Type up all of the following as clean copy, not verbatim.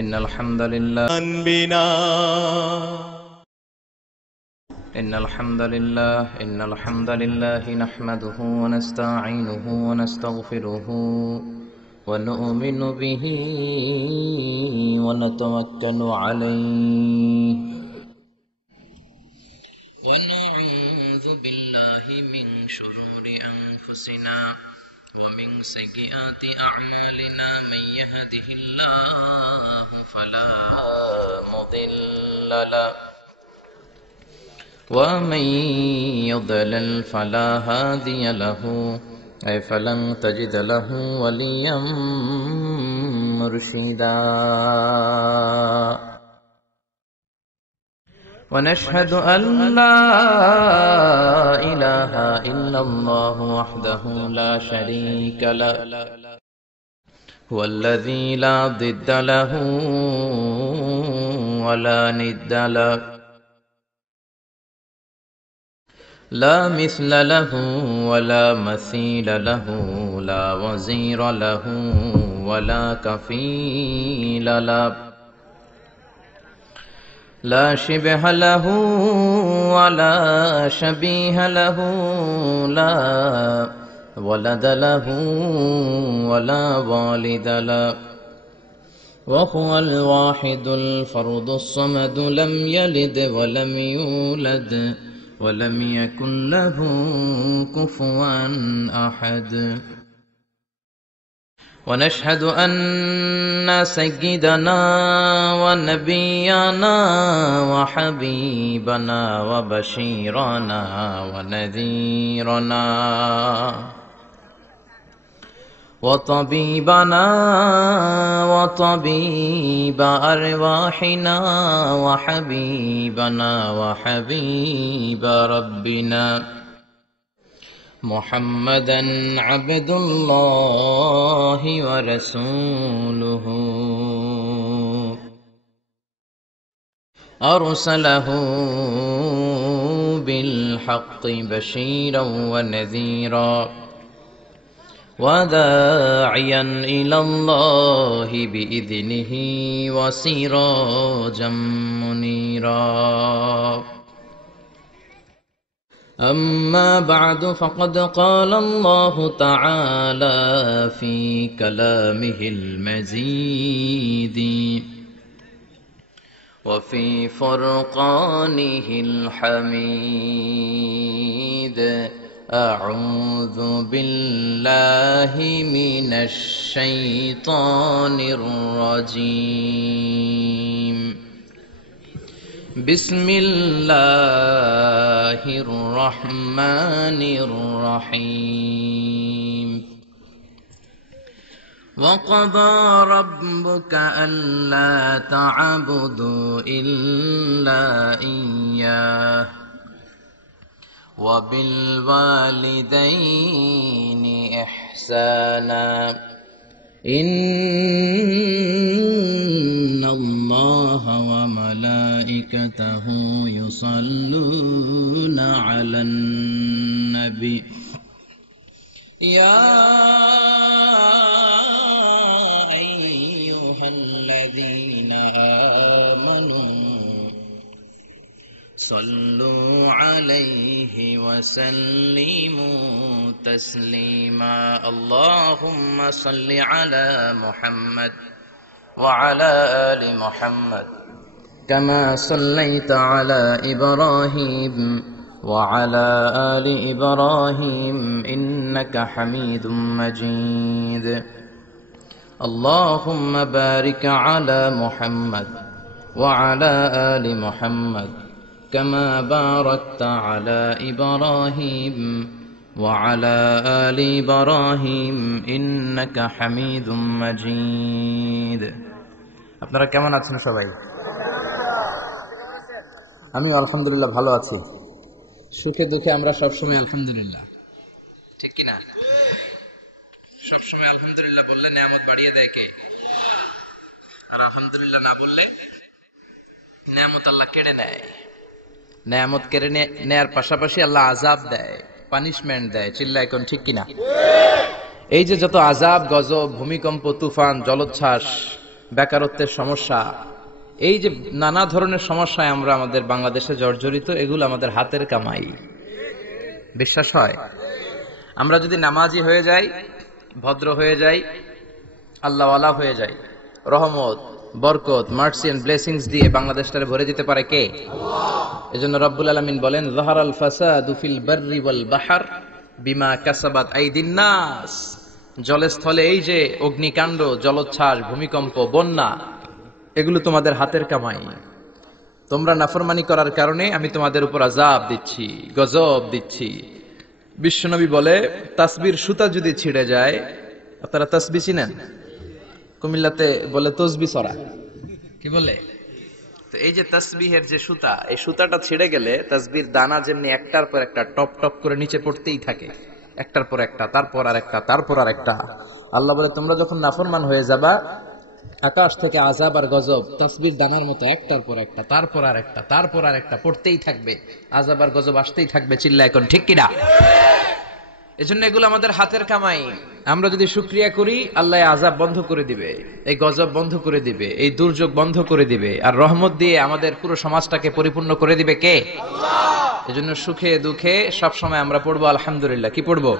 إن الحمد لله بنا إن الحمد لله نحمده ونستعينه ونستغفره ونؤمن به ونتوكل عليه ونعوذ بالله من شرور أنفسنا ومن سيئات أعمالنا من يهده الله فلا مضل له ومن يضلل فلا هادي له أي فلن تجد له وليا مرشدا ونشهد أن لا إله إلا الله وحده لا شريك له هو الذي لا ضد له ولا ند له لا مثل له ولا مثيل له لا وزير له ولا كفيل له لا شبه له ولا شبيه له لا ولد له ولا والد له وهو الواحد الفرد الصمد لم يلد ولم يولد ولم يكن له كفوا أحد ونشهد أن سيدنا ونبينا وحبيبنا وبشيرنا ونذيرنا وطبيبنا وطبيب أرواحنا وحبيبنا وحبيب ربنا محمدا عبد الله ورسوله أرسله بالحق بشيرا ونذيرا وداعيا إلى الله بإذنه وسراجا منيرا أما بعد فقد قال الله تعالى في كلامه المجيد وفي فرقانه الحميد أعوذ بالله من الشيطان الرجيم بسم الله الرحمن الرحيم وقضى ربك ألا تعبدوا إلا إياه وبالوالدين إحسانا إن الله وملائكته يصلون على النبي يا أيها الذين آمنوا صلوا عليه وسلموا تسليما اللهم صل على محمد وعلى آل محمد كما صليت على إبراهيم وعلى آل إبراهيم إنك حميد مجيد اللهم بارك على محمد وعلى آل محمد كما باركت على إبراهيم وعلى آل إبراهيم إنك حميد مجيد আপনারা কেমন আছেন সবাই? আমি আলহামদুলিল্লাহ ভালো আছি। সুখে দুঃখে আমরা সব সময় আলহামদুলিল্লাহ, ঠিক কি না? সব সময় আলহামদুলিল্লাহ বললে নিয়ামত বাড়িয়ে দেয় কে? আর আলহামদুলিল্লাহ না বললে নিয়ামত আল্লাহ কেড়ে নেয়। নিয়ামত কেড়ে নেয়ার পাশাপাশি আল্লাহ আযাব দেয়, পানিশমেন্ট দেয়। চিল্লায় কোন ঠিক কিনা? এই যে যত আযাব, গজব, ভূমিকম্প, তুফান, জলোচ্ছ্বাস, বেকারত্বের সমস্যা, এই যে নানা ধরনের সমস্যায় আমরা আমাদের বাংলাদেশে জর্জরিত, এগুলো আমাদের হাতের কামাই। বিশ্বাস হয়? আমরা যদি নামাজি হয়ে যাই, ভদ্র হয়ে যাই, আল্লাহওয়ালা হয়ে যাই, রহমত, বরকত, মার্সি এন্ড ব্লেসিংস দিয়ে বাংলাদেশটারে ভরে দিতে পারে কে? এজন্য রব্বুল আলামিন বলেন, যাহারাল ফাসাদু ফিল বাররি ওয়াল বাহর বিমা কাসাবাত আইদিন নাস। জলে স্থলে এই যে অগ্নিকাণ্ড, জলোচ্ছ্বাস, ভূমিকম্প, বন্যা, এগুলো তোমাদের হাতের কামাই। তোমরা নাফরমানি করার কারণে আমি তোমাদের উপর আযাব দিচ্ছি, গজব দিচ্ছি। বিশ্বনবী বলে, তাসবির সুতা যদি ছিঁড়ে যায়, আপনারা তাসবি চিনেন? কুমিল্লাতে বলে তসবি সরা, কি বলে? তো এই যে তাসবিহের যে সুতা, এই সুতাটা ছিঁড়ে গেলে তাসবির দানা যেমনি একটার পর একটা টপ টপ করে নিচে পড়তেই থাকে, একটার পর একটা, তারপর আর একটা, তারপর আর একটা। আল্লাহ বলে, তোমরা যখন নাফরমান হয়ে যাবা, আকাশ থেকে আযাব আর গজব তাসবির দানার মতো একটার পর একটা, তারপর আর একটা, তারপর আর একটা পড়তেই থাকবে, আযাব আর গজব আসতেই থাকবে। চিল্লা এখন ঠিক কিনা? এজন্য এগুলো আমাদের হাতের কামাই। আমরা যদি শুকরিয়া করি, আল্লাহ আযাব বন্ধ করে দিবে, এই গজব বন্ধ করে দিবে, এই দুর্যোগ বন্ধ করে দিবে, আর রহমত দিয়ে আমাদের পুরো সমাজটাকে পরিপূর্ণ করে দিবে কে? আল্লাহ। এজন্য সুখে দুঃখে সব সময় আমরা পড়বো আলহামদুলিল্লাহ। কি পড়বো?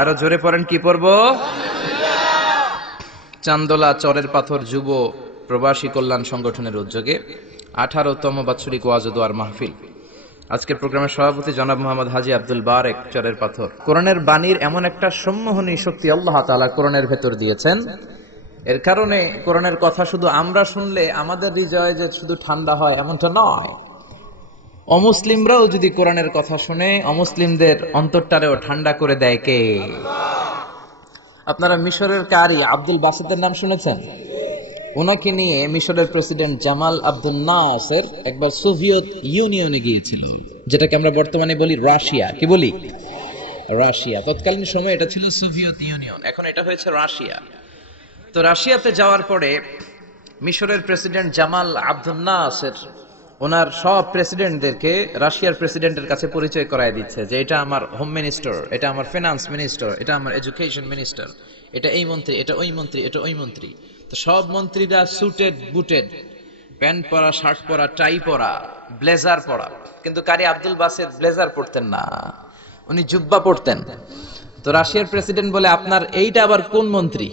আরো জোরে পড়েন, কি পড়বো? চান্দোলা চরের পাথর যুব প্রবাসী কল্যাণ সংগঠনের উদ্যোগে 18তম বাৎসরিক ওয়াজ ও দোয়ার মাহফিল। আজকের প্রোগ্রামের সভাপতি জনাব মোহাম্মদ হাজি আব্দুল বারেক, চরের পাথর। কোরআনের বাণীর এমন একটা সম্মোহনী শক্তি আল্লাহ তাআলা কোরআনের ভেতর দিয়েছেন, এর কারণে কোরআনের কথা শুধু আমরা শুনলে আমাদের হৃদয় যে শুধু ঠান্ডা হয় এমনটা নয়, অমুসলিমরাও যদি কোরআনের কথা শুনে অমুসলিমদের অন্তরটারেও ঠান্ডা করে দেয় কে? আপনারা মিশরের কারি আব্দুল বাসেতের নাম শুনেছেন? ওনাকে নিয়ে মিশরের প্রেসিডেন্ট জামাল আব্দুল নাসের একবার সোভিয়েত ইউনিয়নে গিয়েছিল, যেটাকে আমরা বর্তমানে বলি রাশিয়া। কি বলি? রাশিয়া। তৎকালীন সময় এটা ছিল সোভিয়েত ইউনিয়ন, এখন এটা হয়েছে রাশিয়া। তো রাশিয়াতে যাওয়ার পরে মিশরের প্রেসিডেন্ট জামাল আব্দুল নাসের ওনার সব প্রেসিডেন্টদেরকে রাশিয়ার প্রেসিডেন্টের কাছে পরিচয় করায় দিচ্ছে যে এটা আমার হোম মিনিস্টার, এটা আমার ফিনান্স মিনিস্টার, এটা আমার এডুকেশন মিনিস্টার, এটা এই মন্ত্রী, এটা ওই মন্ত্রী, এটা ওই মন্ত্রী। তো সব মন্ত্রীরা সুটেড বুটেড, প্যান্ট পরা, শার্ট পরা, টাই পরা, ব্লেজার পরা। কিন্তু কারি আব্দুল বাসেত ব্লেজার পরতেন না, উনি জুব্বা পরতেন। তো রাশিয়ার প্রেসিডেন্ট বলে, আপনার এইটা আবার কোন মন্ত্রী?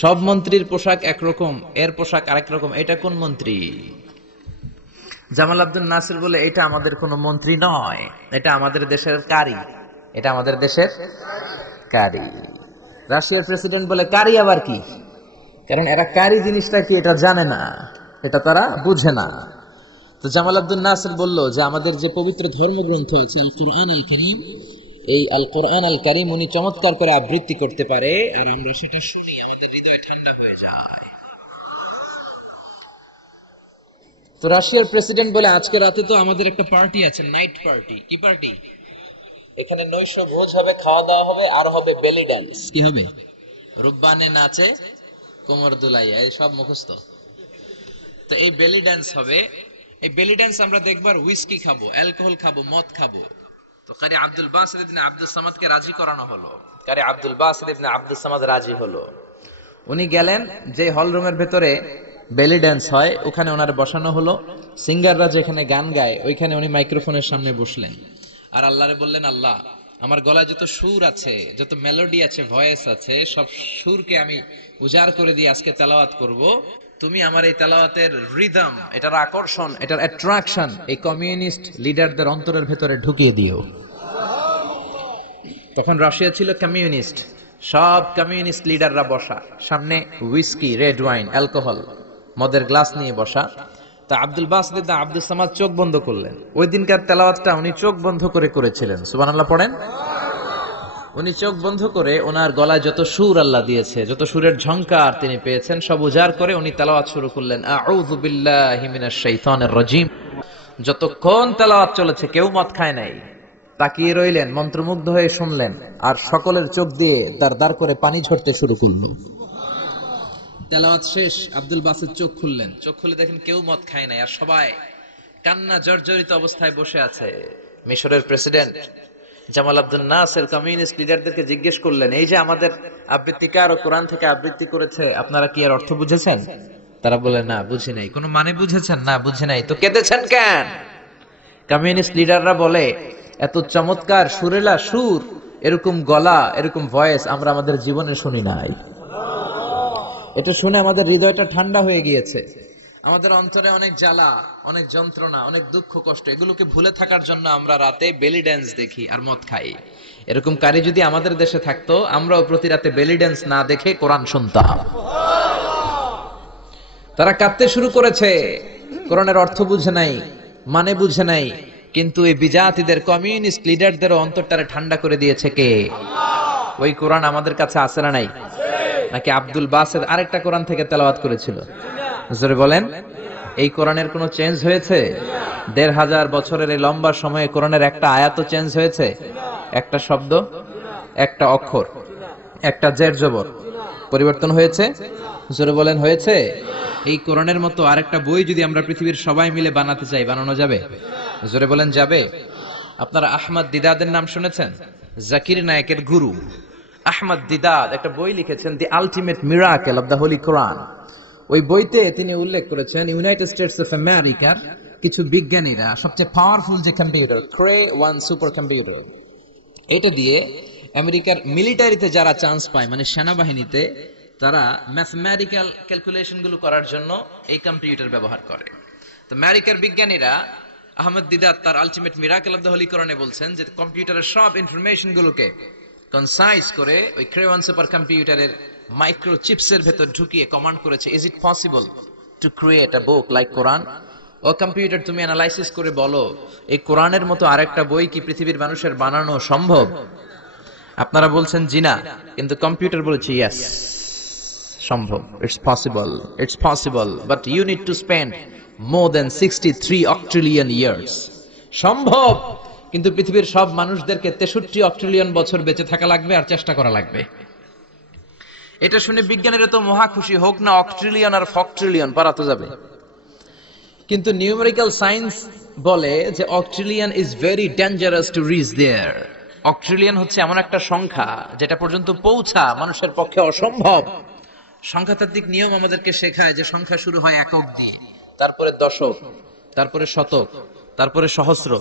সব মন্ত্রীর পোশাক একরকম, এর পোশাক আরেক রকম, এটা কোন মন্ত্রী? জামাল আব্দুল নাসির বলে, এটা আমাদের কোন মন্ত্রী নয়, এটা আমাদের দেশের কারি, এটা আমাদের দেশের কারি। রাশিয়ার প্রেসিডেন্ট বলে, কারি আবার কি? কারণ এরা কারি জিনিসটা কি এটা জানে না, এটা তারা বুঝে না। তো জামাল আব্দুল নাসির বলল যে আমাদের যে পবিত্র ধর্মগ্রন্থ আছে আল কোরআন আল কারীম, এই আল কোরআন আল কারীম উনি চমৎকার করে আবৃত্তি করতে পারে, আর আমরা সেটা শুনি, আমাদের হৃদয় ঠান্ডা হয়ে যায়। তো রাশিয়ার প্রেসিডেন্ট বলে, আজকে রাতে তো আমাদের একটা পার্টি আছে, নাইট পার্টি। কি পার্টি? এখানে নৈশ ভোজ হবে, খাওয়া দাওয়া হবে, আর হবে বেলি ড্যান্স। কি হবে? রুব্বানে নাচে, কোমর দুলাইয়া, এই সব মুখস্থ। তো এই বেলি ড্যান্স হবে, এই বেলি ড্যান্স আমরা দেখবার, হুইস্কি খাবো, অ্যালকোহল খাবো, মদ খাবো। তো কারি আব্দুল বাসিত ইবনে আব্দুস সামাদকে রাজি করানো হলো। কারি আব্দুল বাসিত ইবনে আব্দুস সামাদ রাজি হলো। উনি গেলেন, যে হল রুমের ভেতরে বেলি ড্যান্স হয় ওখানে ওনার বসানো হলো। সিঙ্গাররা যেখানে গান গায় ওইখানে উনি মাইক্রোফোনের সামনে বসলেন, আর আল্লাহরে বললেন, আল্লাহ, আমার গলায় যত সুর আছে, যত মেলোডি আছে, ভয়েস আছে, সব সুরকে আমি উজাড় করে দিয়ে আজকে তেলাওয়াত করব। তুমি আমার এই তেলাওয়াতের রিদম, এটার আকর্ষণ, এটার অ্যাট্রাকশন এই কমিউনিস্ট লিডারদের অন্তরের ভেতরে ঢুকিয়ে দিও। তখন রাশিয়া ছিল কমিউনিস্ট, সব কমিউনিস্ট লিডাররা বসা, সামনে হুইস্কি, রেড ওয়াইন, অ্যালকোহল, মদের গ্লাস নিয়ে বসা। তা আব্দুল বাসিত ইবনে আব্দুস সামাদ চোখ বন্ধ করলেন। ওই দিনকার তেলাওয়াতটা উনি চোখ বন্ধ করে করেছিলেন। সুবহানাল্লাহ পড়েন। উনি চোখ বন্ধ করে ওনার গলায় যত সুর আল্লাহ দিয়েছে, যত সুরের ঝংকার তিনি পেয়েছেন, সব উজাড় করে উনি তেলাওয়াত শুরু করলেন, আউযু বিল্লাহি মিনাশ শাইতানির রাজিম। যতক্ষণ তেলাওয়াত চলেছে কেউ মদ খায় নাই, তাকিয়ে রইলেন, মন্ত্রমুগ্ধ হয়ে শুনলেন, আর সকলের চোখ দিয়ে দার দার করে পানি ঝরতে শুরু করলো। তেলাওয়াত শেষ, আব্দুল বাসিত চোখ খুললেন, চোখ খুলে দেখেন কেউ মদ খায় নাই, আর সবাই কান্না জর্জরিত অবস্থায় বসে আছে। মিশরের প্রেসিডেন্ট জামাল আব্দুল নাসের কমিউনিস্ট লিডারদেরকে জিজ্ঞেস করলেন, এই যে আমাদের আবৃত্তিকার ও কোরআন থেকে আবৃত্তি করেছে, আপনারা কি এর অর্থ বুঝেছেন? তারা বলে, না বুঝি নাই। কোনো মানে বুঝেছেন? না বুঝি নাই। তো কেঁদেছেন কেন? কমিউনিস্ট লিডাররা বলে, এত চমৎকার সুরেলা সুর, এরকম গলা, এরকম ভয়েস আমরা আমাদের জীবনে শুনি নাই। এটা শুনে আমাদের হৃদয়টা ঠান্ডা হয়ে গিয়েছে। আমাদের অন্তরে অনেক জ্বালা, অনেক যন্ত্রণা, অনেক দুঃখ কষ্ট, এগুলোকে ভুলে থাকার জন্য আমরা রাতে বেলি ড্যান্স দেখি আর মদ খাই। এরকম কারি যদি আমাদের দেশে থাকতো, আমরাও প্রতি রাতে বেলি ড্যান্স না দেখে কোরআন শুনতাম। তারা কাঁদতে শুরু করেছে, কোরআনের অর্থ বুঝে নাই, মানে বুঝে নাই। কিন্তু এই বিজাতিদের কমিউনিস্ট লিডারদের অন্তরটারে ঠান্ডা করে দিয়েছে কে? ওই কোরআন আমাদের কাছে আছে না নাই? নাকি আব্দুল বাসেদ আরেকটা কোরআন থেকে তেলাওয়াত করেছিল? জোরে বলেন। এই কোরআনের কোনো চেঞ্জ হয়েছে? ১৫০০ বছরের এই লম্বা সময়ে কোরআনের একটা আয়াতও চেঞ্জ হয়েছে? একটা শব্দ, একটা অক্ষর, একটা জের জবর পরিবর্তন হয়েছে? জোরে বলেন, হয়েছে? এই কোরআনের মতো আরেকটা বই যদি আমরা পৃথিবীর সবাই মিলে বানাতে চাই, বানানো যাবে? জোরে বলেন, যাবে? আপনারা আহমদ দিদাদের নাম শুনেছেন? জাকির নায়েকের গুরু আহমদ দিদাদ একটা বই লিখেছেন, the ultimate miracle of the holy Quran. ওই বইতে তিনি উল্লেখ করেছেন, ইউনাইটেড স্টেটস অফ আমেরিকার কিছু বিজ্ঞানীরা সবচেয়ে পাওয়ারফুল যে কম্পিউটার, ক্রে 1 সুপার কম্পিউটার, এটা দিয়ে আমেরিকার মিলিটারিতে যারা চান্স পায়, মানে সেনাবাহিনীতে, তারা ম্যাথমেটিক্যাল ক্যালকুলেশন গুলো করার জন্য এই কম্পিউটার ব্যবহার করে। তো আমেরিকার বিজ্ঞানীরা আহমদ দিদাত তার ultimate miracle of the Holi কোরআনে বলছেন যে কম্পিউটারের সব ইনফরমেশন গুলোকে কনসাইজ করে ওই ক্রে 1 সুপার কম্পিউটারের মাইক্রো চিপসের ভেতর ঢুকিয়ে কমান্ড করেছে, is it possible to create a book like Quran? ও কম্পিউটার, তুমি অ্যানালাইসিস করে বলো, এই কোরআনের মতো আরেকটা বই কি পৃথিবীর মানুষের বানানো সম্ভব? আপনারা বলছেন জি না, কিন্তু কম্পিউটার বলেছে ইয়েস, সম্ভব। It's possible, it's possible, but you need to spend more than 63 octillion years. সম্ভব, কিন্তু পৃথিবীর সব মানুষদেরকে 63 অক্ট্রিলিয়ন বছর বেঁচে থাকা লাগবে আর চেষ্টা করা লাগবে। এটা শুনে বিজ্ঞানীরা তো মহা খুশি, হোক না অক্ট্রিলিয়ন আর ফক্ট্রিলিয়ন, পারা তো যাবে। কিন্তু নিউমেরিক্যাল সায়েন্স বলে যে octillion is very dangerous to reach there. Octillion হচ্ছে এমন একটা সংখ্যা যেটা পর্যন্ত পৌঁছা মানুষের পক্ষে অসম্ভব। সংখ্যাতাত্ত্বিক নিয়ম আমাদেরকে শেখায় যে সংখ্যা শুরু হয় একক দিয়ে, তারপরে দশক, তারপরে শতক, তারপরে সহস্র,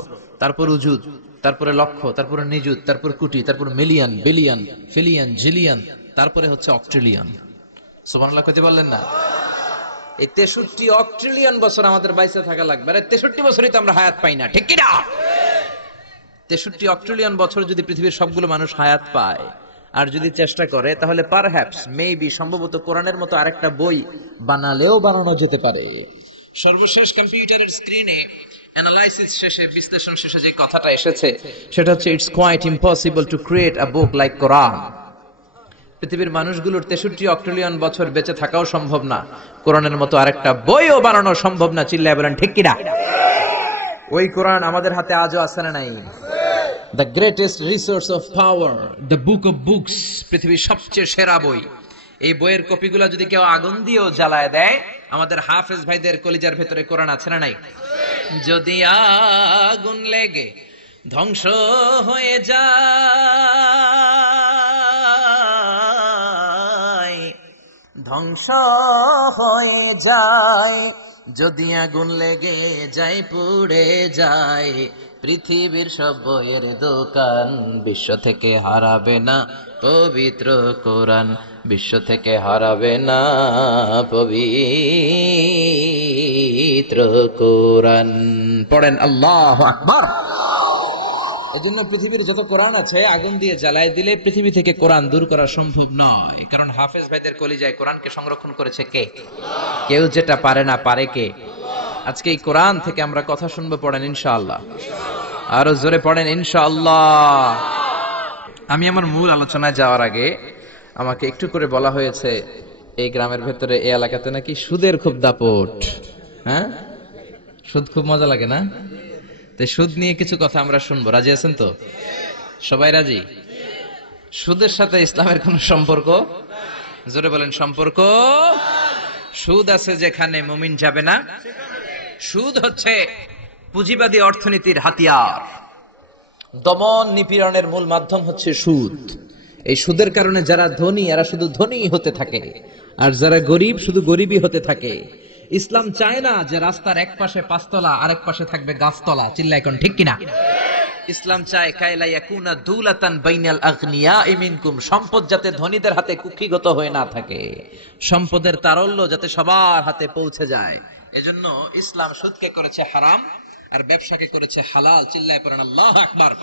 তারপর উজুদ, তারপরে লক্ষ, তারপরে নিযুত, তারপর কোটি, তারপর মিলিয়ন, বিলিয়ন, ফিলিয়ন, জিলিয়ন, তারপরে হচ্ছে অক্ট্রিলিয়ন। সুবহানাল্লাহ কইতে বললেন না? এই 63 অক্ট্রিলিয়ন বছর আমাদের বাইসে থাকা লাগবে। আরে 63 বছরই তো আমরা হায়াত পাই না, ঠিক কি না? 63 অক্ট্রিলিয়ন বছর যদি পৃথিবীর সবগুলো মানুষ হায়াত পায় আর যদি চেষ্টা করে, তাহলে পারহ্যাপস, মেবি, সম্ভবত কোরআনের মতো আরেকটা বই বানালেও বানানো যেতে পারে। সর্বশেষ কম্পিউটারের স্ক্রিনে অ্যানালাইসিস শেষে, বিশ্লেষণ শেষে যে কথাটা এসেছে সেটা হচ্ছে, it's quite impossible to create a book like Quran. পৃথিবীর মানুষগুলোর 63 অক্ট্রিলিয়ন বছর বেঁচে থাকাও সম্ভব না, কোরআনের মতো আরেকটা বইও বানানো সম্ভব না। চিল্লায় বলেন ঠিক কিনা? ওই কোরআন আমাদের হাতে আজও আছে না নাই? The greatest resource of power, the book of books, পৃথিবীর সবচেয়ে সেরা বই। এই বইয়ের কপিগুলা যদি কেউ আগুন দিয়েও জ্বালায় দেয়, আমাদের হাফেজ ভাইদের কলিজার ভেতরে কোরআন আছে না নাই? যদি আগুন লেগে ধ্বংস হয়ে যায়, ধ্বংস হয়ে যায়, যদি আগুন লেগে যায়, পুড়ে যায় পৃথিবীর সব বইয়ের দোকান, বিশ্ব থেকে হারাবে না পবিত্র কোরআন, বিশ্ব থেকে হারাবে না পবিত্র কোরআন। পড়েন আল্লাহু আকবার। এজন্য পৃথিবীর যত কোরআন আছে আগুন দিয়ে জ্বালায় দিলে পৃথিবী থেকে কোরআন দূর করা সম্ভব নয়, কারণ হাফেজ ভাইদের কলিজায় কোরআনকে সংরক্ষণ করেছে কে? কেউ যেটা পারে না, পারে কে? আজকে এই কোরআন থেকে আমরা কথা শুনবো, পড়েন ইনশাআল্লাহ। আরো জোরে পড়েন ইনশাআল্লাহ। আমি আমার মূল আলোচনায় যাওয়ার আগে আমাকে একটু করে বলা হয়েছে, এই গ্রামের ভেতরে, এই এলাকাতে নাকি সুদের খুব দাপট। হ্যাঁ, সুদ খুব মজা লাগে না? তাই সুদ নিয়ে কিছু কথা আমরা শুনবো। রাজি আছেন তো? সবাই রাজি? সুদের সাথে ইসলামের কোন সম্পর্ক? জোরে বলেন সম্পর্ক। সুদ আছে যেখানে মুমিন যাবে না। সুদ হচ্ছে পুঁজিবাদী অর্থনীতির হাতিয়ার। দমন নিপীড়নের মূল মাধ্যম হচ্ছে সুদ। এই সুদের কারণে যারা ধনী এরা শুধু ধনী হতে থাকে, আর যারা গরিব শুধু গরিবই হতে থাকে। ইসলাম চায় না যে রাস্তার এক পাশে পাঁচতলা আরেক পাশে থাকবে গাছতলা। চিল্লা এখন ঠিক কিনা? ইসলাম চায় কায়লা ইয়াকুনা দুলাতান বাইনাল আগনিয়াই মিনকুম, সম্পদ যাতে ধনীদের হাতে কুক্ষিগত হয়ে না থাকে, সম্পদের তারল্য যাতে সবার হাতে পৌঁছে যায়। এজন্য ইসলাম সুদকে করেছে হারাম আর ব্যবসাকে করেছে হালাল। চিল্লায় পড়েন আল্লাহু আকবার।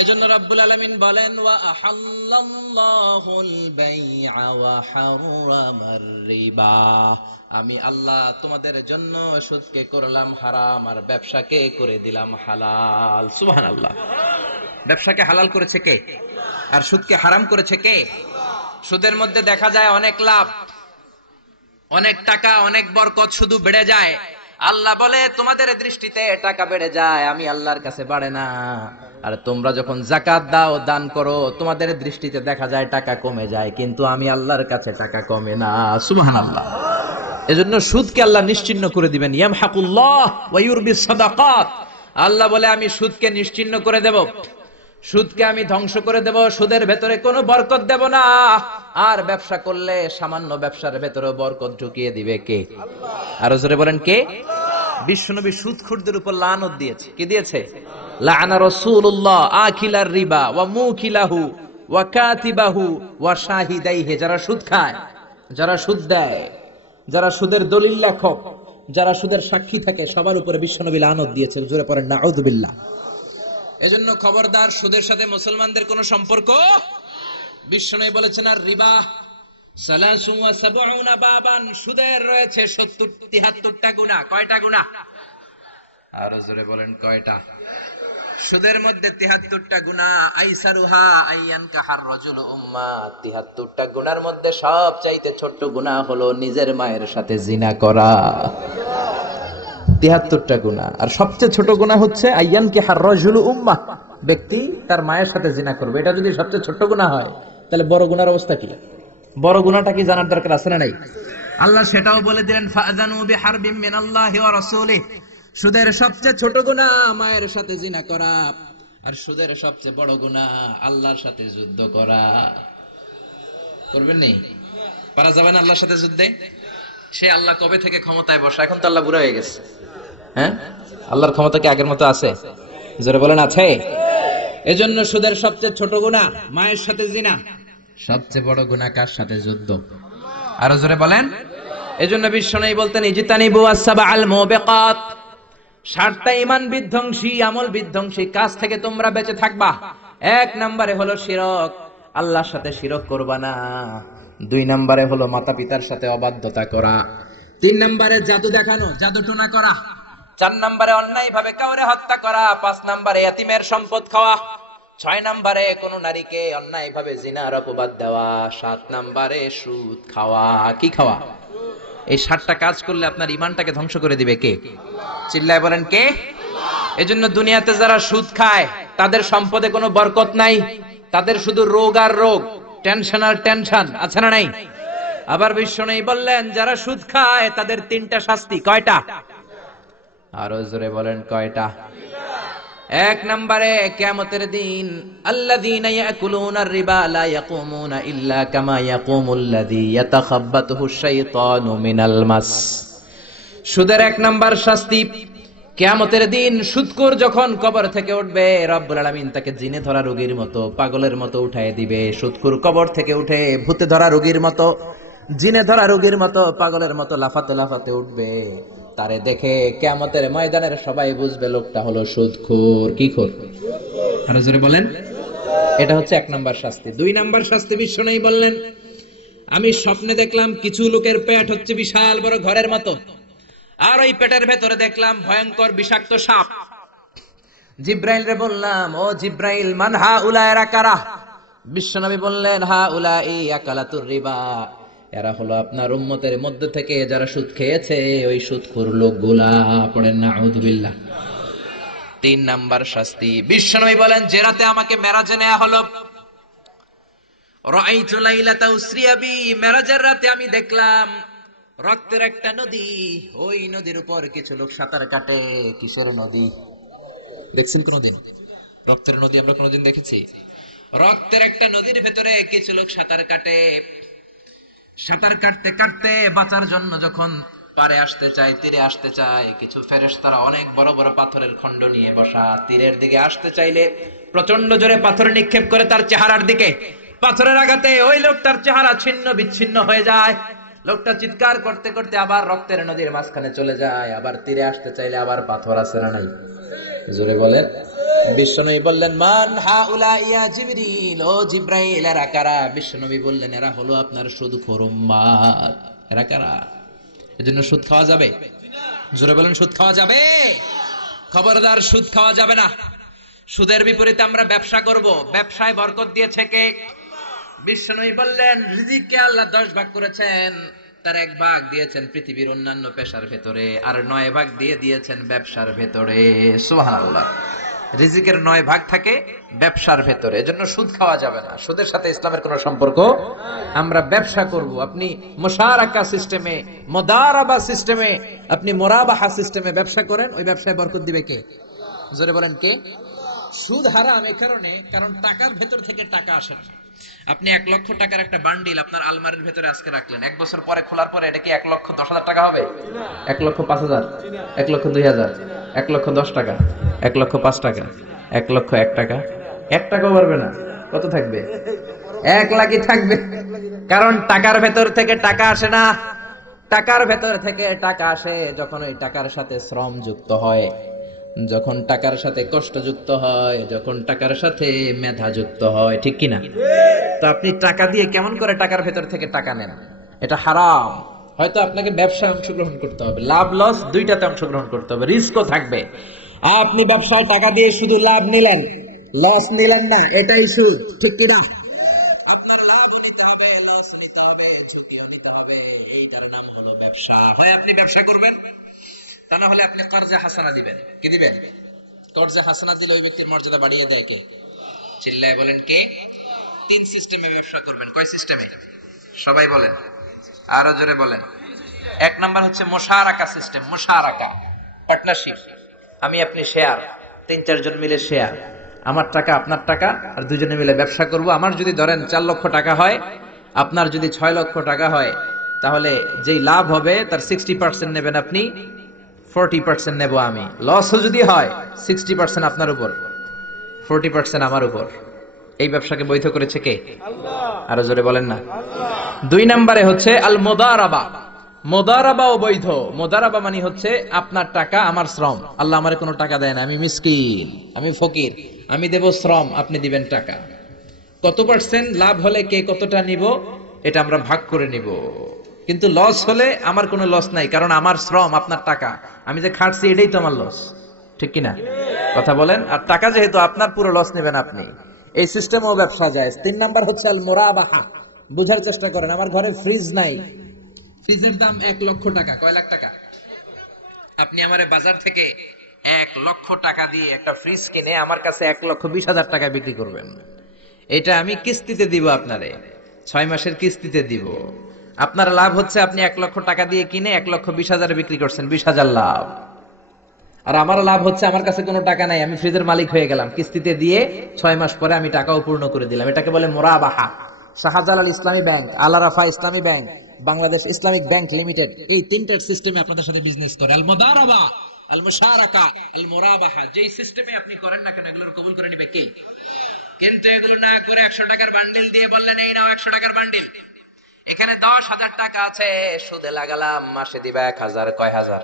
এজন্য রব্বুল আলামিন বলেন ওয়া আহাল্লাল্লাহুল বাইআ ওয়া হারামার রিবা, আমি আল্লাহ তোমাদের জন্য সুদকে করলাম হারাম আর ব্যবসাকে করে দিলাম হালাল। সুবহানাল্লাহ। ব্যবসাকে হালাল করেছে কে? আর সুদকে হারাম করেছে কে? সুদের মধ্যে দেখা যায় অনেক লাভ, অনেক টাকা, অনেক বরকত, শুধু বেড়ে যায়। আল্লাহ বলে তোমাদের দৃষ্টিতে টাকা বেড়ে যায়, আমি আল্লাহর কাছে বাড়ে না। আর তোমরা যখন যাকাত দাও, দান করো, তোমাদের দৃষ্টিতে দেখা যায় টাকা কমে যায়, কিন্তু আমি আল্লাহর কাছে টাকা কমে না। সুবহানাল্লাহ। এজন্য সুদকে আল্লাহ নিশ্চিহ্ন করে দিবেন। ইয়ামহাকুল্লাহ ওয়া ইউরবিস সাদাকাত, আল্লাহ বলে আমি সুদকে নিশ্চিহ্ন করে দেব, সুদকে আমি ধ্বংস করে দেব, সুদের ভেতরে কোনো বরকত দেব না। আর ব্যবসা করলে সামান্য ব্যবসার ভেতরে বরকত ঢুকিয়ে দিবে কে? আরো জোরে বলেন কে? বিশ্বনবী সুদখোরদের উপর লানত দিয়েছে। কি দিয়েছে? লাআনা রাসূলুল্লাহ আকিলার রিবা ওয়া মুকিলাহু ওয়া কাতিবাহু ওয়া শাহিদাইহি, যারা সুদ খায়, যারা সুদ দেয়, যারা সুদের দলিল লেখক, যারা সুদের সাক্ষী থাকে, সবার উপরে বিশ্বনবী লানত দিয়েছে। জোরে পড়েন নাউযুবিল্লাহ। এজন্য খবরদার, সুদের সাথে মুসলমানদের কোনো সম্পর্ক। বিশ্বনবী বলেছেন আর রিবা সালাসু ওয়া সাবউনা বাবান, সুদের রয়েছে 73টা গুনাহ। কয়টা গুনাহ? আর জোরে বলেন কয়টা? সুদের মধ্যে 73টা গুনাহ। আইসারুহা আইয়ান কাহার রাজুল উম্মা, 73টা গুনার মধ্যে সবচাইতে ছোট গুনাহ হলো নিজের মায়ের সাথে জিনা করা। 73টা গুনাহ, আর সবচেয়ে ছোট গুনাহ হচ্ছে আইয়ান কাহার রাজুল উম্মা, ব্যক্তি তার মায়ের সাথে জিনা করবে। এটা যদি সবচেয়ে ছোট গুনাহ হয়, তাহলে বড় গুনার অবস্থা কি? বড় গুনাহটা কি জানার দরকার আছে না নাই? আল্লাহ সেটাও বলে দিলেন ফাযানু বিহারবিম মিনাল্লাহি ওয়া রাসূলিহি, সুদের সবচেয়ে ছোট গুনাহ মায়ের সাথে জিনা করা, আর সুদের সবচেয়ে বড় গুনাহ আল্লাহর সাথে যুদ্ধ করা। করবেন নি? পারা যাবে না আল্লাহর সাথে যুদ্ধে? সে আল্লাহ কবে থেকে ক্ষমতায় বসা? এখন তো আল্লাহ বুড়া হয়ে গেছে। হ্যাঁ, আল্লাহর ক্ষমতা কি আগের মতো আছে? জোরে বলেন আছে? এজন্য সুদের সবচেয়ে ছোট গুনাহ মায়ের সাথে জিনা, সবচেয়ে বড় গুনাহ কার সাথে? যুদ্ধ। আরো জোরে বলেন। এজন্য বিশ্বনবী বলতেন ইজতানিবু আসসাবাল মুবিকাত, 7টা ঈমান বিধ্বংসী, আমল বিধ্বংসী কাজ থেকে তোমরা বেঁচে থাকবা। 1 নম্বরে হলো শিরক, আল্লাহর সাথে শিরক করবা না। 2 নম্বরে হলো মাতা পিতার সাথে অবাধ্যতা করা। 3 নম্বরে জাদু দেখানো, জাদু টোনা করা। 4 নম্বরে অন্যায় ভাবে কাউরে হত্যা করা। 5 নম্বরে এতিমের সম্পদ খাওয়া। 6 নম্বরে কোন নারীকে অন্যায় ভাবে জিনার অপবাদ দেওয়া। 7 নম্বরে সুদ খাওয়া। কি খাওয়া? এই 7টা কাজ করলে আপনার ঈমানটাকে ধ্বংস করে দিবে কে? চিল্লায় বলেন কে? এজন্য দুনিয়াতে যারা সুদ খায় তাদের সম্পদে কোনো বরকত নাই, তাদের শুধু রোগ আর রোগ, টেনশন আর টেনশন। আছে না নাই? আবার বিশ্বনবী বললেন যারা সুদ খায় তাদের 3টা শাস্তি। কয়টা? আরো জোরে বলেন কয়টা? 1 নম্বরে কিয়ামতের দিন আল্লাযীনা ইয়াকুলুনার রিবা লা ইয়াকুমুনা ইল্লা কামা ইয়াকুমুল্লাযী ইয়াতাখাব্বাতুহুশ শাইতানু মিনাল মাস। সুদের 1 নম্বর শাস্তি, কিয়ামতের দিন সুদখোর যখন কবর থেকে উঠবে, রব্বুল আলামিন তাকে জিনে ধরা রোগীর মতো, পাগলের মতো উঠায় দিবে। সুদখোর কবর থেকে উঠে ভূতে ধরা রোগীর মতো, জিনে ধরা রোগীর মতো, পাগলের মতো লাফাতে লাফাতে উঠবে। তারে দেখে কিয়ামতের ময়দানের সবাই বুঝবে লোকটা হলো সুদখোর। কি খোর? আরো জোরে বলেন। এটা হচ্ছে 1 নম্বর শাস্তি। 2 নম্বর শাস্তি বিশ্বনবী বললেন আমি স্বপ্নে দেখলাম কিছু লোকের পেট হচ্ছে বিশাল বড় ঘরের মতো, আর ওই পেটের ভেতরে দেখলাম ভয়ঙ্কর বিষাক্ত সাপ। জিব্রাইল রে বললাম ও জিব্রাইল মান হাউলা এরা কারা? বিশ্বনবী বললেন হাউলাই আকালাতুর রিবা, এরা হলো আপনার উম্মতের মধ্যে থেকে যারা সুদ খেয়েছে, ওই সুদখোর লোকগুলা। পড়েন নাউযুবিল্লাহ। 3 নাম্বার শাস্তি, বিশ্বনবী বলেন যে রাতে আমাকে মেরাজে নেওয়া হলো, রাআইতু লাইলাতা উসরিয়া বি, মেরাজের রাতে আমি দেখলাম রক্তের একটা নদী, ওই নদীর উপর কিছু লোক সাঁতার কাটে। কিসের নদী? দেখছেন কোনদিন? রক্তের নদী আমরা কোনোদিন দেখেছি? রক্তের একটা নদীর ভেতরে কিছু লোক সাঁতার কাটে। সাঁতার কাটতে কাটতে বাঁচার জন্য যখন পারে আসতে চায়, তীরে আসতে চায়, কিছু ফেরেশতারা অনেক বড় বড় পাথরের খণ্ড নিয়ে বসা, তীরের দিকে আসতে চাইলে প্রচন্ড জোরে পাথর নিক্ষেপ করে তার চেহারার দিকে। পাথরের আঘাতে ওই লোকটার চেহারা ছিন্ন বিচ্ছিন্ন হয়ে যায়। লোকটা চিৎকার করতে করতে আবার রক্তের নদীর মাঝখানে চলে যায়। আবার তীরে আসতে চাইলে আবার পাথর আছে না নাই? জোরে বলেন। বিশ্বনবী বললেন, মান হাউলা ইয়া জিবরিল, ও জিব্রাইল এরা কারা? বিশ্বনবী বললেন, এরা হলো আপনার সুদখোর উম্মত। এরা কারা? এজন্য সুদ খাওয়া যাবে? জোরে বলেন, সুদ খাওয়া যাবে? খবরদার, সুদ খাওয়া যাবে না। সুদের বিপরীতে আমরা ব্যবসা করব। ব্যবসায় বরকত দিয়েছে কে? বিশ্বনবী বললেন, রিজিককে আল্লাহ 10 ভাগ করেছেন, তার 1 ভাগ দিয়েছেন পৃথিবীর অন্যান্য পেশার ভেতরে, আর 9 ভাগ দিয়েছেন ব্যবসার ভেতরে। সুবহানাল্লাহ। রিজিকের 9 ভাগ থাকে ব্যবসার ভেতরে, এজন্য সুদ খাওয়া যাবে না। সুদের সাথে ইসলামের কোনো সম্পর্ক। আমরা ব্যবসা করব। আপনি মুশারাকা সিস্টেমে, মুদারাবা সিস্টেমে, আপনি মুরাবাহা সিস্টেমে ব্যবসা করেন, ওই ব্যবসায় বরকত দিবে কে? জোরে বলেন, কে? সুদ হারাম এই কারণে, কারণ টাকার ভেতর থেকে টাকা আসে না। আপনি 1 লক্ষ টাকার একটা বান্ডিল আপনার আলমারির ভেতরে আজকে রাখলেন, 1 বছর পরে খোলার পরে এটা কি 1,10,000 টাকা হবে? 1,05,000, 1,02,000, 1,10 টাকা, 1,05 টাকা, 1,01 টাকা? 1 টাকাও পারবে না। কত থাকবে? 1 লাখই থাকবে। কারণ টাকার ভেতর থেকে টাকা আসে না। টাকার ভেতর থেকে টাকা আসে যখন ওই টাকার সাথে শ্রম যুক্ত হয়, যখন টাকার সাথে কষ্ট যুক্ত হয়, যখন টাকার সাথে মেধা যুক্ত হয়। ঠিক কিনা? তো আপনি টাকা দিয়ে কেমন করে টাকার ভেতর থেকে টাকা নেন? এটা হারাম। হয়তো আপনাকে ব্যবসায় অংশগ্রহণ করতে হবে, লাভ লস দুইটাতে অংশগ্রহণ করতে হবে, রিস্কও থাকবে। আপনি ব্যবসায় টাকা দিয়ে শুধু লাভ নিলেন, লস নিলেন না, এটাই সুদ। ঠিক কিনা? আপনার লাভও নিতে হবে, লসও নিতে হবে, ঝুঁকিও নিতে হবে। এইটার নাম হলো ব্যবসা। হয় আপনি ব্যবসা করবেন, তা না হলে আপনি কর্জে হাসানা দিবেন। কি দিবেন? কর্জে হাসানা দিলে ওই ব্যক্তির মর্যাদা বাড়িয়ে দেয় কে? চিল্লায় বলেন, কে? 3 সিস্টেমে ব্যবসা করবেন। কয় সিস্টেমে? সবাই বলেন, আরো জোরে বলেন। 1 নাম্বার হচ্ছে মুশারাকা সিস্টেম। মুশারাকা, পার্টনারশিপ। আমি আপনি শেয়ার, 3-4 জন মিলে শেয়ার, আমার টাকা আপনার টাকা, আর দুজনে মিলে ব্যবসা করব। আমার যদি ধরেন 4 লক্ষ টাকা হয়, আপনার যদি 6 লক্ষ টাকা হয়, তাহলে যেই লাভ হবে তার 60% নেবেন আপনি, 40% নেব আমি। লসও যদি হয় 60% আপনার উপর, 40% আমার উপর। এই ব্যবসাকে বৈধ করেছে কে? আল্লাহ। আরো জোরে বলেন না। 2 নম্বরে হচ্ছে আল মুদারাবা। মুদারাবাও বৈধ। মুদারাবা মানে হচ্ছে আপনার টাকা আমার শ্রম। আল্লাহ আমারে কোনো টাকা দেয় না, আমি মিসকিন, আমি ফকির, আমি দেব শ্রম, আপনি দিবেন টাকা। কত পার্সেন্ট লাভ হলে কে কতটা নিব এটা আমরা ভাগ করে নিব। কিন্তু লস হলে আমার কোনো লস নাই, কারণ আমার শ্রম আপনার টাকা, আমি যে খাটছি এটাই তো আমার লস। ঠিক কিনা? কথা বলেন। আর টাকা যেহেতু আপনার, পুরো লস নেবেন আপনি। এই সিস্টেমও ব্যবসা যায়। 3 নাম্বার হচ্ছে আল মুরাবাহা। বুঝার চেষ্টা করেন, আমার ঘরে ফ্রিজ নাই, ফ্রিজের দাম 1 লক্ষ টাকা। কয় লাখ টাকা? আপনি আমারে বাজার থেকে 1 লক্ষ টাকা দিয়ে একটা ফ্রিজ কিনে আমার কাছে 1,20,000 টাকায় বিক্রি করবেন। এটা আমি কিস্তিতে দিব আপনারে, 6 মাসের কিস্তিতে দিব। আপনার লাভ হচ্ছে আপনি 1 লক্ষ টাকা দিয়ে কিনে 1,20,000 বিক্রি করছেন, 20,000 লাভ। আর আমার লাভ হচ্ছে আমার কাছে কোনো টাকা নাই, আমি ফ্রিজের মালিক হয়ে গেলাম, কিস্তিতে দিয়ে 6 মাস পরে আমি টাকাও পূর্ণ করে দিলাম। এটাকে বলে মুরাবাহা। শাহজালাল ইসলামী ব্যাংক, আল আরাফা ইসলামী bank, Bangladesh Islamic bank limited, এই 3টার সিস্টেমে আপনাদের সাথে বিজনেস করে। আল মুদারাবা, আল মুশারাকা, আল মুরাবাহা। যেই সিস্টেমে আপনি করেন না কেন, এগুলোর কবুল করে নিবে কি? কিন্তু এগুলো না করে 100 টাকার বান্ডিল দিয়ে বললেন, এই নাও 100 টাকার বান্ডিল, এখানে 10,000 টাকা আছে, সুদে লাগালাম, মাসে দিবা 1,000। কয় হাজার?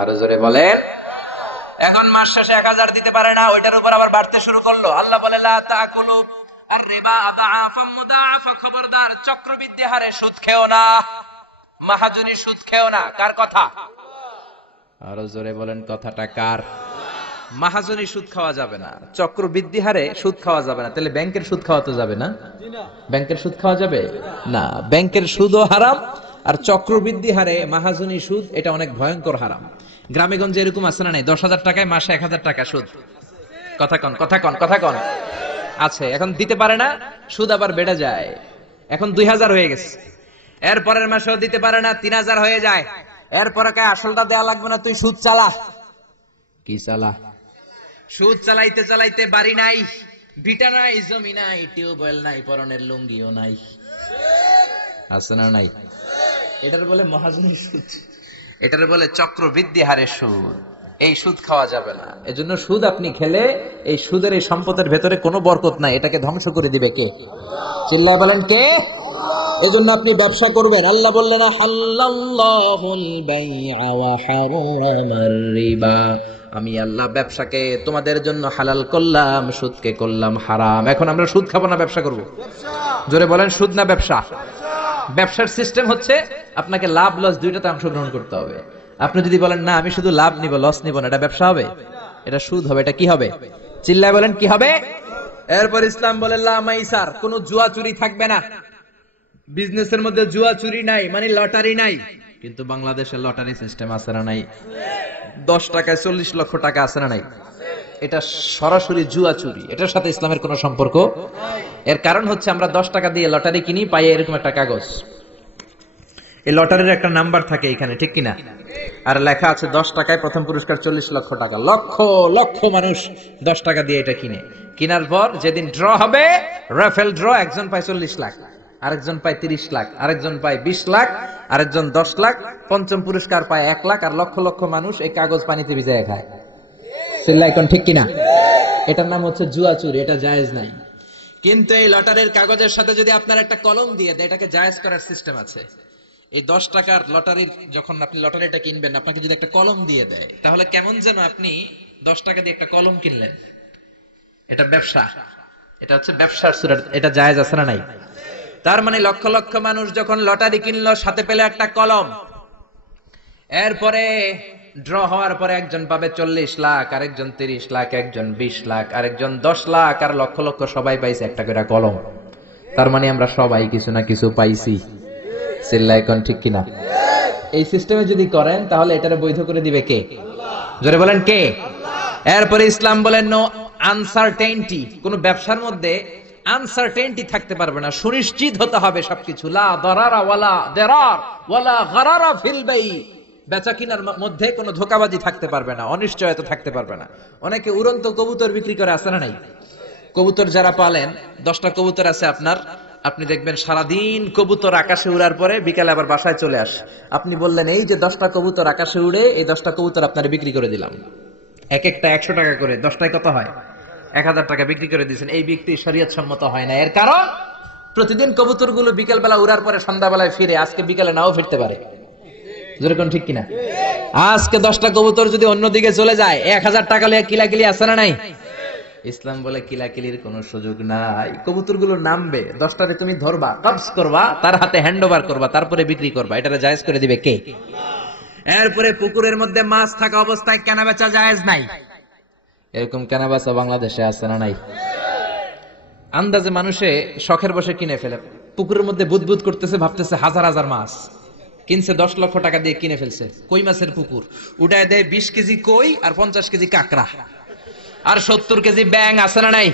আরো জোরে বলেন। এখন মাস শেষে 1,000 দিতে পারে না, ওইটার উপর আবার বাড়তে শুরু করলো। আল্লাহ বলে, লা তাকুলু আর রিবা আদাআফাম মুদাআফা। খবরদার, চক্রবৃদ্ধি হারে সুদ খেও না, মাহাজনী সুদ খেও না। কার কথা? আরো জোরে বলেন, কথাটা কার? মাহাজনী সুদ খাওয়া যাবে না, চক্রবৃদ্ধি হারে সুদ খাওয়া যাবে না। তাহলে ব্যাংকের সুদ খাওয়া তো যাবে না? ব্যাংকের সুদ খাওয়া যাবে না। ব্যাংকের সুদও হারাম, আর চক্রবৃদ্ধি হারে মাহাজনী সুদ, এটা অনেক ভয়ঙ্কর হারাম। গ্রামে গঞ্জে এরকম আছে না নাই? 10,000 টাকায় মাসে 1,000 টাকা সুদ। কথা কন, কথা কন, কথা কন। আছে। এখন দিতে পারে না, সুদ আবার বেড়ে যায়। এখন 2,000 হয়ে গেছে, এর পরের মাসেও দিতে পারে না, 3,000 হয়ে যায়। এরপরে কয় আসলটা দেয়া লাগবে না, তুই সুদ চালা। কি চালা? সুদ চালাইতে চালাইতে বাড়ি নাই, ভিটা নাই, জমি নাই, টিউবওয়েল নাই, পরনের লুঙ্গিও নাই, আছে না নাই? এটার বলে মহাজনী সুদ, এটার বলে চক্রবৃদ্ধি হারে সুদ। এই সুদ খাওয়া যাবে না। এজন্য সুদ আপনি খেলে এই সুদের এই সম্পদের ভেতরে কোনো বরকত নাই, এটাকে ধ্বংস করে দিবে কে? চিল্লায় বলেন কে? এজন্য আপনি ব্যবসা করবেন। আল্লাহ বললেন হাল্লাল্লাহুল বাই'a ওয়া হারামার রিবা, আমি আল্লাহ ব্যবসাকে তোমাদের জন্য হালাল করলাম, সুদকে করলাম হারাম। এখন আমরা সুদ খাবো না ব্যবসা করব? জোরে বলেন, সুদ না ব্যবসা? ব্যবসার সিস্টেম হচ্ছে আপনাকে লাভ লস দুইটাতে অংশগ্রহণ করতে হবে। আপনি যদি বলেন না আমি শুধু লাভ নিব লস নিব না, এটা ব্যবসা হবে? এটা সুদ হবে। এটা কি হবে? চিল্লায় বলেন কি হবে? এরপর ইসলাম বলে লা মাইসার, কোনো জুয়া চুরি থাকবে না। বিজনেসের মধ্যে জুয়া চুরি নাই, মানে লটারি নাই। কিন্তু বাংলাদেশে লটারি সিস্টেম আছে না নাই? 10 টাকায় 40 লক্ষ টাকা আছে না নাই? এটা সরাসরি জুয়া চুরি, এটার সাথে ইসলামের কোনো সম্পর্ক। এর কারণ হচ্ছে আমরা 10 টাকা দিয়ে লটারি কিনি, পাই এরকম একটা কাগজ, এই লটারির একটা নাম্বার থাকে এখানে, ঠিক কিনা? আর লেখা আছে 10 টাকায় প্রথম পুরস্কার 40 লক্ষ টাকা। লক্ষ লক্ষ মানুষ 10 টাকা দিয়ে এটা কিনে। কেনার পর যেদিন ড্র হবে, রাফেল ড্র, একজন পায় 40 লাখ, আরেকজন পায় 30 লাখ, আরেকজন পায় 20 লাখ, আরেকজন 10 লাখ, পঞ্চম পুরস্কার পায় 1 লাখ, আর লক্ষ লক্ষ মানুষ এই কাগজ পানিতে ভিজায় খায়। সিল্লাইকন ঠিক কিনা? এটার নাম হচ্ছে জুয়া চুরি, এটা জায়েজ নাই। কিন্তু এই লটারির কাগজের সাথে যদি আপনার একটা কলম দিয়ে দেয়, এটাকে জায়েজ করার সিস্টেম আছে। এই 10 টাকার লটারির, যখন আপনি লটারিটা কিনবেন, আপনাকে যদি একটা কলম দিয়ে দেয়, তাহলে কেমন যেন আপনি 10 টাকা দিয়ে একটা কলম কিনলেন। এটা ব্যবসা, এটা হচ্ছে ব্যবসার সুরা, এটা জায়েজ আছে না নাই? তার মানে লক্ষ লক্ষ মানুষ যখন লটারি কিনলো, সাথে পেলে একটা কলম। এরপরে ড্র হওয়ার পরে একজন পাবে 40 লাখ, আরেকজন 30 লাখ, একজন 20 লাখ, আরেকজন 10 লাখ, আর লক্ষ লক্ষ সবাই পাইছে একটা করে কলম। তার মানে আমরা সবাই কিছু না কিছু পাইছি। সিল্লাইকন ঠিক কিনা? এই সিস্টেমে যদি করেন তাহলে এটারে বৈধ করে দিবে কে? জোরে বলেন কে? এরপরে ইসলাম বলেন নো আনসার্টেইনটি, কোন ব্যবসার মধ্যে আনসার্টেইনটি থাকতে পারবে না, সুনিশ্চিত হতে হবে সবকিছু। লা দারারা ওয়ালা দারার ওয়ালা গারারা ফিল বাই, বেচা কিনার মধ্যে কোনো ধোঁকাবাজি থাকতে পারবে না, অনিশ্চয়তা থাকতে পারবে না। অনেকে উড়ন্ত কবুতর বিক্রি করে, আছে না নাই? কবুতর যারা পালেন, 10টা কবুতর আছে আপনার, আপনি দেখবেন সারাদিন কবুতর আকাশে উড়ার পরে বিকালে আবার বাসায় চলে আসে। আপনি বললেন এই যে 10টা কবুতর আকাশে উড়ে, এই 10টা কবুতর আপনার বিক্রি করে দিলাম, এক একটা 100 টাকা করে, 10টায় কত হয়? 1000 টাকা বিক্রি করে দিয়েছেন। এই বিক্রি শরীয়ত সম্মত হয় না। এর কারণ প্রতিদিন কবুতরগুলো বিকেল বেলা উড়ার পরে সন্ধ্যাবেলায় ফিরে, আজকে বিকালে নাও ফিরতে পারে। যেরকম ঠিক কিনা? আজকে 10টা কবুতর যদি অন্যদিকে চলে যায়, 1000 টাকা লিয়ে কিলাকিলি আছে না নাই? ইসলাম বলে কিলাকিলির কোনো সুযোগ নাই। কবুতরগুলো নামবে, 10টারে তুমি ধরবা, কবজ করবা, তার হাতে হ্যান্ড ওভার করবা, তারপরে বিক্রি করবা। এটা জায়েজ করে দিবে কে? এরপরে পুকুরের মধ্যে মাছ থাকা অবস্থায় কেনা বেচা জায়েজ নাই। এরকম কেনা বেচা বাংলাদেশে আছে না নাই? আন্দাজে মানুষে শখের বসে কিনে ফেলে, পুকুরের মধ্যে বুদবুদ করতেছে, ভাবতেছে হাজার হাজার মাছ কিনছে, 10 লক্ষ টাকা দিয়ে কিনে ফেলছে। কই মাছের পুকুর, উঠায় দেয় 20 কেজি কই আর 50 কেজি কাঁকড়া আর 70 কেজি ব্যাং, আছে না নাই?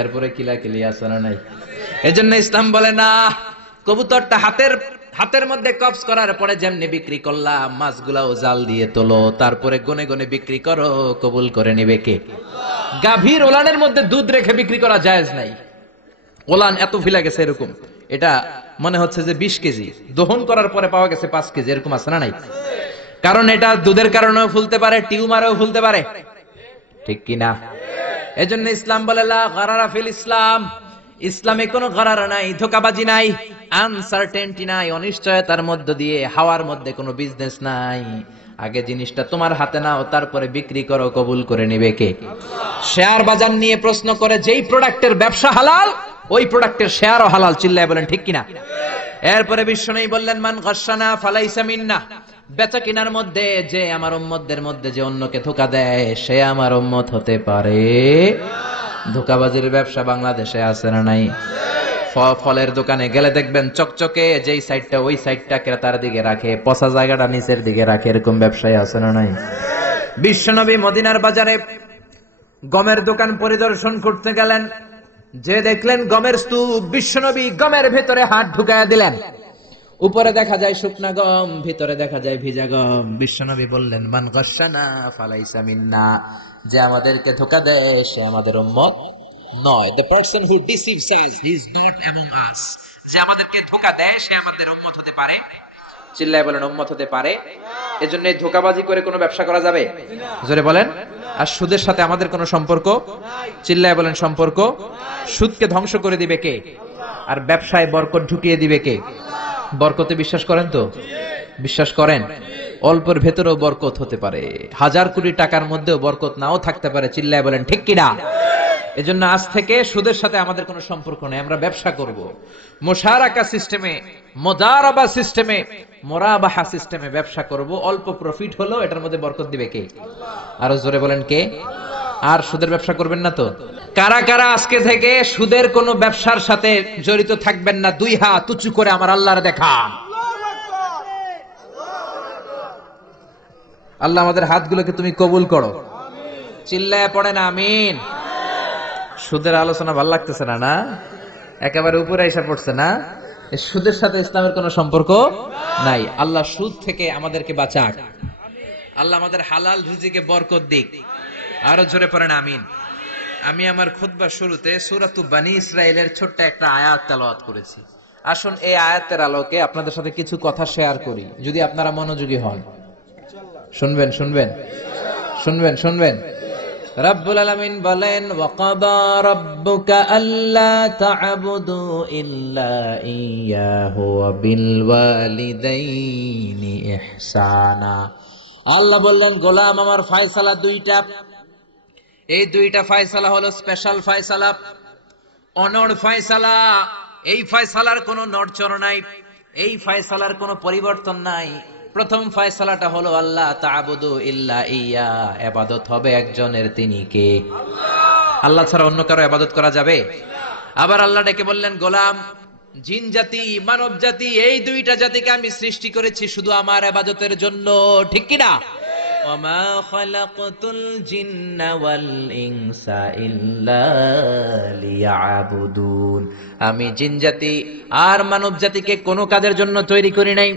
এরপরে কিলাকিলি আছে না নাই? এজন্য ইসলাম বলে না, কবুতরটা হাতের মধ্যে কবজ করার পরে যেমনি বিক্রি করলাম, মাছগুলাও জাল দিয়ে তোলো, তারপরে গনে গনে বিক্রি করো, কবুল করে নিবে কে? গাভীর ওলানের মধ্যে দুধ রেখে বিক্রি করা জায়েজ নাই। ওলান এত ফিলা গেছে এরকম, এটা মনে হচ্ছে যে 20 কেজি, দহন করার পরে পাওয়া গেছে 5 কেজি, এরকম আছে না নাই? কারণ এটা দুধের কারণেও ফুলতে পারে, টিউমারেও ফুলতে পারে, ঠিক কিনা? এজন্য ইসলাম বলে লা গারারা ফিল ইসলাম, ইসলামে কোনো গারারা নাই, ধোঁকাবাজি নাই, আনসার্টেনটি নাই, অনিশ্চয়তার মধ্য দিয়ে, হাওয়ার মধ্যে কোনো বিজনেস নাই। আগে জিনিসটা তোমার হাতে নাও, তারপরে বিক্রি করো, কবুল করে নিবে কে? শেয়ার বাজার নিয়ে প্রশ্ন করে, যেই প্রোডাক্টের ব্যবসা হালাল, ওই প্রোডাক্টের শেয়ারও হালাল। চিল্লায় বলেন ঠিক কিনা? এরপরে বিশ্বনবী বললেন মান গাশশানা ফালাইসা মিন্না, বেচা কিনার মধ্যে যে আমার উম্মতদের মধ্যে যে অন্যকে ধোঁকা দেয়, সে আমার উম্মত হতে পারে। ধোঁকাবাজির ব্যবসা বাংলাদেশে আছে না নাই? ফলের দোকানে গেলে দেখবেন চকচকে যেই সাইডটা, ওই সাইডটা ক্রেতার দিকে রাখে, পচা জায়গাটা নিচের দিকে রাখে, এরকম ব্যবসায় আছে না নাই? বিশ্বনবী মদিনার বাজারে গমের দোকান পরিদর্শন করতে গেলেন, যে দেখলেন গমের স্তূপ, বিশ্বনবী গমের ভেতরে হাত ঢুকায়া দিলেন। উপরে দেখা যায় শুকনা গম, ভিতরে দেখা যায় ভিজা গম। বিশ্বনবী বললেন, মান গাশশানা ফালাইসা মিন্না, যে আমাদেরকে ধোঁকা দেয় সে আমাদের উম্মত নয়। The person who deceives us, he is not among us. যে আমাদেরকে ধোঁকা দেয় সে আমাদের উম্মত হতে পারে? চিল্লায় বলেন, উম্মত হতে পারে। এজন্য এই ধোঁকাবাজি করে কোনো ব্যবসা করা যাবে? জোরে বলেন। আর সুদের সাথে আমাদের কোনো সম্পর্ক? চিল্লায় বলেন, সম্পর্ক। সুদকে ধ্বংস করে দিবে কে? আর ব্যবসায় বরকত ঢুকিয়ে দিবে কে? বরকতে বিশ্বাস করেন তো? বিশ্বাস করেন? অল্পের ভেতরেও বরকত হতে পারে, 1000 কোটি টাকার মধ্যেও বরকত নাও থাকতে পারে। চিল্লায় বলেন ঠিক কিনা? এজন্য আজ থেকে সুদের সাথে আমাদের কোনো সম্পর্ক নেই, আমরা ব্যবসা করব মুশারাকা সিস্টেমে, মুদারাবা সিস্টেমে, মুরাবাহা সিস্টেমে ব্যবসা করব। অল্প প্রফিট হলো এটার মধ্যে বরকত দিবে কে? আরো জোরে বলেন কে? আর সুদের ব্যবসা করবেন না তো? কারা কারা আজকে থেকে সুদের কোনো ব্যবসার সাথে জড়িত থাকবেন না? 2 হাত উঁচু করে আমার আল্লাহর দেখান। আল্লাহ আমাদের হাতগুলোকে তুমি কবুল করো। চিল্লায় পড়েন আমিন। সুদের আলোচনা ভালো লাগতেছে না? না, একেবারে উপরে এসে পড়ছে না? সুদের সাথে ইসলামের কোনো সম্পর্ক নাই। আল্লাহ সুদ থেকে আমাদেরকে বাঁচাক। আল্লাহ আমাদের হালাল রুজিকে বরকত দিক। আরো জোরে পড়েন আমিন। আমি আমার খুতবার শুরুতে সূরাতু বনী ইসরাইলের ছোট্ট একটা আয়াত তেলাওয়াত করেছি। আসুন এই আয়াতের আলোকে আপনাদের সাথে কিছু কথা শেয়ার করি, যদি আপনারা মনোযোগী হন। শুনবেন শুনবেন শুনবেন শুনবেন। রব্বুল আলামিন বলেন, ওয়াকাদা রাব্বুকা আল্লা তা'বুদু ইল্লা ইয়্যাহু ওয়া বিল ওয়ালিদাইনি ইহসানা। আল্লাহ বললেন, গোলাম আমার ফয়সালা 2টা। এই 2টা ফয়সালা হলো স্পেশাল ফয়সালা, অনড় ফয়সালা। এই ফয়সালার কোনো নড়চড় নাই, এই ফয়সালার কোনো পরিবর্তন নাই। প্রথম ফয়সালাটা হলো আল্লাহ তা'বুদু ইল্লা ইয়্যা, ইবাদত হবে একজনের, তিনি কে? আল্লাহ ছাড়া অন্য কারো ইবাদত করা যাবে? আবার আল্লাহ ডেকে বললেন, গোলাম জিন জাতি মানব জাতি এই 2টা জাতিকে আমি সৃষ্টি করেছি শুধু আমার ইবাদতের জন্য, ঠিক কি না? ওয়ামা খালাকতুল জিন্না ওয়াল ইনসা ইল্লা লিয়াবুদুন। আমি জিন জাতি আর মানব জাতিকে কোনো কাজের জন্য তৈরি করি নাই,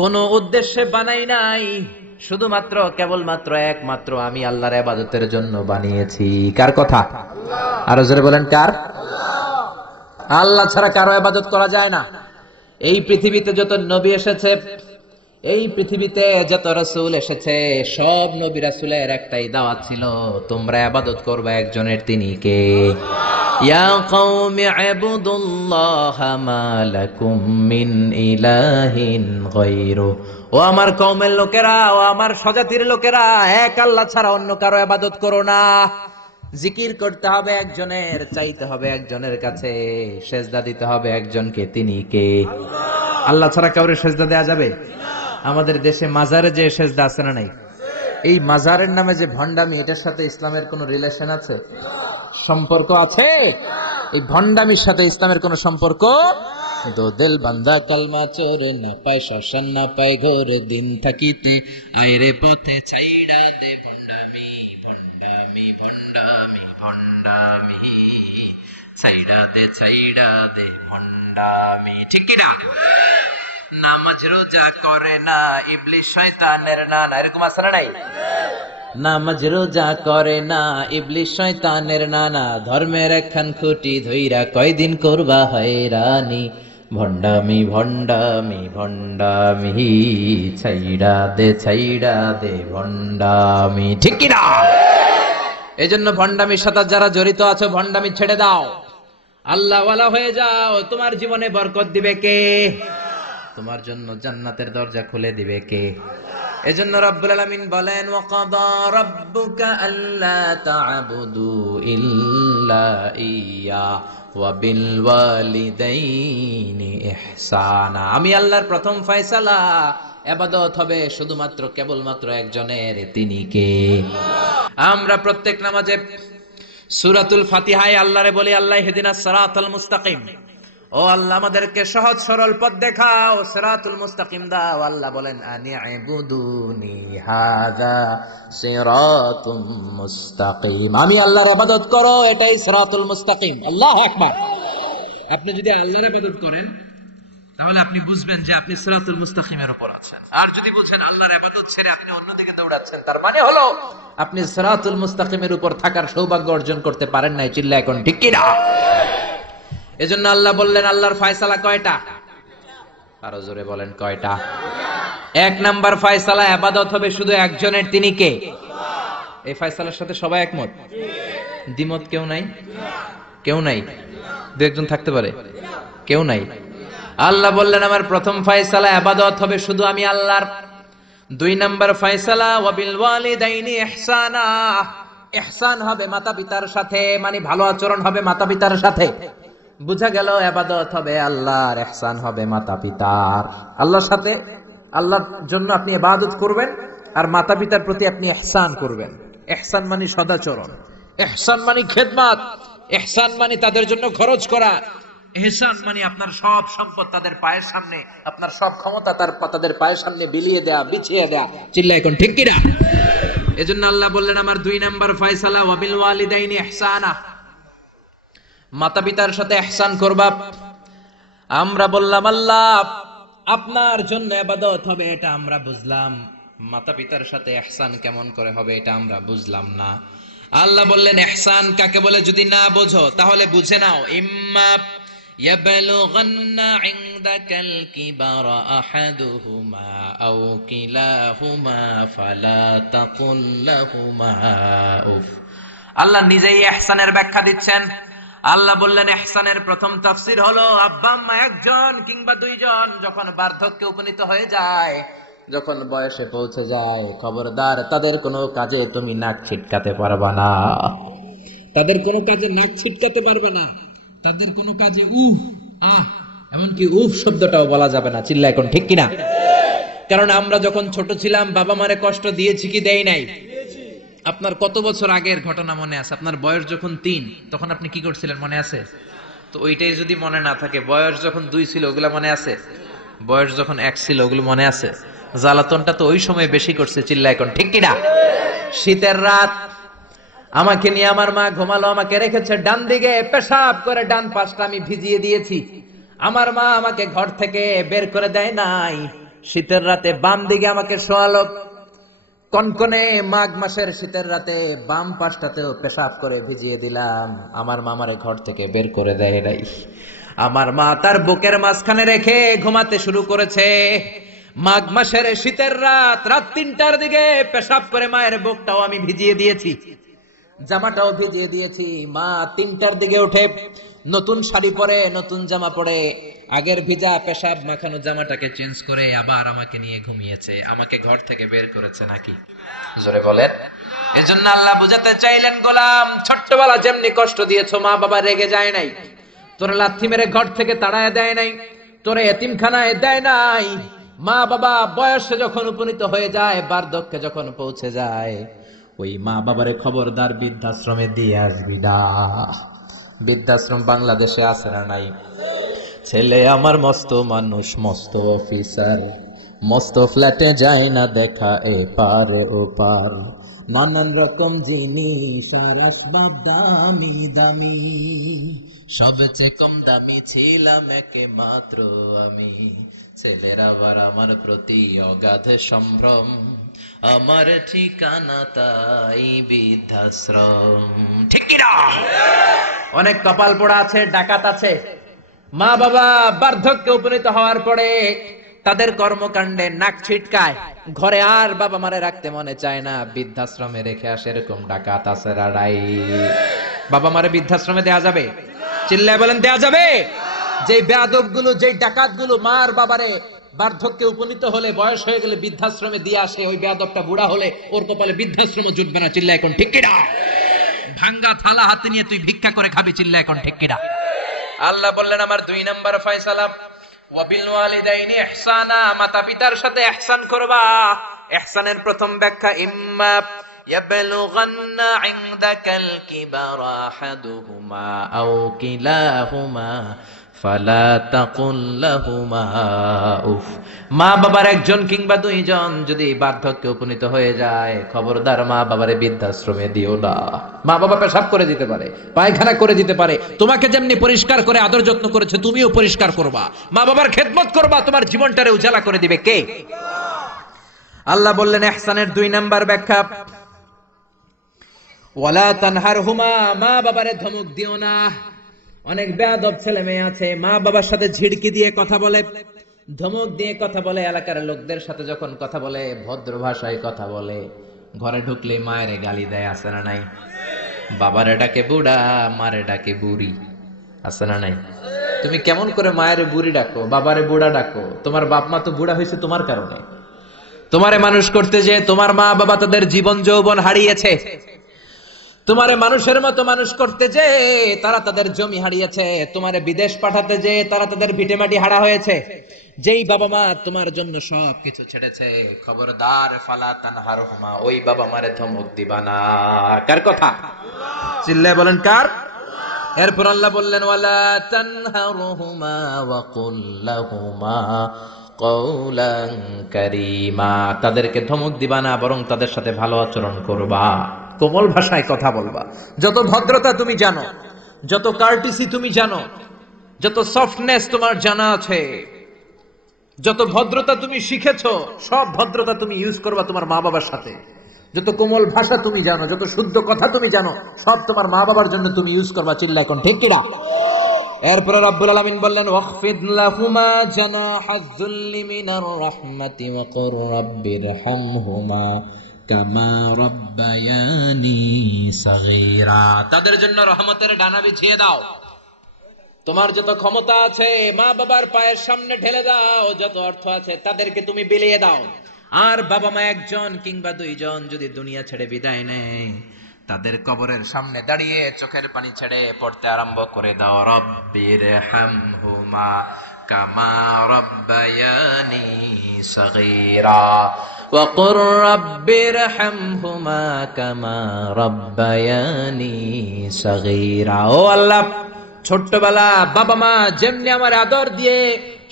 কোন উদ্দেশ্যে বানাই নাই, শুধুমাত্র কেবলমাত্র একমাত্র আমি আল্লাহর ইবাদতের জন্য বানিয়েছি। কার কথা? আরো জোরে বলেন, কার? আল্লাহ ছাড়া কারো ইবাদত করা যায় না। এই পৃথিবীতে যত নবী এসেছে, এই পৃথিবীতে যত রাসূল এসেছে, সব নবী রাসূলের একটাই দাওয়াত ছিল, তোমরা ইবাদত করবে একজনের, তিনি কে? ইয়া কওমি ইবুদুল্লাহা মা লাকুম মিন ইলাহিন গায়রু। ও আমার কওমের লোকেরা, ও আমার স্বজাতির লোকেরা, এক আল্লাহ ছাড়া অন্য কারো ইবাদত করো না। জিকির করতে হবে একজনের, চাইতে হবে একজনের কাছে, সেজদা দিতে হবে একজনকে, তিনি কে? আল্লাহ ছাড়া কাউরে সেজদা দেয়া যাবে? আমাদের দেশে মাজারে যে সেজদা আছে না নাই, এই মাজারের নামে যে ভণ্ডামি, এটার সাথে ইসলামের কোন রিলেশন আছে? সম্পর্ক আছে? এই ভণ্ডামির সাথে ইসলামের কোন সম্পর্ক? দো দিল বান্দা কালমা চোরে, না পায় শ্মশান না পায় ঘরে, দিন থাকিতে আইরে পথে ছাইড়া দে ভণ্ডামি ভণ্ডামি ভণ্ডামি ভণ্ডামি, ছাইড়া দে ভণ্ডামি, ঠিক কি না? নামাজ রোজা করে না ইবলিস শয়তানের নানা, এরকম আছে না নাই? নামাজ রোজা করে না ইবলিস শয়তানের নানা, ধর্মের একখান খুঁটি ধইরা কয়দিন করবা হয়রানি, ভণ্ডামি ভণ্ডামি ভণ্ডামি, ছাইড়া দে ভণ্ডামি, ঠিক কি না? এই জন্য ভণ্ডামির সাথে যারা জড়িত আছো, ভণ্ডামি ছেড়ে দাও, আল্লাহ ওয়ালা হয়ে যাও। তোমার জীবনে বরকত দিবে কে? তোমার জন্য জান্নাতের দরজা খুলে দিবে কে? এজন্য রব্বুল আলামিন বলেন, ওয়াকাদা রাব্বুকা আল্লা তা'বুদু ইল্লা ইয়্যা ওয়া বিল ওয়ালিদাইনি ইহসানা। আমি আল্লাহর প্রথম ফয়সালা, ইবাদত হবে শুধুমাত্র কেবলমাত্র একজনের, তিনি কে? আমরা প্রত্যেক নামাজে সূরাতুল ফাতিহায় আল্লাহরে বলি, আল্লাহ ইহদিনাস সিরাতাল মুস্তাকিম, ও আল্লাহ আমাদেরকে সহজ সরল পথ দেখাও, সিরাতুল মুস্তাকিম দাও। আল্লাহ বলেন, আনি ইবুদুনি হাযা সিরাতুম মুস্তাকিম, আমি আল্লাহর ইবাদত করো, এটাই সিরাতুল মুস্তাকিম। আল্লাহু আকবার। আপনি যদি আল্লাহর ইবাদত করেন, তাহলে আপনি বুঝবেন যে আপনি সিরাতুল মুস্তাকিমের উপর আছেন। আর যদি বলছেন আল্লাহর ইবাদত ছেড়ে আপনি অন্যদিকে দৌড়াচ্ছেন, তার মানে হলো আপনি সিরাতুল মুস্তাকিমের উপর থাকার সৌভাগ্য অর্জন করতে পারেন নাই। চিল্লা এখন ঠিক কি না? এজন্য আল্লাহ বললেন আল্লাহর ফয়সালা কয়টা? আরো জোরে বলেন কয়টা? এক নাম্বার ফয়সালা, ইবাদত হবে শুধু একজনের, তিনি কে? এই ফয়সালার সাথে সবাই একমত? দ্বিমত কেউ নাই? কেউ নাই? দু একজন থাকতে পারে, কেউ নাই। আল্লাহ বললেন আমার প্রথম ফয়সালা ইবাদত হবে শুধু আমি আল্লাহর। দুই নাম্বার ফয়সালা ওয়াবিল ওয়ালিদাইনি ইহসানা, ইহসান হবে মাতা পিতার সাথে, মানে ভালো আচরণ হবে মাতা পিতার সাথে। বুঝা গেল ইবাদত হবে আল্লাহর, ইহসান হবে মাতা পিতার। আল্লাহর সাথে, আল্লাহর জন্য আপনি ইবাদত করবেন আর মাতা পিতার প্রতি আপনি ইহসান করবেন। ইহসান মানে সদাচরণ, ইহসান মানে খেদমত, ইহসান মানে তাদের জন্য খরচ করা, ইহসান মানে আপনার সব সম্পদ তাদের পায়ের সামনে, আপনার সব ক্ষমতা তাদের পায়ের সামনে বিলিয়ে দেয়া, বিছিয়ে দেয়া। চিল্লা এখন ঠিক কি না? এজন্য আল্লাহ বললেন আমার দুই নাম্বার ফয়সালা ওয়াবিল ওয়ালিদাইনি ইহসানা, মাতা পিতার সাথে ইহসান করবা। আমরা বললাম আল্লাহ আপনার জন্য ইবাদত হবে এটা আমরা বুঝলাম, মাতা পিতার সাথে ইহসান কেমন করে হবে এটা আমরা বুঝলাম না। আল্লাহ বললেন ইহসান কাকে বলে যদি না বোঝো তাহলে বুঝে নাও, ইম্মা ইয়াবলুগান্না ইনদাকাল কিবারা আহাদুহুমা আও কিলাহুমা ফালা তাকুল লাহুমা উফ। আল্লাহ নিজেই ইহসানের ব্যাখ্যা দিচ্ছেন। আল্লাহ বললেন ইহসানের প্রথম তাফসীর হলো আব্বা আম্মা একজন কিংবা দুইজন যখন বার্ধক্যে উপনীত হয়ে যায়, যখন বয়সে পৌঁছে যায়, খবরদার তাদের কোনো কাজে তুমি নাক ছিটকাতে পারবে না। তাদের কোনো কাজে নাক ছিটকাতে পারবে না, তাদের কোনো কাজে উফ আহ এমনকি উফ শব্দটাও বলা যাবে না। চিল্লা এখন ঠিক কিনা? কারণ আমরা যখন ছোট ছিলাম বাবা মারে কষ্ট দিয়েছি কি দেই নাই? আপনার কত বছর আগের ঘটনা মনে আছে? আপনার বয়স যখন 3 তখন আপনি কি করছিলেন মনে আছে? তো ওইটাই যদি মনে না থাকে, বয়স যখন 2 ছিল ওগুলা মনে আছে? বয়স যখন 1 ছিল ওগুলো মনে আছে? জ্বালাতনটা তো ওই সময় বেশি করছে। চিল্লা এখন ঠিক কিনা? শীতের রাত আমাকে নিয়ে আমার মা ঘুমালো, আমাকে রেখেছে ডান দিকে, পেশাব করে ডান পাশটা আমি ভিজিয়ে দিয়েছি। আমার মা আমাকে ঘর থেকে বের করে দেয় নাই, শীতের রাতে বাম দিকে আমাকে শোয়ালো। কনকনে মাঘ মাসের শীতের রাতে বাম পাশটাতেও পেশাব করে ভিজিয়ে দিলাম। আমার মা আমারে ঘর থেকে বের করে দেয় নাই। আমার মা তার বুকের মাঝখানে রেখে ঘুমাতে শুরু করেছে। মাঘ মাসের শীতের রাত 3টার দিকে পেশাব করে মায়ের বুকটাও আমি ভিজিয়ে দিয়েছি, জামাটাও ভিজিয়ে দিয়েছি। মা 3টার দিকে উঠে নতুন শাড়ি পরে, নতুন জামা পরে, আগের ভিজা পেশাব মাখানো জামাটাকে চেঞ্জ করে আবার আমাকে নিয়ে ঘুমিয়েছে। আমাকে ঘর থেকে বের করেছে নাকি? জোরে বলেন। এজন্য আল্লাহ বুঝাতে চাইলেন গোলাম ছোট্টবেলা যেমনি কষ্ট দিয়েছো মা বাবা রেগে যায় নাই, তোরে লাথি মেরে ঘর থেকে তাড়ায় দেয় নাই, তোরে এতিমখানায় দেয় নাই। মা বাবা বয়সে যখন উপনীত হয়ে যায়, বার্ধক্যে যখন পৌঁছে যায়, ওই মা বাবারে খবরদার বৃদ্ধাশ্রমে দিয়ে আসবি না। বৃদ্ধাশ্রম বাংলাদেশে আছে না নাই? ছেলে আমার মস্ত মানুষ, মস্ত অফিসার, মস্ত ফ্ল্যাটে যায় না দেখা এ পারে ও পার, নানান রকম জিনিস আর আসবাব দামি দামি, সবচেয়ে কম দামি ছিলাম একে মাত্র আমি। ছেলের আবার আমার প্রতি অগাধ সম্ভ্রম, আমার ঠিকানা তাই বৃদ্ধাশ্রম। ঠিক কিনা? অনেক কপাল পোড়া আছে, ডাকাত আছে। মা বাবা বার্ধক্যে উপনীত হওয়ার পরে তাদের কর্মকাণ্ডে নাক ছিটকায়, ঘরে আর বাবা মারে রাখতে মনে চায় না, বৃদ্ধাশ্রমে রেখে আসে। এরকম ডাকাত আছে রাড়াই। বাবা মারে বৃদ্ধাশ্রমে দেয়া যাবে? চিল্লায় বলেন দেয়া যাবে? যে বেয়াদব গুলো, যে ডাকাত গুলো মার বাবারে বার্ধক্যে উপনীত হলে, বয়স হয়ে গেলে বৃদ্ধাশ্রমে দিয়ে আসে, ওই বেয়াদবটা বুড়া হলে ওর কপালে বৃদ্ধাশ্রম জুটবে না। চিল্লা এখন ঠিক কিনা? ভাঙ্গা থালা হাতে নিয়ে তুই ভিক্ষা করে খাবি। চিল্লা এখন ঠিক কিনা? আল্লাহ বললেন আমার 2 নাম্বার ফয়সালা ওয়াবিল ওয়ালিদাইনি ইহসানা, মাতা পিতার সাথে ইহসান করবা। ইহসানের প্রথম ব্যাখ্যা ইম্মা ইয়াবলুগান্না ইনদাকাল কিবারা আহাদুহুমা আও কিলাহুমা ফালা তাকুল লাহুমা উফ। মা বাবার একজন কিংবা দুইজন যদি বার্ধক্যে উপনীত হয়ে যায়, খবরদার মা বাবারে বৃদ্ধাশ্রমে দিও না। মা বাবা পেশাব করে দিতে পারে, পায়খানা করে দিতে পারে, তোমাকে যেমনি পরিষ্কার করে আদর যত্ন করেছে তুমিও পরিষ্কার করবা, মা বাবার খেদমত করবা, তোমার জীবনটারে উজালা করে দিবে কে? আল্লাহ বললেন ইহসানের 2 নাম্বার ব্যাখ্যা, ওয়ালা তানহারহুমা, মা বাবারে ধমক দিও না। অনেক বেয়াদব ছেলে মেয়ে আছে, মা বাবার সাথে ঝিড়কি দিয়ে কথা বলে, ধমক দিয়ে কথা বলে, এলাকার লোকদের সাথে যখন কথা বলে ভদ্র ভাষায় কথা বলে, ঘরে ঢুকলে মায়ের গালি দেয়, আছে না নাই? বাবারে ডাকে বুড়া, মারে ডাকে বুড়ি, আছে না নাই? তুমি কেমন করে মায়ের বুড়ি ডাকো, বাবারে বুড়া ডাকো? তোমার বাপ মা তো বুড়া হয়েছে তোমার কারণে। তোমারে মানুষ করতে যে তোমার মা বাবা তাদের জীবন যৌবন হারিয়েছে, তোমারে মানুষের মতো মানুষ করতে যে তারা তাদের জমি হারিয়েছে, তোমারে বিদেশ পাঠাতে যে তারা তাদের ভিটেমাটি হারা হয়েছে। যেই বাবা মা তোমার জন্য সবকিছু ছেড়েছে, খবরদার ফালা তানহারহুমা, ওই বাবা মারে ধমক দিবা না। কার কথা? চিল্লায় বলেন কার? এরপর আল্লাহ বললেন ওয়ালা তানহারহুমা ওয়া কুল লাহুমা কওলান কারীমা, তাদেরকে ধমক দিবা না, বরং তাদের সাথে ভালো আচরণ করবা, কোমল ভাষায় কথা বলবা। যত ভদ্রতা তুমি জানো, যত কার্টিসি তুমি জানো, যত সফটনেস তোমার জানা আছে, যত ভদ্রতা তুমি শিখেছো, সব ভদ্রতা তুমি ইউজ করবা তোমার মা বাবার সাথে। যত কোমল ভাষা তুমি জানো, যত শুদ্ধ কথা তুমি জানো, সব তোমার মা বাবার জন্য তুমি ইউজ করবা। চিল্লা এখন ঠিক কিনা? এরপরে রব্বুল আলামিন বললেন ওয়াখফিদ লাহুমা জানাহাজ যুল্লি মিনার রাহমাতি ওয়া কুর রাব্বিরহামহুমা কামা রাব্বায়ানি সাগীরা, তাদের জন্য রহমতের ডানা বিছিয়ে দাও। তোমার যত ক্ষমতা আছে মা বাবার পায়ের সামনে ঢেলে দাও, যত অর্থ আছে তাদেরকে তুমি বিলিয়ে দাও। আর বাবা মা একজন কিংবা দুইজন যদি দুনিয়া ছেড়ে বিদায় নেয়, তাদের কবরের সামনে দাঁড়িয়ে চোখের পানি ছেড়ে পড়তে আরম্ভ করে দাও রব্বিরহামহুমা কামা রাব্বায়ানি সাগীরা ওয়া কুর রাব্বিরহামহুমা কামা রাব্বায়ানি সাগীরা। ও আল্লাহ, ছোট্টবেলা বাবা মা যেমনি আমার আদর দিয়ে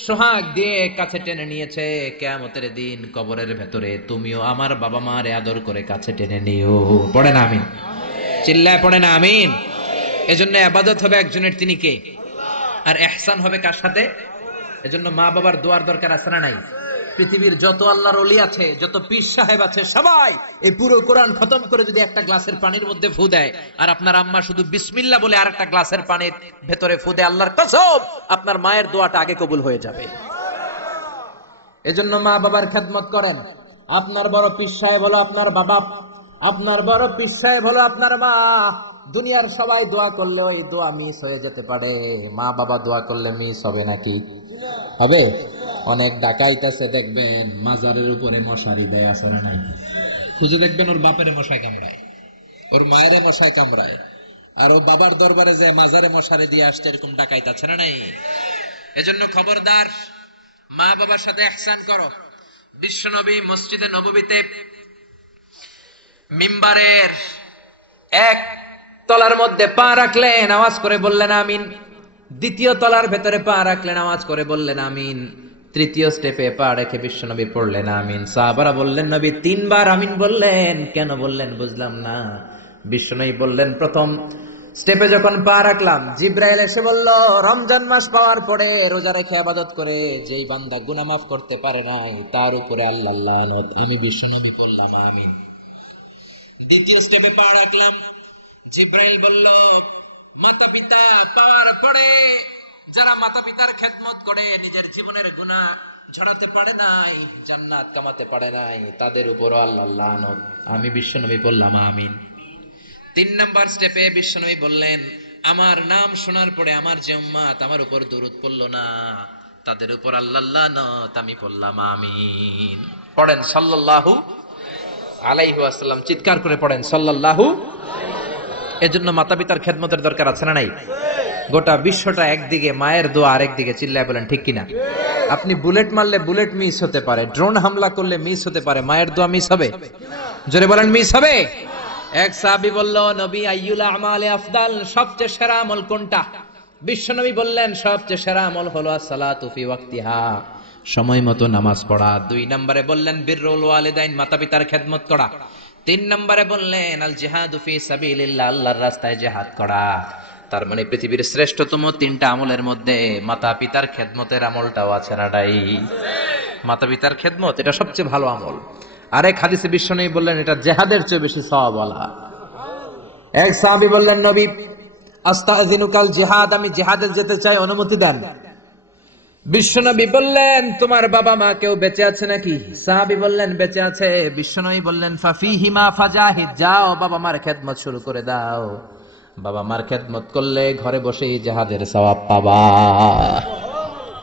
সোহাগ দিয়ে কাছে টেনে নিয়েছে, কিয়ামতের দিন কবরের ভেতরে তুমিও আমার বাবা মারে আদর করে কাছে টেনে নিও। পড়েন আমিন, চিল্লায় পড়েন আমিন। এজন্য ইবাদত হবে একজনের, তিনি কে? আর ইহসান হবে কার সাথে? এজন্য মা বাবার দোয়ার দরকার আছে না নাই? পৃথিবীর যত আল্লাহর ওলি আছে, যত পীর সাহেব আছে, সবাই এই পুরো কোরআন খতম করে যদি একটা গ্লাসের পানির মধ্যে ফু দেয়, আর আপনার আম্মা শুধু বিসমিল্লাহ বলে আরেকটা গ্লাসের পানির ভেতরে ফু দেয়, আল্লাহর কসম আপনার মায়ের দোয়াটা আগে কবুল হয়ে যাবে। এজন্য মা বাবার খেদমত করেন। আপনার বড় পীর সাহেব হলো আপনার বাবা, আপনার বড় পীর সাহেব হলো আপনার মা। দুনিয়ার সবাই দোয়া করলে ওই দোয়া মিস হয়ে যেতে পারে, মা বাবা দোয়া করলে মিস হবে নাকি? হবে। অনেক ডাকাইত আছে দেখবেন মাজারের উপরে মশারি দেয়, আছে না নাই? খুঁজে দেখবেন ওর বাপের মশাই কামড়ায়, ওর মায়ের মশাই কামড়ায়, আর ও বাবার দরবারে যে মাজারে মশারি দিয়ে আসছে, এরকম ডাকাইত আছে না নাই? এজন্য খবরদার, মা বাবার সাথে ইহসান করো। বিশ্বনবী মসজিদে নববীতে মিম্বারের এক তলার মধ্যে পা রাখলেন, আওয়াজ করে বললেন আমিন। দ্বিতীয় তলার ভেতরে পা রাখলেন, আওয়াজ করে বললেন আমিন। তৃতীয় স্টেপে পা রেখে বিশ্বনবী পড়লেন আমিন। সাহাবারা বললেন নবী 3 বার আমিন বললেন, কেন বললেন বুঝলাম না। বিশ্বনবী বললেন প্রথম স্টেপে যখন পা রাখলাম, জিব্রাইল এসে বলল রমজান মাস পাওয়ার পরে রোজা রেখে ইবাদত করে যেই বান্দা গুনাহ মাফ করতে পারে নাই, তার উপরে আল্লাহর লানত। আমি বিশ্বনবী বললাম আমিন। দ্বিতীয় স্টেপে পা রাখলাম, জিব্রাইল বলল মাতা পিতা পাওয়ার পরে যারা মাতা পিতার খেদমত করে নিজের জীবনের গুনাহ ঝরাতে পারে নাই, জান্নাত কামাতে পারে নাই, তাদের উপরও আল্লাহর লানত। আমি বিশ্বনবী বললাম আমিন। 3 নাম্বার স্টেপে বিশ্বনবী বললেন আমার নাম শোনার পরে আমার যে উম্মত আমার উপর দরুদ পড়লো না, তাদের উপর আল্লাহর লানত। আমি বললাম আমিন। পড়েন সাল্লাল্লাহু আলাইহি ওয়াসাল্লাম, চিৎকার করে পড়েন সাল্লাল্লাহু। এজন্য মাতা পিতার খেদমতের দরকার আছে না নাই? গোটা বিশ্বটা একদিকে, মায়ের দোয়া আরেকদিকে। চিল্লায় বলেন ঠিক কিনা? আপনি বুলেট মারলে বুলেট মিস হতে পারে, ড্রোন হামলা করলে মিস হতে পারে, মায়ের দোয়া মিস হবে? জোরে বলেন মিস হবে? এক সাহাবী বলল নবী আইয়ুল আমালে আফদাল, সবচেয়ে সেরা আমল কোনটা? বিশ্বনবী বললেন সবচেয়ে সেরা আমল হলো আসসালাতু ফি ওয়াক্তিহা, সময় মতো নামাজ পড়া। 2 নম্বরে বললেন বিররুল ওয়ালিদাইন, মাতা পিতার খেদমত করা। 3 নম্বরে বললেন আল জিহাদু ফি সাবিলিল্লাহ, আল্লাহর রাস্তায় জিহাদ করা। তার মানে পৃথিবীর শ্রেষ্ঠতম 3টা আমলের মধ্যে মাতা পিতার খেদমতের আমলটাও আছে না নাই? মাতা পিতার খেদমত এটা সবচেয়ে ভালো আমল। আরেক হাদিসে বিশ্বনবী বললেন এটা জিহাদের চেয়ে বেশি সওয়াবওয়ালা। এক সাহাবী বললেন নবী আস্তাযিনুকাল জিহাদ, আমি জিহাদে যেতে চাই, অনুমতি দেন। বিশ্বনবী বললেন তোমার বাবা মা কেউ বেঁচে আছে নাকি? সাহাবী বললেন বেঁচে আছে। বিশ্বনবী বললেন ফাফিহিমা ফাজাহিদ, যাও বাবা মার খেদমত শুরু করে দাও। বাবা মার খেদমত করলে ঘরে বসেই জিহাদের সওয়াব পাবা,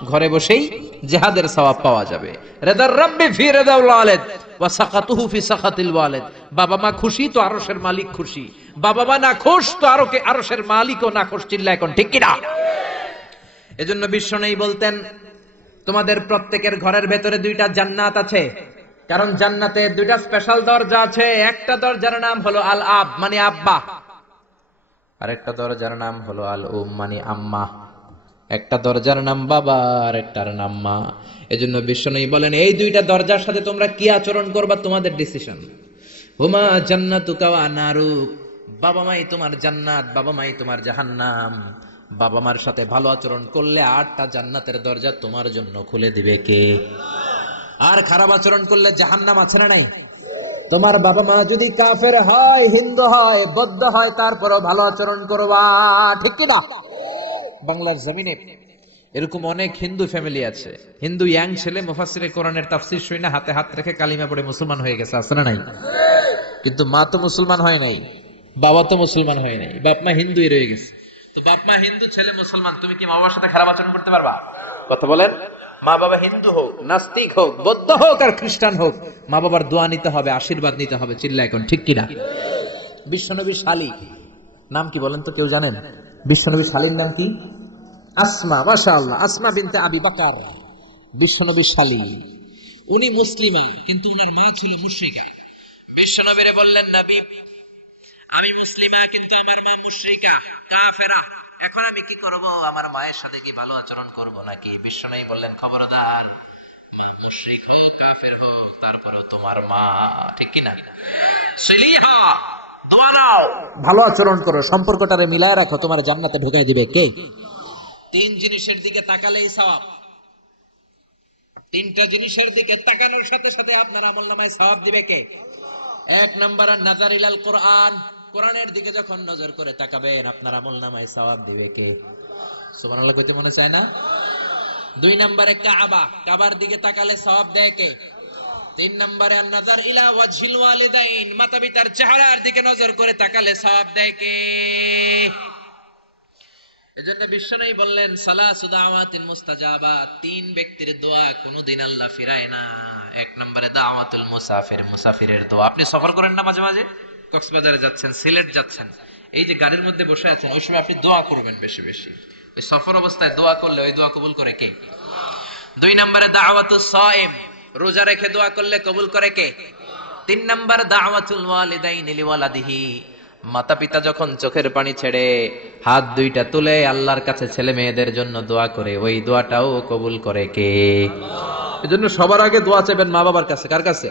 ঘরে বসেই জিহাদের সওয়াব পাওয়া যাবে। রিদার রাব্বি ফি রিদাল ওয়ালিদ ওয়া সাকাতুহু ফি সাকাতিল ওয়ালিদ, বাবা মা খুশি তো আরশের মালিক খুশি, বাবা মা না খুশ তো আরশের মালিকও না খুশ। চিল্লা এখন ঠিক কি না? এজন্য বিশ্বনবী বলতেন তোমাদের প্রত্যেকের ঘরের ভেতরে 2টা জান্নাত আছে, কারণ জান্নাতে 2টা স্পেশাল দরজা আছে। একটা দরজার নাম হলো আল আব মানে আব্বা, আর একটা দরজার নাম হলো আল উম মানে আম্মা। একটা দরজার নাম বাবা আর একটার নাম মা। এজন্য বিশ্বনবী বলেন এই 2টা দরজার সাথে তোমরা কি আচরণ করবা তোমাদের ডিসিশন। হুমা জান্নাতুকা ওয়া নারুক, বাবা মাই তোমার জান্নাত, বাবা মাই তোমার জাহান্নাম। বাবা মার সাথে ভালো আচরণ করলে 8টা জান্নাতের দরজা তোমার জন্য খুলে দিবে কে? আর খারাপ আচরণ করলে জাহান্নাম আছে না নাই? তোমার বাবা মা যদি কাফের হয়, হিন্দু হয়, বৌদ্ধ হয়, তারপরও ভালো আচরণ করবা, ঠিক কি না? বাংলার জমিনে এরকম অনেক হিন্দু ফ্যামিলি আছে, হিন্দু ইয়াং ছেলে মুফাসসিরে কোরআনের তাফসীর শুনে হাতে হাত রেখে কালিমা পড়ে মুসলমান হয়ে গেছে, আছে না নাই? কিন্তু মা তো মুসলমান হয় নাই, বাবা তো মুসলমান হয় নাই, বাপ মা হিন্দুই রয়ে গেছে। তো বাপ মা হিন্দু, ছেলে মুসলমান, তুমি কি মা বাবার সাথে খারাপ আচরণ করতে পারবা? কথা বলেন। মা বাবা হিন্দু হোক, নাস্তিক হোক, বৌদ্ধ হোক আর খ্রিস্টান হোক, মা বাবার দোয়া নিতে হবে, আশীর্বাদ নিতে হবে। চিল্লা এখন ঠিক কিনা? বিশ্বনবীর শালী নাম কি বলেন তো, কেউ জানেন? বিশ্বনবীর শালীর নাম কি? আসমা। মাশাআল্লাহ, আসমা বিনতে আবি বকর বিশ্বনবীর শালী। উনি মুসলিমা, কিন্তু উনার মা ছিল মুশরিকা। বিশ্বনবীরে বললেন নবী আমি মুসলিমা কিন্তু আমার মা মুশরিকা, কাফেরা, এখন আমি কি করব? আমার মায়ের সাথে কি ভালো আচরণ করব নাকি? বিশ্বনবী বললেন খবরদার, মা মুশরিক হোক কাফের হোক তারপরেও তোমার মা, ঠিক কি না? সিলিহা, দোয়া দাও, ভালো আচরণ করো, সম্পর্কটারে মিলায় রাখো, তোমার জান্নাতে ঢুকাই দিবে কে? 3 জিনিসের দিকে তাকালেই সওয়াব। 3টা জিনিসের দিকে তাকানোর সাথে সাথে আপনার আমলনামায় সওয়াব দিবে কে? 1 নম্বর নাযার ইলাল কোরআন, কোরআনের দিকে যখন নজর করে তাকাবেন আপনার আমলনামায় সওয়াব দিবে কে? সুবহানাল্লাহ কইতে মনে চায় না? 2 নম্বরে কাবা, কাবার দিকে তাকালে সওয়াব দেয় কে? 3 নম্বরে নাযার ইলা ওয়াজহিল ওয়ালিদাইন, মাতা-পিতার চেহারার দিকে নজর করে তাকালে সওয়াব দেয় কে? এজন্য বিশ্বনবী বললেন সালাসু দাওয়াতিন মুস্তাজাবাত, 3 ব্যক্তির দোয়া কোনদিন আল্লাহ ফিরায় না। 1 নম্বরে দাওয়াতুল মুসাফির, মুসাফিরের দোয়া। আপনি সফর করেন না মাঝে মাঝে, কক্সবাজারে যাচ্ছেন, সিলেট যাচ্ছেন, এই যে গাড়ির মধ্যে বসে আছেন, ওই সময় আপনি দোয়া করবেন বেশি বেশি। ওই সফর অবস্থায় দোয়া করলে ওই দোয়া কবুল করে কে? 2 নম্বরে দাওয়াতুস সাইম, রোজা রেখে দোয়া করলে কবুল করে কে? 3 নম্বর দাওয়াতুল ওয়ালিদাইনি লিওয়ালাদিহি, মাতা পিতা যখন চোখের পানি ছেড়ে হাত 2টা তুলে আল্লাহর কাছে ছেলে মেয়েদের জন্য দোয়া করে, ওই দোয়াটাও কবুল করে কে? এজন্য সবার আগে দোয়া চাইবেন মা বাবার কাছে। কার কাছে?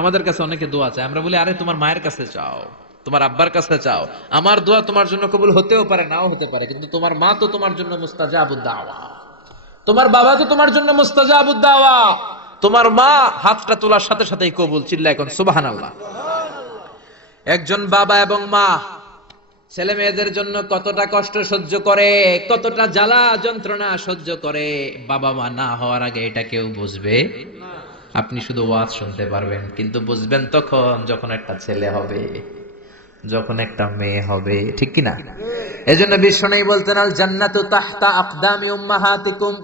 আমাদের কাছে অনেকে দোয়া চায়, আমরা বলি আরে তোমার মায়ের কাছে চাও, তোমার আব্বার কাছে চাও। আমার দোয়া তোমার জন্য কবুল হতেও পারে, নাও হতে পারে, কিন্তু তোমার মা তো তোমার জন্য মুস্তাজাবুদ দাওয়া, তোমার বাবা তো তোমার জন্য মুস্তাজাবুদ দাওয়া। তোমার মা হাতটা তোলার সাথে সাথেই কবুল। চিল্লা এখন সুবহানাল্লাহ। একজন বাবা এবং মা ছেলে মেয়েদের জন্য কতটা কষ্ট সহ্য করে, কতটা জ্বালা যন্ত্রণা সহ্য করে, বাবা মা না হওয়ার আগে এটা কেউ বুঝবে না। আপনি শুধু ওয়াজ শুনতে পারবেন, কিন্তু বুঝবেন তখন যখন একটা ছেলে হবে, যখন একটা মেয়ে হবে, ঠিক কি না? এজন্য বিশ্বনবী বলতেন আল জান্নাতু তাহতা আকদামি উম্মাহাতিকুম,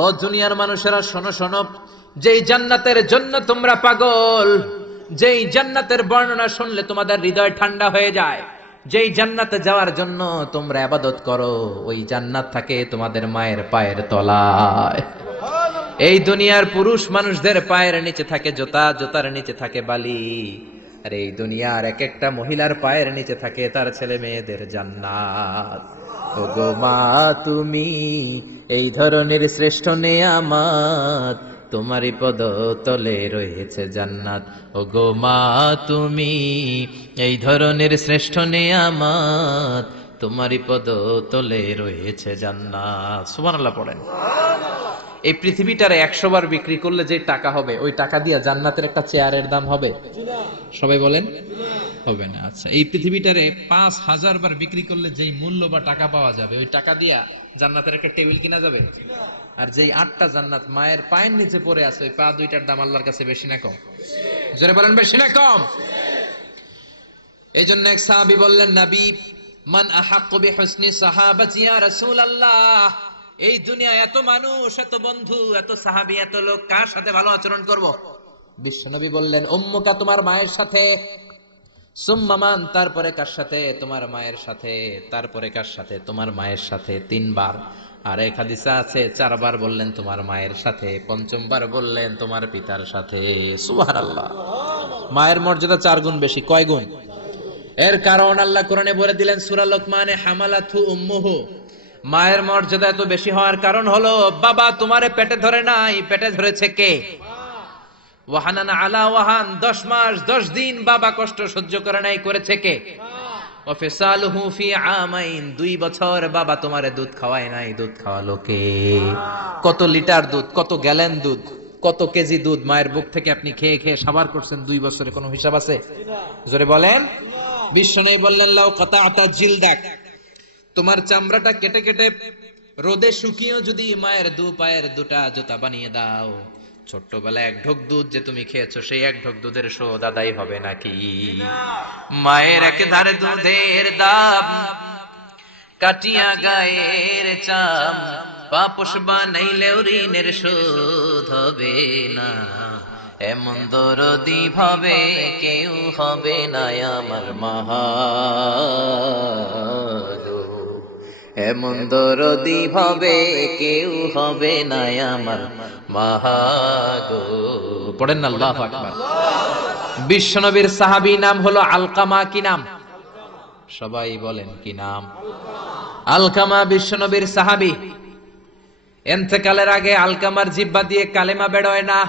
ও দুনিয়ার মানুষেরা শোনো শোনো, যেই জান্নাতের জন্য তোমরা পাগল, যেই জান্নাতের বর্ণনা শুনলে তোমাদের হৃদয় ঠান্ডা হয়ে যায়, যেই জান্নাতে যাওয়ার জন্য তোমরা ইবাদত করো, ওই জান্নাত থাকে তোমাদের মায়ের পায়ের তলায়। এই দুনিয়ার পুরুষ মানুষদের পায়ের নিচে থাকে জুতা, জুতার নিচে থাকে বালি, আর এই দুনিয়ার এক একটা মহিলার পায়ের নিচে থাকে তার ছেলে মেয়েদের জান্নাত। ওগো মা তুমি এই ধরনের শ্রেষ্ঠ নেয়ামত, তোমারই পদ তলে রয়েছে জান্নাত। ওগো মা তুমি এই ধরনের শ্রেষ্ঠ নেয়ামত, তোমারই পদ তলে রয়েছে জান্নাত। সুবহানাল্লাহ পড়েন। এই পৃথিবীটারে 100 বার বিক্রি করলে যে টাকা হবে, ওই টাকা দিয়ে জান্নাতের একটা চেয়ারের দাম হবে? সবাই বলেন হবে না। আচ্ছা, এই পৃথিবীটারে 5000 বার বিক্রি করলে যেই মূল্য বা টাকা পাওয়া যাবে, ওই টাকা দিয়া জান্নাতের একটা টেবিল কিনা যাবে? আর যেই 8টা জান্নাত মায়ের পায়ের নিচে পড়ে আছে, ওই পা দুইটার দাম আল্লাহর কাছে বেশি না কম? জোরে বলেন বেশি না কম? এই জন্য এক সাহাবী বললেন, নবী মান আহাক্কু বিহুসনি সাহাবাতি ইয়া রাসূলুল্লাহ, এই দুনিয়ায় এত মানুষ, এত বন্ধু, এত সাহাবী, এত লোক, কার সাথে ভালো আচরণ করব? বিশ্বনবী বললেন, উম্মুকা, তোমার মায়ের সাথে। সুম্মা মান, তারপরে কার সাথে? তোমার মায়ের সাথে। তারপরে কার সাথে? তোমার মায়ের সাথে। 3 বার। আর এক হাদিসে আছে 4 বার বললেন তোমার মায়ের সাথে, 5ম বার বললেন তোমার পিতার সাথে। সুবহানাল্লাহ। মায়ের মর্যাদা 4 গুণ বেশি। কয় গুণ? এর কারণ আল্লাহ কোরআনে বলে দিলেন সূরা লোকমানে, হামালাতহু উম্মুহু, মায়ের মর্যাদা এত বেশি হওয়ার কারণ হলো, বাবা তোমারে পেটে ধরে নাই, পেটে ধরেছে কে? ওয়াহানান আলা ওয়াহান, 10 মাস 10 দিন বাবা কষ্ট সহ্য করে নাই, করেছে কে? ওয়াফিসালুহু ফি আমাইন, 2 বছর বাবা তোমারে দুধ খাওয়ায় নাই, দুধ খাওয়ালো কে? কত লিটার দুধ, কত গ্যালন দুধ, কত কেজি দুধ মায়ের বুক থেকে আপনি খেয়ে খেয়ে সাবার করছেন 2 বছরে, কোনো হিসাব আছে? জোরে বলেন। বিশ্বনবী বললেন, লাউ কাতাআতা জিলদাক, তোমার চামড়াটা কেটে কেটে রোদে শুকিয়েও যদি মায়ের 2 পায়ের 2টা জুতা বানিয়ে দাও, ছোট্টবেলায় 1 ঢোক দুধ যে তুমি খেয়েছো, সেই 1 ঢোক দুধের শোধ আদায় হবে নাকি? মায়ের একেধারে দুধের দাম, কাটিয়া গায়ের চাম, পাপোশ বানাইলেও ঋণের শোধ হবে না। এমন দরদি ভাবে কেউ হবে না আমার মা গো, এমন দরদি ভাবে কেউ হবে না আমার মা গো। পড়েন না আল্লাহু আকবার। বিশ্বনবীর সাহাবী নাম হলো আলকামা। কি নাম? সবাই বলেন কি নাম? আলকামা বিশ্বনবীর সাহাবী। ইন্তেকালের আগে আলকামার জিহ্বা দিয়ে কালেমা বের হয় না।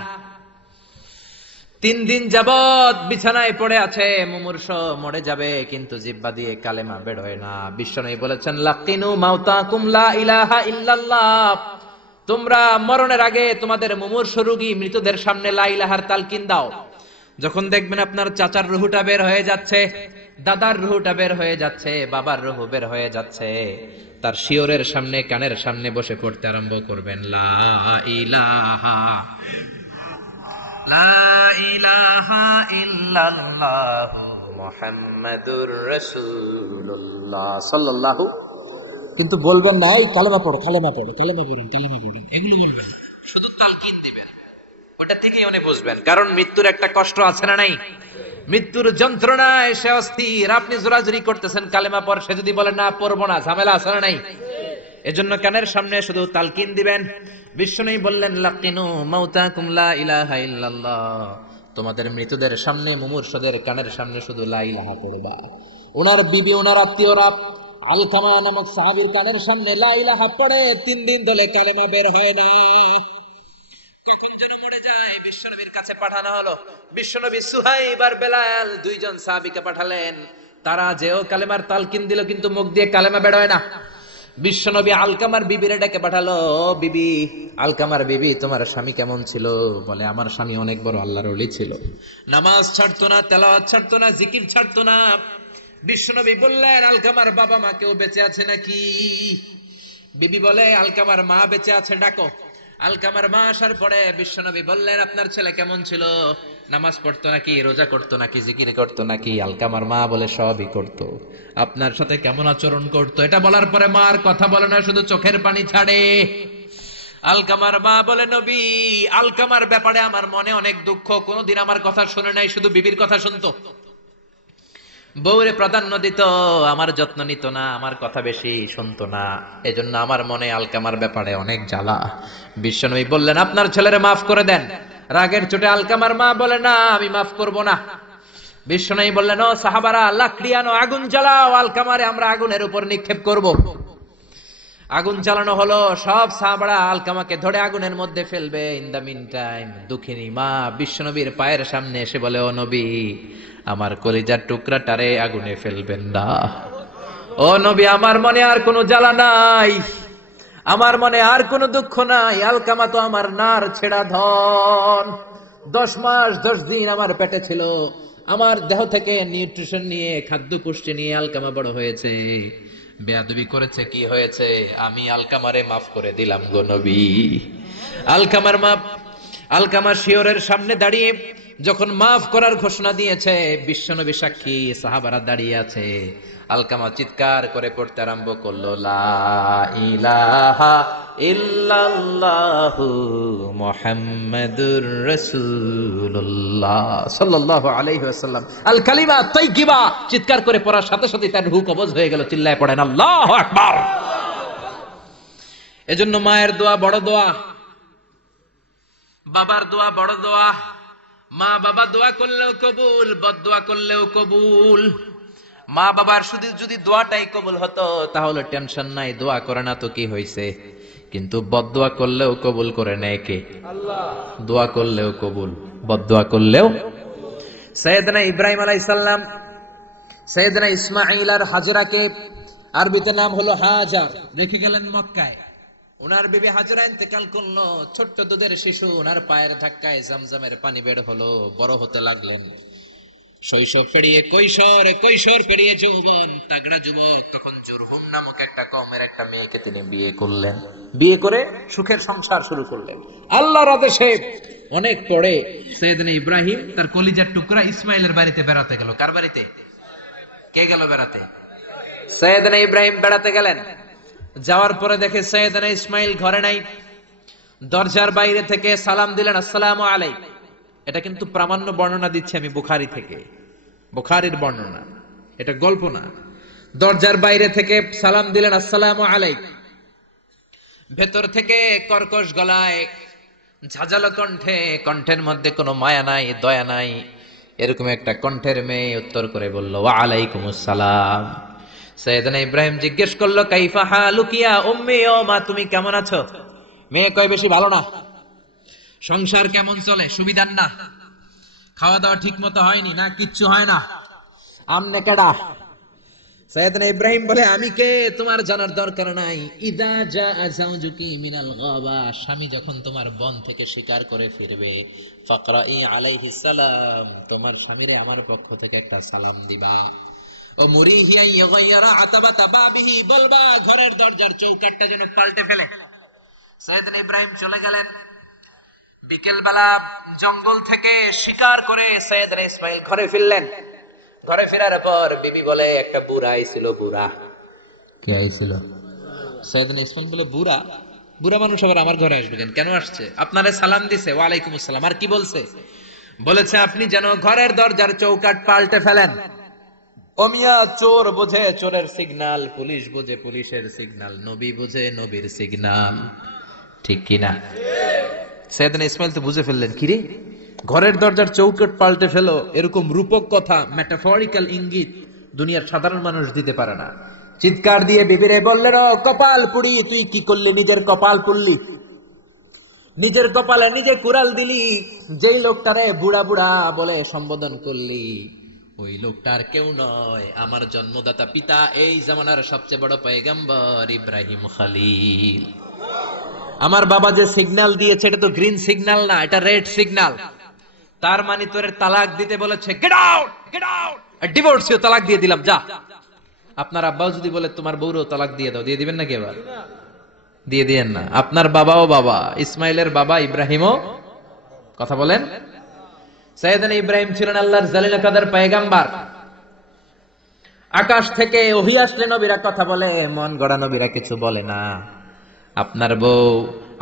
3 দিন যাবত বিছানায় পড়ে আছে, মুমূর্ষ, মরে যাবে, কিন্তু জিহ্বা দিয়ে কালেমা বের হয় না। বিশ্বনবী বলেছেন, লাকিনু মাউতাকুম লা ইলাহা ইল্লাল্লাহ, তোমরা মরণের আগে তোমাদের মুমূর্ষ রোগী মৃতদের সামনে লা ইলাহার তালকিন দাও। যখন দেখবেন আপনার চাচার রুহুটা বের হয়ে যাচ্ছে, দাদার রুহুটা বের হয়ে যাচ্ছে, বাবার রুহু বের হয়ে যাচ্ছে, তার শিয়রের সামনে, কানের সামনে বসে পড়তে আরম্ভ করবেন, লা ইলাহা লা ইলাহা ইল্লাল্লাহু মুহাম্মাদুর রাসূলুল্লাহ সাল্লাল্লাহু। কিন্তু বলবেন না এই কালেমা পড়ো, কালেমা পড়ো, কালেমা পড়ুন, কালেমা পড়ুন, এগুলো বলবেন না। শুধু তালকিন দিবেন, ওটা থেকেই উনি বুঝবেন। কারণ মৃত্যুর একটা কষ্ট আছে না নাই? মৃত্যুর যন্ত্রণায় সে অস্থির, আপনি জোরাজুরি করতেছেন কালেমা পড়, সে যদি বলে না পড়বো না, ঝামেলা আছে না নাই? এজন্য কানের সামনে শুধু তালকিন দিবেন। বিশ্বনবী বললেন, লাকিনু মাউতাকুম লা ইলাহা ইল্লাল্লাহ, তোমাদের মৃতদের সামনে, মুমূর্ষদের কানের সামনে শুধু লা ইলাহা পড়বা। ওনার বিবি, ওনার আত্মীয়রা আলকামা নামক সাহাবীর কানের সামনে লা ইলাহা পড়ে, 3 দিন ধরে কালেমা বের হয় না। কখন যেন মরে যায়, বিশ্বনবীর কাছে পাঠানো হলো। বিশ্বনবী সুহাইব আর বেলাল 2 জন সাহাবীকে পাঠালেন, তারা যেও কালেমার তালকিন দিল, কিন্তু মুখ দিয়ে কালেমা বের হয় না। বিশ্বনবী আলকামার বিবিরে ডেকে পাঠালো, বিবি, আলকামার বিবি, তোমার স্বামী কেমন ছিল? বলে, আমার স্বামী অনেক বড় আল্লাহর ওলি ছিল, নামাজ ছাড়তো না, তেলাওয়াত ছাড়তো না, জিকির ছাড়তো না। বিশ্বনবী বললেন, আলকামার বাবা মা কেউ বেঁচে আছে নাকি? বিবি বলে, আলকামার মা বেঁচে আছে, ডাকো। আলকামার মা আসার পরে বিশ্বনবী বললেন, আপনার ছেলে কেমন ছিল? নামাজ পড়তো নাকি, রোজা করতো নাকি, জিকির করতো নাকি? আলকামার মা বলে, সবই করতো। আপনার সাথে কেমন আচরণ করতো? এটা বলার পরে মা আর কথা বলে না, শুধু চোখের পানি ছাড়ে। আলকামার মা বলে, নবী, আলকামার ব্যাপারে আমার মনে অনেক দুঃখ, কোনদিন আমার কথা শুনে নাই, শুধু বিবির কথা শুনতো, বউরে প্রাধান্য দিত, আমার যত্ন নিত না, আমার কথা বেশি শুনতো না, এজন্য আমার মনে আলকামার ব্যাপারে অনেক জ্বালা। বিশ্বনবী বললেন, আপনার ছেলেরে মাফ করে দেন। রাগের চোটে আলকামার মা বলে, না, আমি মাফ করব না। বিশ্বনবী বললেন, ও সাহাবারা, লাকড়ি আনো, আগুন জ্বালাও, আলকামারে আমরা আগুনের উপর নিক্ষেপ করব। আগুন জ্বালানো হলো, সব সাহাবারা আলকামাকে ধরে আগুনের মধ্যে ফেলবে। ইন দা মিন টাইম দুঃখিনী মা বিশ্বনবীর পায়ের সামনে এসে বলে, ও নবী, আমার কলিজার টুকরাটারে আগুনে ফেলবেন না। ও নবী, আমার মনে আর কোনো জ্বালা নাই, আমার মনে আর কোনো দুঃখ নাই। আলকামা তো আমার নার ছেড়া ধন। 10 মাস 10 দিন আমার পেটে ছিল, আমার দেহ থেকে নিউট্রিশন নিয়ে, খাদ্য পুষ্টি নিয়ে আলকামা বড় হয়েছে। বেয়াদবি করেছে, কি হয়েছে? আমি আলকামারে মাফ করে দিলাম গো নবী। আলকামার মাপ, আলকামা শিওরের সামনে দাঁড়িয়ে যখন মাফ করার ঘোষণা দিয়েছে, বিশ্বনবী সাক্ষী, সাহাবারা দাঁড়িয়ে আছে। আলকামা চিৎকার করে পড়তে আরম্ভ করলো, লা ইলাহা ইল্লাল্লাহু মুহাম্মাদুর রাসূলুল্লাহ সাল্লাল্লাহু আলাইহি ওয়াসাল্লাম। আল কালিমা তাইয়্যিবা চিৎকার করে পড়ার সাথে সাথে তার রূহ কবজ হয়ে গেল। চিল্লায় পড়েন আল্লাহু আকবার। এজন্য মায়ের দোয়া বড় দোয়া, বাবার দোয়া বড় দোয়া। মা বাবা দোয়া করলেও কবুল, বদদোয়া করলেও কবুল। মা বাবার শুধু যদি দোয়াটাই কবুল হতো তাহলে টেনশন নাই, দোয়া করে না তো কি হয়েছে। কিন্তু বদদোয়া করলেও কবুল করে নেয় কে? আল্লাহ। দোয়া করলেও কবুল, বদদোয়া করলেও। সাইয়েদনা ইব্রাহিম আলাইহিস সালাম সাইয়েদনা ইসমাঈল আর হাজরাকে, আরবিতে নাম হলো হাজার, রেখে গেলেন মক্কায়। ওনার বিবি হাজরা ইন্তেকাল করলো, ছোট্ট দুধের শিশু, ওনার পায়ের ধাক্কায় জামজামের পানি বের হলো, বড় হতে লাগলেন। শৈশব পেরিয়ে কৈশোর, কৈশোর পেরিয়ে যৌবন, তাগড়া যুবক। তখন জুরহুম নামক একটা কওমের একটা মেয়েকে তিনি বিয়ে করলেন। বিয়ে করে সুখের সংসার শুরু করলেন আল্লাহর আদেশে। অনেক পরে সাইয়েদনা ইব্রাহিম তার কলিজার টুকরা ইসমাইলের বাড়িতে বেড়াতে গেল। কার বাড়িতে? কে গেল বেড়াতে? সাইয়েদনা ইব্রাহিম বেড়াতে গেলেন। যাওয়ার পরে দেখে সাইয়েদনা ইসমাইল ঘরে নাই। দরজার বাইরে থেকে সালাম দিলেন, আসসালামু আলাইকুম। এটা কিন্তু প্রামাণ্য বর্ণনা দিচ্ছি আমি বুখারী থেকে, বুখারীর বর্ণনা, এটা গল্প না। দরজার বাইরে থেকে সালাম দিলেন, আসসালামু আলাইকুম। ভেতর থেকে কর্কশ গলায়, ঝাঁঝালো কণ্ঠে, কণ্ঠের মধ্যে কোনো মায়া নাই, দয়া নাই, এরকম একটা কণ্ঠের মেয়ে উত্তর করে বলল, ওয়া আলাইকুমুস সালাম। সাইয়েদনা ইব্রাহিম জিজ্ঞেস করলো, কাইফা হালুকি ইয়া উম্মি, ও মা তুমি কেমন আছো? মেয়ে কয়, বেশি ভালো না। সংসার কেমন চলে? সুবিধার না? খাওয়া দাওয়া ঠিক মতো হয়নি না? কিচ্ছু হয় না? আমনে কেডা? সাইয়েদনা ইব্রাহিম বলে, আমি কে তোমার জানার দরকার নাই। ইদা জাআ যাওজুকি মিনাল গাবা, স্বামী যখন তোমার বন থেকে শিকার করে ফিরবে, ফাকরাই আলাইহিস সালাম, তোমার স্বামীরে আমার পক্ষ থেকে একটা সালাম দিবা। ও মুরিহি ইয়াগায়রা আতাবাতা বাবিহি, বলবা ঘরের দরজার চৌকাঠটা যেন পাল্টে ফেলে। সাইয়েদনা ইব্রাহিম চলে গেলেন। বিকেল বেলা জঙ্গল থেকে শিকার করে সাইয়েদনা ইসমাইল ঘরে ফিরলেন। ঘরে ফেরার পর বিবি বলে, একটা বুড়া আইছিল। বুড়া কে আইছিল? সাইয়েদনা ইসমাইল বলে, বুড়া? বুড়া মানুষ আবার আমার ঘরে আসবে কেন? কেন আসছে? আপনারে সালাম দিছে, ওয়া আলাইকুমুস সালাম। আর কি বলছে? বলেছে, আপনি যেন ঘরের দরজার চৌকাঠ পাল্টে ফেলেন। ওমিয়া, চোর বোঝে চোরের সিগন্যাল, পুলিশ বোঝে পুলিশের সিগন্যাল, নবী বোঝে নবীর সিগন্যাল। ঠিক কিনা? সাইয়েদনা ইসমাইল তো বুঝে ফেললেন, কিরে ঘরের দরজার চৌকাঠ পাল্টে ফেলো, এরকম রূপক কথা, মেটাফরিক্যাল ইঙ্গিত দুনিয়ার সাধারণ মানুষ দিতে পারে না। চিৎকার দিয়ে বিবিরে বললেন, ও কপাল পুড়ি, তুই কি করলি? নিজের কপাল পুড়লি, নিজের কপালে নিজে কুড়াল দিলি। যেই লোকটারে বুড়া বুড়া বলে সম্বোধন করলি, ওই লোকটার কেউ নয়, আমার জন্মদাতা পিতা, এই জামানার সবচেয়ে বড় পয়গম্বর ইব্রাহিম খলিল। আমার বাবা যে সিগন্যাল দিয়েছে, এটা তো গ্রিন সিগন্যাল না, এটা রেড সিগন্যাল। তার মানে তোর তালাক দিতে বলেছে, গেট আউট, গেট আউট, ডিভোর্সিও তালাক দিয়ে দিলাম, যা। আপনার আব্বাও যদি বলে তোমার বউরও তালাক দিয়ে দাও, দিয়ে দিবেন নাকি? এবার দিয়ে দিয়েন না। আপনার বাবাও বাবা, ইসমাইলের বাবা ইব্রাহিমও। কথা বলেন। সাইয়েদনা ইব্রাহিম ছিলেন আল্লাহর জালিল কাদের পয়গম্বর। আকাশ থেকে ওহী আসলে নবীরা কথা বলে, মন গড়া নবীরা কিছু বলে না। আপনার বউ,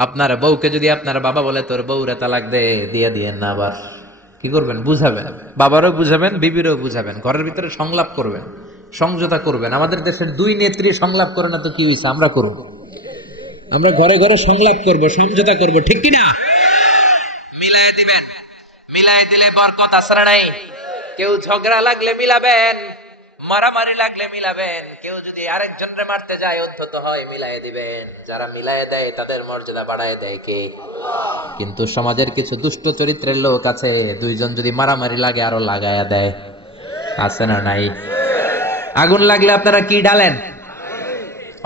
আপনার বউকে যদি আপনার বাবা বলে তোর বউরে তালাক দে, দিয়ে দিয়েন না। আবার কি করবেন? বুঝাবেন, বাবারও বুঝাবেন, বিবিরও বুঝাবেন, ঘরের ভিতরে সংলাপ করবেন, সমঝোতা করবেন। আমাদের দেশের দুই নেত্রী সংলাপ করে না তো কি হয়েছে? আমরা করব, আমরা ঘরে ঘরে সংলাপ করব, সমঝোতা করব, ঠিক কিনা? মিলায় দিবেন, মিলায় দিলে বরকত আসরে নাই। কেউ ঝগড়া লাগলে মিলাবেন, মারামারি লাগলে মিলাবেন, কেউ যদি আরেকজনরে মারতে যায় অত্যন্ত হয় মিলায়ে দিবেন। যারা মিলায়ে দেয় তাদের মর্যাদা বাড়ায় দেয় কে? কিন্তু সমাজের কিছু দুষ্ট চরিত্রের লোক আছে, দুইজন যদি মারামারি লাগে আরো লাগায়া দেয়। আছে না নাই? আগুন লাগলে আপনারা কি ঢালেন?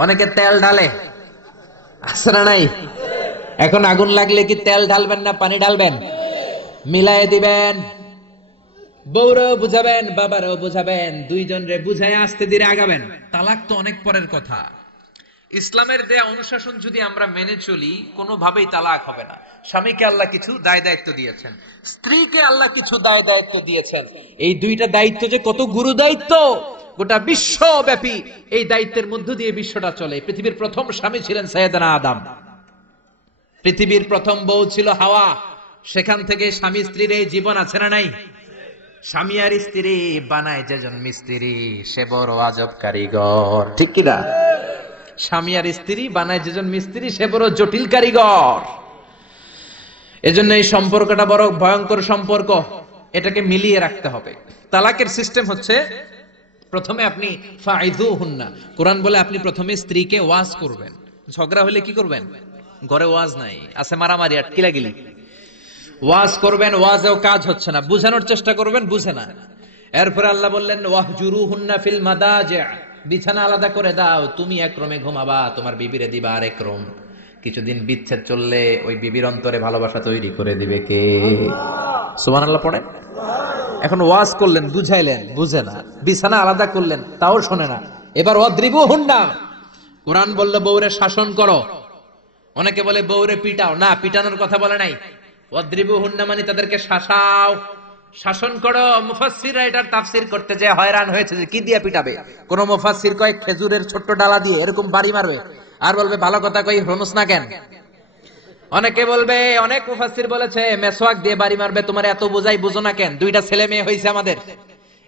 অনেকে তেল ঢালে। আছে না নাই? এখন আগুন লাগলে কি তেল ঢালবেন না পানি ঢালবেন? মিলায়ে দিবেন। বউরাও বুঝাবেন, বাবারও বুঝাবেন, দুইজন রে বুঝায় আস্তে ধীরে আগাবেন। তালাক তো অনেক পরের কথা। ইসলামের দেয়া অনুশাসন যদি আমরা মেনে চলি, কোনোভাবেই তালাক হবে না। স্বামীকে আল্লাহ কিছু দায় দায়িত্ব দিয়েছেন, স্ত্রীকে আল্লাহ কিছু দায় দায়িত্ব দিয়েছেন। এই দুইটা দায়িত্ব যে কত গুরু দায়িত্ব, গোটা বিশ্বব্যাপী এই দায়িত্বের মধ্য দিয়ে বিশ্বটা চলে। পৃথিবীর প্রথম স্বামী ছিলেন সাইয়েদনা আদম, পৃথিবীর প্রথম বউ ছিল হাওয়া। সেখান থেকে স্বামী স্ত্রীর এই জীবন আছে না নাই? স্বামী আর স্ত্রী বানায় যেজন মিস্ত্রি, সে বড় আজব কারিগর। ঠিক কিনা? স্বামী আর স্ত্রী বানায় যেজন মিস্ত্রি, সে বড় জটিল কারিগর। এজন্য এই সম্পর্কটা বড় ভয়ঙ্কর সম্পর্ক, এটাকে মিলিয়ে রাখতে হবে। তালাকের সিস্টেম হচ্ছে, প্রথমে আপনি ফাইযুহুন্না, কোরআন বলে আপনি প্রথমে স্ত্রীকে ওয়াজ করবেন। ঝগড়া হলে কি করবেন? ঘরে ওয়াজ নাই, আছে মারামারি আর কিলাগিলি। ওয়াজ করবেন, ওয়াজেও কাজ হচ্ছে না, বুঝানোর চেষ্টা করবেন, বুঝে না। এরপর আল্লাহ বললেন ওয়াহজুরুহুন্না ফিল মাদাজি', বিছানা আলাদা করে দাও, তুমি এক রুমে ঘুমাবা, তোমার বিবিরে দিবা আরেক রুম। কিছুদিন বিচ্ছেদ চললে ওই বিবির অন্তরে ভালোবাসা তৈরি করে দিবে কে? সুবহানাল্লাহ পড়েন। এখন ওয়াজ করলেন, বুঝাইলেন, বুঝে না। বিছানা আলাদা করলেন, তাও শোনে না। এবার ওয়াদ্রিবুহুন্না, কোরআন বলল বউরে শাসন করো। অনেকে বলে বউরে পিটাও, না, পিটানোর কথা বলে নাই। ওয়াদ্রিবুহুন্না মানে তাদেরকে শাসাও, শাসন করো। মুফাসসিররা এটার তাফসীর করতে যে হয়রান হয়েছে যে কি দিয়ে পিটাবে। কোন মুফাসসির কয় খেজুরের ছোট্ট ডালা দিয়ে এরকম বাড়ি মারবে, আর বলবে ভালো কথা কই হনুস না কেন। অনেকে বলবে, অনেক মুফাসসির বলেছে মেসওয়াক দিয়ে বাড়ি মারবে, তোমার এত বোঝাই বুঝো না কেন? দুইটা ছেলে মেয়ে হয়েছে আমাদের,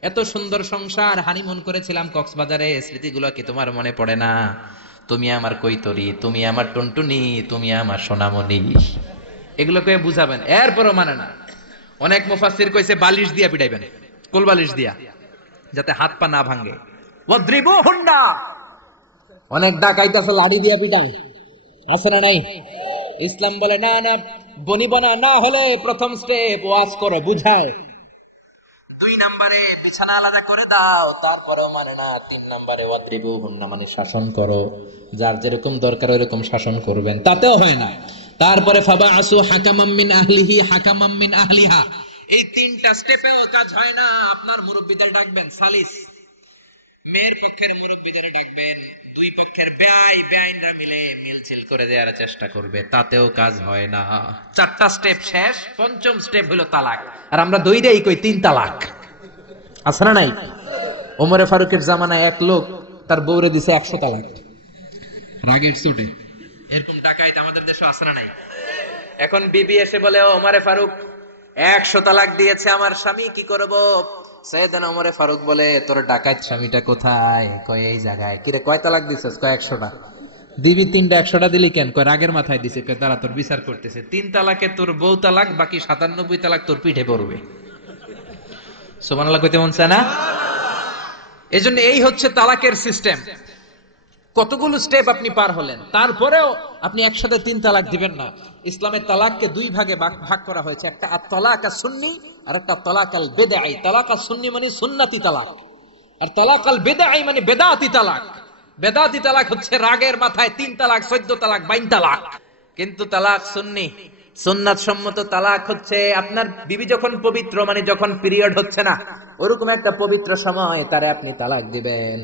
এত সুন্দর সংসার, হানিমুন করেছিলাম কক্সবাজারে, স্মৃতিগুলো কি তোমার মনে পড়ে না? তুমি আমার কৈতরি, তুমি আমার টুনটুনি, তুমি আমার সোনামণি। এগুলো কয়ে বুঝাবেন, এরপরও মানে না। অনেক মুফাসসির কইছে বালিশ দিয়া পিটাইবেন, কোল বালিশ দিয়া, যাতে হাত পা না ভাঙে। ওয়াদ্রিবুহুন্না, অনেক ডাকাইত আছে লাঠি দিয়া পিটায়, আছে না নাই? ইসলাম বলে না না, বনিবনা না হলে প্রথম স্টেপ ওয়াজ করো, বুঝায়। 2 নম্বরে বিছানা আলাদা করে দাও, তারপরেও মানে না। 3 নম্বরে ওয়াদ্রিবুহুন্না মানে শাসন করো, যার যেরকম দরকার ওইরকম শাসন করবেন, তাতেও হয় না। তারপরে ফাবাআসু হাকামাম মিন আহলিহি হাকামাম মিন আহলিহা, এই 3টা স্টেপেও কাজ হয় না। আপনার মুরব্বিদের ডাকবেন, সালিস, মেয়ের পক্ষের মুরব্বিদের ডাকবেন, 2 পক্ষের বেয়াই না মিলে মিলছিল করে দেওয়ার চেষ্টা করবে, তাতেও কাজ হয় না। 4টা স্টেপ শেষ, 5ম স্টেপ হলো তালাক। আর আমরা দইরেই কই 3 তালাক। আছে না নাই? ওমরে ফারুকের জামানায় এক লোক তার বউরে দিছে 100 তালাক, রাগের চোটে। এরকম ডাকাইত আমাদের দেশে আছে না নাই? এখন বিবি এসে বলে, ওমরে ফারুক 100 তালাক দিয়েছে আমার স্বামী, কি করব? সাইয়েদনা ওমরে ফারুক বলে, তোর ডাকাইত স্বামীটা কোথায়? কয় এই জায়গায়। কিরে কয় তালাক দিছিস? কয় 100টা। দিবি 3টা, 100টা দিলি কেন? কয় রাগের মাথায় দিছে। কয় তারা তোর বিচার করতেছে, 3 তালাকে তোর বউ তালাক, বাকি 97 তালাক তোর পিঠে পড়বে। সুবহানাল্লাহ কইতে মন চায় না? এজন্য এই হচ্ছে তালাকের সিস্টেম। কতগুলো স্টেপ আপনি পার হলেন, তারপরেও আপনি একসাথে 3 তালাক দিবেন না। ইসলামের তালাককে 2 ভাগে ভাগ করা হয়েছে, একটা আত-তালাক আস-সুন্নি আর একটা তালাক আল-বিদঈ। তালাক আস-সুন্নি মানে সুন্নতি তালাক, আর তালাক আল-বিদঈ মানে বেদাতি তালাক। বেদাতি তালাক হচ্ছে রাগের মাথায় 3 তালাক, 14 তালাক, 22 তালাক। কিন্তু তালাক সুন্নি, সুন্নাত সম্মত তালাক হচ্ছে আপনার বিবি যখন পবিত্র, মানে যখন পিরিয়ড হচ্ছে না, ওরকম একটা পবিত্র সময় তারে আপনি তালাক দিবেন।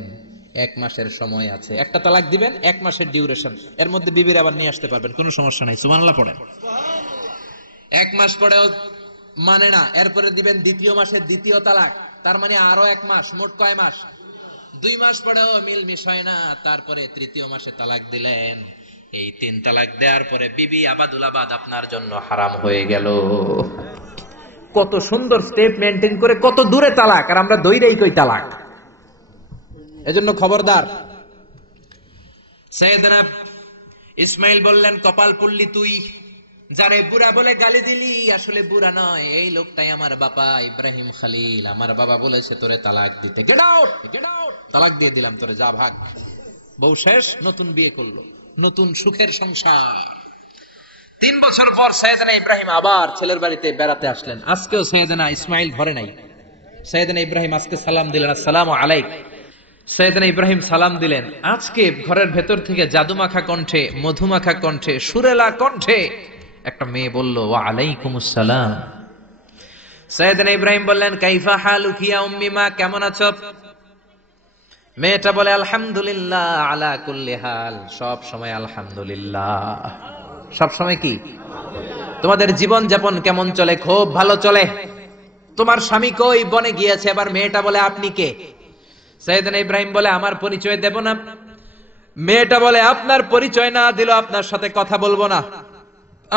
1 মাসের সময় আছে, একটা তালাক দিবেন, 1 মাসের ডিউরেশন, এর মধ্যে বিবির আবার নিয়ে আসতে পারবেন, কোনো সমস্যা নাই। সুবহানাল্লাহ পড়েন। 1 মাস পরেও মানে না, এরপরে দিবেন 2য় মাসের 2য় তালাক, তার মানে আরো 1 মাস, মোট কয় মাস? 2 মাস পরেও মিলমিশ হয় না, তারপরে 3য় মাসে তালাক দিলেন। এই 3 তালাক দেওয়ার পরে বিবি আবাদুল আবাদ আপনার জন্য হারাম হয়ে গেল। কত সুন্দর স্টেপ মেনটেন করে কত দূরে তালাক, আর আমরা দইরেই কই তালাক। এজন্য খবরদার। সাইয়েদনা ইসমাইল বললেন, কপাল পুল্লি তুই, যারে বুড়া বলে গালি দিলি আসলে বুড়া নয়, এই লোকটাই আমার বাবা ইব্রাহিম খালিল। আমার বাবা বলেছে তোরে তালাক দিতে, গেট আউট, গেট আউট, তালাক দিয়ে দিলাম তোরে, যা ভাগ। বউ শেষ, নতুন বিয়ে করলো, নতুন সুখের সংসার। 3 বছর পর সাইয়েদনা ইব্রাহিম আবার ছেলের বাড়িতে বেড়াতে আসলেন। আজকেও সাইয়েদনা ইসমাইল ঘরে নাই। সাইয়েদনা ইব্রাহিম আজকে সালাম দিলেন, আসসালামু আলাইকুম। সাইয়েদনা ইব্রাহিম সালাম দিলেন। আজকে ঘরের ভেতর থেকে জাদুমাখা কণ্ঠে, মধুমাখা কণ্ঠে, সুরেলা কণ্ঠে একটা মেয়ে বলল, ওয়া আলাইকুমুস সালাম। সাইয়েদনা ইব্রাহিম বললেন, কাইফা হালুকি ইয়া উম্মি মা, কেমন আছো? মেয়েটা বলে, আলহামদুলিল্লাহ আলা কুল্লি হাল, সব সময় আলহামদুলিল্লাহ। সব সময় কি? তোমাদের জীবন যাপন কেমন চলে? খুব ভালো চলে। তোমার স্বামী কই? বনে গিয়েছে। এবার মেয়েটা বলে, আপনি কে? সাইয়েদনা ইব্রাহিম বলে, আমার পরিচয় দেব না। মেয়েটা বলে, আপনার পরিচয় না দিল আপনার সাথে কথা বলবো না।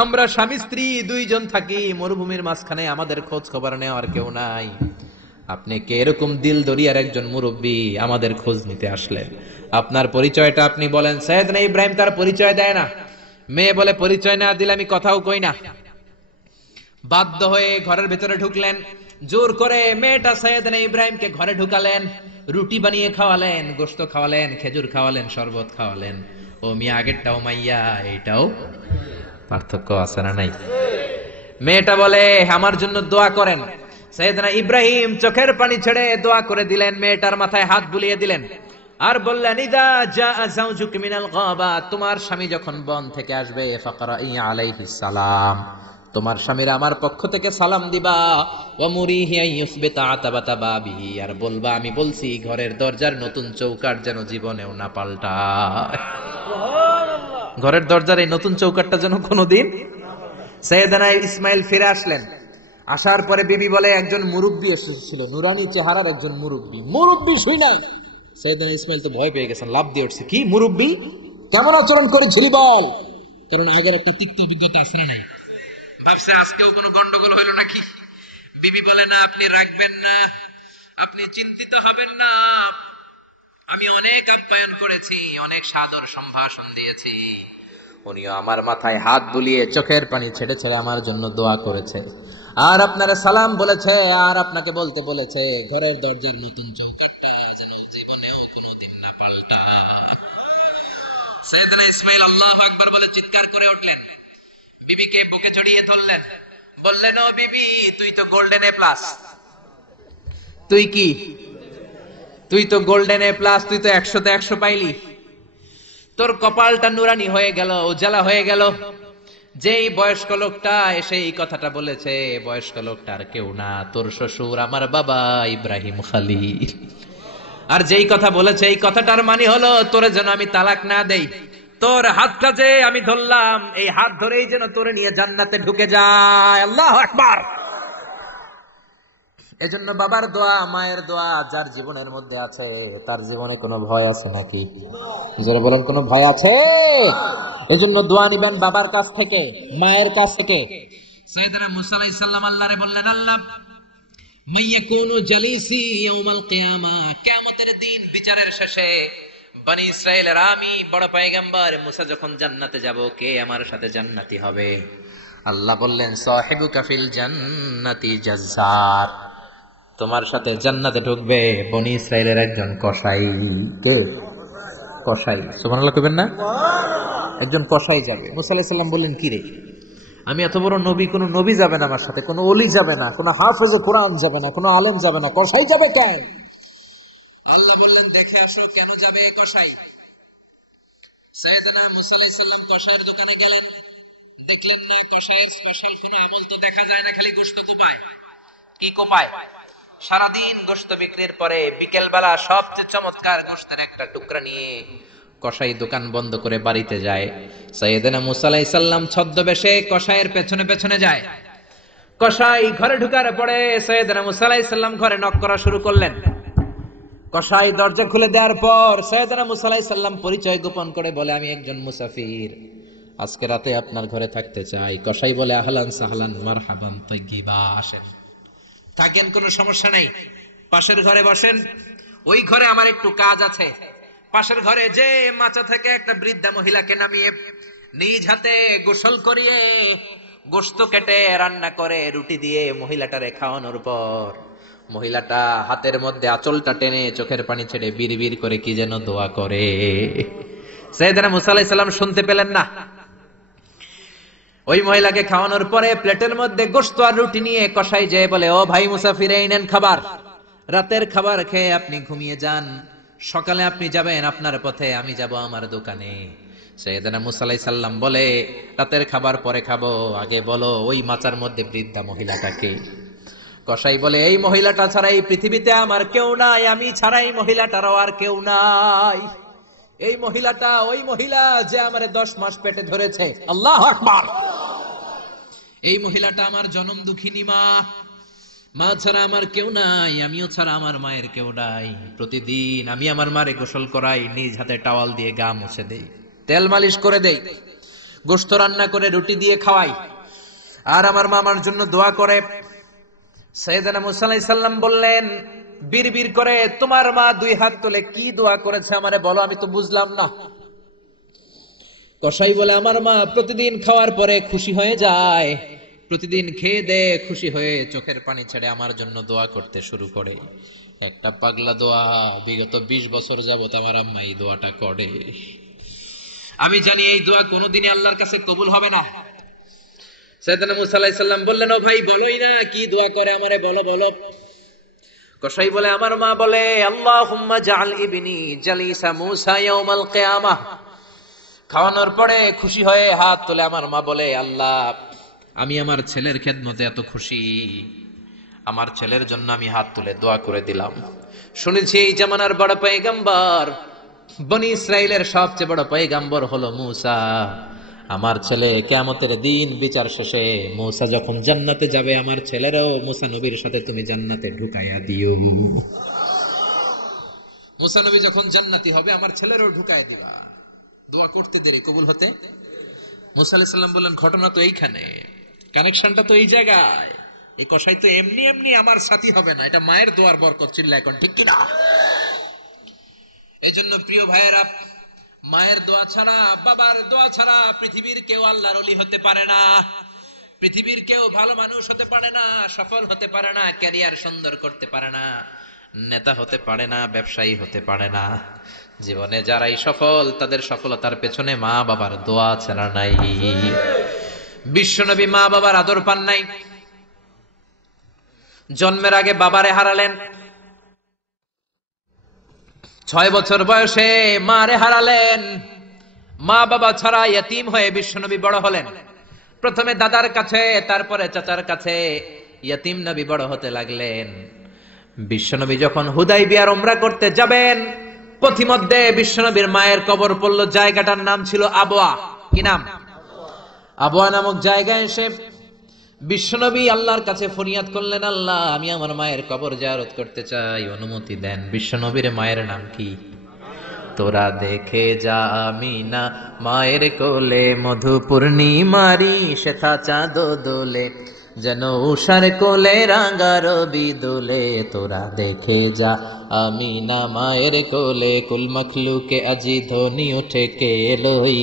আমরা স্বামী স্ত্রী 2 জন থাকি মরুভূমির মাঝখানে, আমাদের খোঁজ খবর নেওয়ার কেউ নাই। আপনি কে এরকম দিল দরিয়ার একজন মুরব্বী, আমাদের খোঁজ নিতে আসলেন? আপনার পরিচয়টা আপনি বলেন। সাইয়েদনা ইব্রাহিম তার পরিচয় দেয় না। মেয়ে বলে, পরিচয় না দিলে আমি কথাও কই না। বাধ্য হয়ে ঘরের ভিতরে ঢুকলেন। জোর করে মেয়েটা সাইয়েদনা ইব্রাহিমকে ঘরে ঢুকালেন। রুটি বানিয়ে খাওয়ালেন, গোশত খাওয়ালেন, খেজুর খাওয়ালেন, শরবত খাওয়ালেন। ও মিয়া, আগেরটাও মাইয়া, এইটাও পার্থক্য আছে না নাই? মেয়েটা বলে, আমার জন্য দোয়া করেন। সাইয়েদনা ইব্রাহিম চোখের পানি ছেড়ে দোয়া করে দিলেন, মেয়েটার মাথায় হাত বুলিয়ে দিলেন, আর বললেন, ইদা জাআ যাওজুকা মিনাল গাবা, তোমার স্বামী যখন বন থেকে আসবে, ফাকরাই আলাইহিস সালাম, তোমার স্বামীর আমার পক্ষ থেকে সালাম দিবা। ওয়া মুরিহি আইয়ুসবিতা আতাবাতা বাবিহি, আর বলবা আমি বলছি ঘরের দরজার নতুন চৌকাঠ যেন জীবনেও না পাল্টায়। সুবহানাল্লাহ। ঘরের দরজার এই নতুন চৌকাঠটা যেন কোনোদিন। সাইয়েদনা ইসমাইল ফিরে আসলেন। আসার পরে বিবি বলে, একজন মুরব্বী এসেছিল, নুরানি চেহারার একজন মুরব্বী। মুরব্বী শুই না। সাইয়েদনা ইসমাইল তো ভয় পেয়ে গেছেন, লাফ দিয়ে উঠছে, কি মুরব্বী? কেমন আচরণ করেছিলি বল? কারণ আগের একটা তিক্ত অভিজ্ঞতা আছে না নাই? ভাবছে আজকেও কোনো গন্ডগোল হইল নাকি। বিবি বলে, না, আপনি রাখবেন না, আপনি চিন্তিত হবেন না, আমি অনেক আপ্যায়ন করেছি, অনেক সাদর সম্ভাষণ দিয়েছি। উনিও আমার মাথায় হাত বুলিয়ে চোখের পানি ছেড়ে ছেড়ে আমার জন্য দোয়া করেছে, আর আপনারা সালাম বলেছে, আর আপনাকে বলতে বলেছে ঘরের দরজার নতুন চৌকাঠটা যেন জীবনেও কোনোদিন না পাল্টায়। সাইয়েদনা ইসমাইল আল্লাহু আকবার বলে চিৎকার করে উঠলেন। বিবিকে বুকে জড়িয়ে ধরলেন, বললেন, ও বিবি, তুই তো গোল্ডেন এ প্লাস। তুই কি? তুই তো গোল্ডেন এ প্লাস, তুই তো 100তে 100 পাইলি। তোর কপালটা নুরানি হয়ে গেল, উজালা হয়ে গেল। যেই বয়স্ক লোকটা এসে এই কথাটা বলেছে, বয়স্ক লোকটা আর কেউ না, তোর শ্বশুর, আমার বাবা ইব্রাহিম খালিল। আর যেই কথা বলেছে, এই কথাটার মানে হলো তোরে যেন আমি তালাক না দেই। তোর হাতটা যে আমি ধরলাম, এই হাত ধরেই যেন তোরে নিয়ে জান্নাতে ঢুকে যায়। আল্লাহু আকবার। এজন্য বাবার দোয়া, মায়ের দোয়া যার জীবনের মধ্যে আছে, তার জীবনে কোনো ভয় আছে নাকি? যারা বলেন, কোনো ভয় আছে? এজন্য দোয়া নিবেন বাবার কাছ থেকে, মায়ের কাছ থেকে। সাইয়েদনা মুসা আলাইহিস সালাম আল্লাহরে বললেন, আল্লাহ, মাইয়াকুনু জালিসি ইয়াউমাল কিয়ামা, কিয়ামতের দিন বিচারের শেষে বনি ইসরাইলের আমি বড় পয়গম্বর মুসা যখন জান্নাতে যাব, কে আমার সাথে জান্নাতি হবে? আল্লাহ বললেন, সাহিবুকা ফিল জান্নাতি জাজ্জার, তোমার সাথে জান্নাতে ঢুকবে বনি ইসরাইলের একজন কসাই। কে? কসাই। সুবহানাল্লাহ কইবেন না? একজন কসাই যাবে। মুসা আলাইহিস সালাম বললেন, কি রে, আমি এত বড় নবী, কোন নবী যাবে না আমার সাথে, কোন ওলি যাবে না, কোন হাফেজে কোরআন যাবে না, কোন আলেম যাবে না, কসাই যাবে কেন? আল্লাহ বললেন, দেখে আসো কেন যাবে কসাই। সাইয়েদনা মুসা আলাইহিস সালাম কসাইয়ের দোকানে গেলেন, দেখলেন না কসাইয়ের স্পেশাল কোনো আমল তো দেখা যায় না, খালি গোশত কোপায়। কি কোপায়? সারাদিন গোশত বিক্রির পরে বিকেল বেলা সবচেয়ে চমৎকার গোশতের একটা টুকরা নিয়ে কসাই দোকান বন্ধ করে বাড়িতে যায়। সাইয়েদনা মুসা আলাইহিস সালাম ছদ্মবেশে কসাইয়ের পেছনে পেছনে যায়। কসাই ঘরে ঢুকার পরে সাইয়েদনা মুসা আলাইহিস সালাম ঘরে নক করা শুরু করলেন। কসাই দরজা খুলে দেওয়ার পর সাইয়েদনা মুসা আলাইহিস সালাম পরিচয় গোপন করে বলে, আমি একজন মুসাফির, আজকে রাতে আপনার ঘরে থাকতে চাই। কসাই বলে, আহলান সাহলান মারহাবান তাইয়্যিবা, আসেন, থাকেন, কোনো সমস্যা নাই, পাশের ঘরে বসেন, ওই ঘরে আমার একটু কাজ আছে। পাশের ঘরে যে মাচা থেকে একটা বৃদ্ধা মহিলাকে নামিয়ে নিজ হাতে গোসল করিয়ে গোশত কেটে রান্না করে রুটি দিয়ে মহিলাটারে খাওয়ানোর পর মহিলাটা হাতের মধ্যে আঁচলটা টেনে চোখের পানি ছেড়ে বিড়বিড় করে কি যেন দোয়া করে। সাইয়েদনা মুসা আলাইহিস সালাম শুনতে পেলেন না। ওই মহিলাকে খাওয়ানোর পরে প্লেটের মধ্যে গোশত আর রুটি নিয়ে কসাই যেয়ে বলে, ও ভাই মুসাফির, এই নেন খাবার, রাতের খাবার খেয়ে আপনি ঘুমিয়ে যান, সকালে আপনি যাবেন আপনার পথে, আমি যাব আমার দোকানে। সাইয়েদনা মুসা আলাইহিস সালাম বলে, রাতের খাবার পরে খাবো, আগে বলো ওই মাচার মধ্যে বৃদ্ধা মহিলাটাকে। কসাই বলে, এই মহিলাটা ছাড়া এই পৃথিবীতে আমার কেউ নাই, আমি ছাড়া এই মহিলাটারও আর কেউ নাই। এই মহিলাটা ওই মহিলা যে আমারে 10 মাস পেটে ধরেছে। আল্লাহু আকবার। এই মহিলাটা আমার জনম দুঃখিনী মা, মা ছাড়া আমার কেউ নাই, আমিও ছাড়া আমার মায়ের কেউ নাই। প্রতিদিন আমি আমার মারে গোসল করাই, নিজ হাতে টাওয়াল দিয়ে গা মুছে দেই, তেল মালিশ করে দেই, গোশত রান্না করে রুটি দিয়ে খাওয়াই, আর আমার মা আমার জন্য দোয়া করে। সাইয়েদনা মুসা আলাইহিস সালাম বললেন বিড়বিড় করে, তোমার মা 2 হাত তুলে কি দোয়া করেছে আমারে বলো, আমি তো বুঝলাম না। কসাই বলে, আমার মা প্রতিদিন খাওয়ার পরে খুশি হয়ে যায়, প্রতিদিন খেয়ে দে খুশি হয়ে চোখের পানি ছেড়ে আমার জন্য দোয়া করতে শুরু করে। একটা পাগলা দোয়া, বিগত 20 বছর যাবত আমার আম্মা এই দোয়াটা করে। আমি জানি এই দোয়া কোনোদিনই আল্লাহর কাছে কবুল হবে না। সাইয়েদনা মুসা আলাইহিস সালাম বললেন, ও ভাই বলোই না কি দোয়া করে আমারে বলো বলো। কসাই বলে, আমার মা বলে, আল্লাহুম্মা জাআল ইবনি জালিসা মুসা ইয়াউমাল কিয়ামাহ। খাওয়ানোর পরে খুশি হয়ে হাত তুলে আমার মা বলে, আল্লাহ আমি আমার ছেলের খেদমতে এত খুশি, আমার ছেলের জন্য আমি হাত তুলে দোয়া করে দিলাম। শুনেছি এই জামানার বড় পয়গম্বর, বনি ইসরাইলের সবচেয়ে বড় পয়গম্বর হলো মুসা। আমার ছেলে কিয়ামতের দিন বিচার শেষে মুসা যখন জান্নাতে যাবে, আমার ছেলেরও মুসা নবীর সাথে তুমি জান্নাতে ঢুকাইয়া দিও। মুসা নবী যখন জান্নাতি হবে, আমার ছেলেরও ঢুকাই দিবা। দোয়া করতে দেরি কবুল হতে। মুসা আলাইহিস সালাম বললেন, ঘটনা তো এইখানে, কানেকশনটা তো এই জায়গায়। এই কসাই তো এমনি এমনি আমার সাথী হবে না, এটা মায়ের দোয়ার বরকত। চিল্লা এখন ঠিক কিনা? এই জন্য প্রিয় ভাইয়েরা, মায়ের দোয়া ছাড়া, বাবার দোয়া ছাড়া পৃথিবীর কেউ আল্লাহর ওলি হতে পারে না, পৃথিবীর কেউ ভালো মানুষ হতে পারে না, সফল হতে পারে না, ক্যারিয়ার সুন্দর করতে পারে না, নেতা হতে পারে না, ব্যবসায়ী হতে পারে না। জীবনে যারাই সফল, তাদের সফলতার পেছনে মা বাবার দোয়া ছাড়া নাই। বিশ্বনবী মা বাবার আদর পান নাই, জন্মের আগে বাবারে হারালেন, 6 বছর বয়সে মারে হারালেন। মা বাবা ছাড়া ইয়তীম হয়ে বিশ্বনবী বড় হলেন। প্রথমে দাদার কাছে, তারপরে চাচার কাছে ইয়তীম নবী বড় হতে লাগলেন। বিশ্বনবী যখন হুদাইবিয়ার উমরা করতে যাবেন, পথিমধ্যে বিশ্বনবীর মায়ের কবর পড়ল। জায়গাটার নাম ছিল আবওয়া। কি নাম? আবওয়া নামক জায়গায় এসে বিশ্বনবী আল্লাহর কাছে ফরিয়াদ করলেন, আল্লাহ আমি আমার মায়ের কবর জিয়ারত করতে চাই, অনুমতি দেন। বিশ্বনবীর মায়ের নাম কি? তোরা দেখে যা আমিনা মায়ের কোলে, মধু পূর্ণিমারি শেখা চাঁদ দোলে, যেন উষার কোলে রাঙা রবি দোলে। তোরা দেখে যা আমিনা মায়ের কোলে, কুল মখলুকে আজি ধ্বনি উঠে কে লই,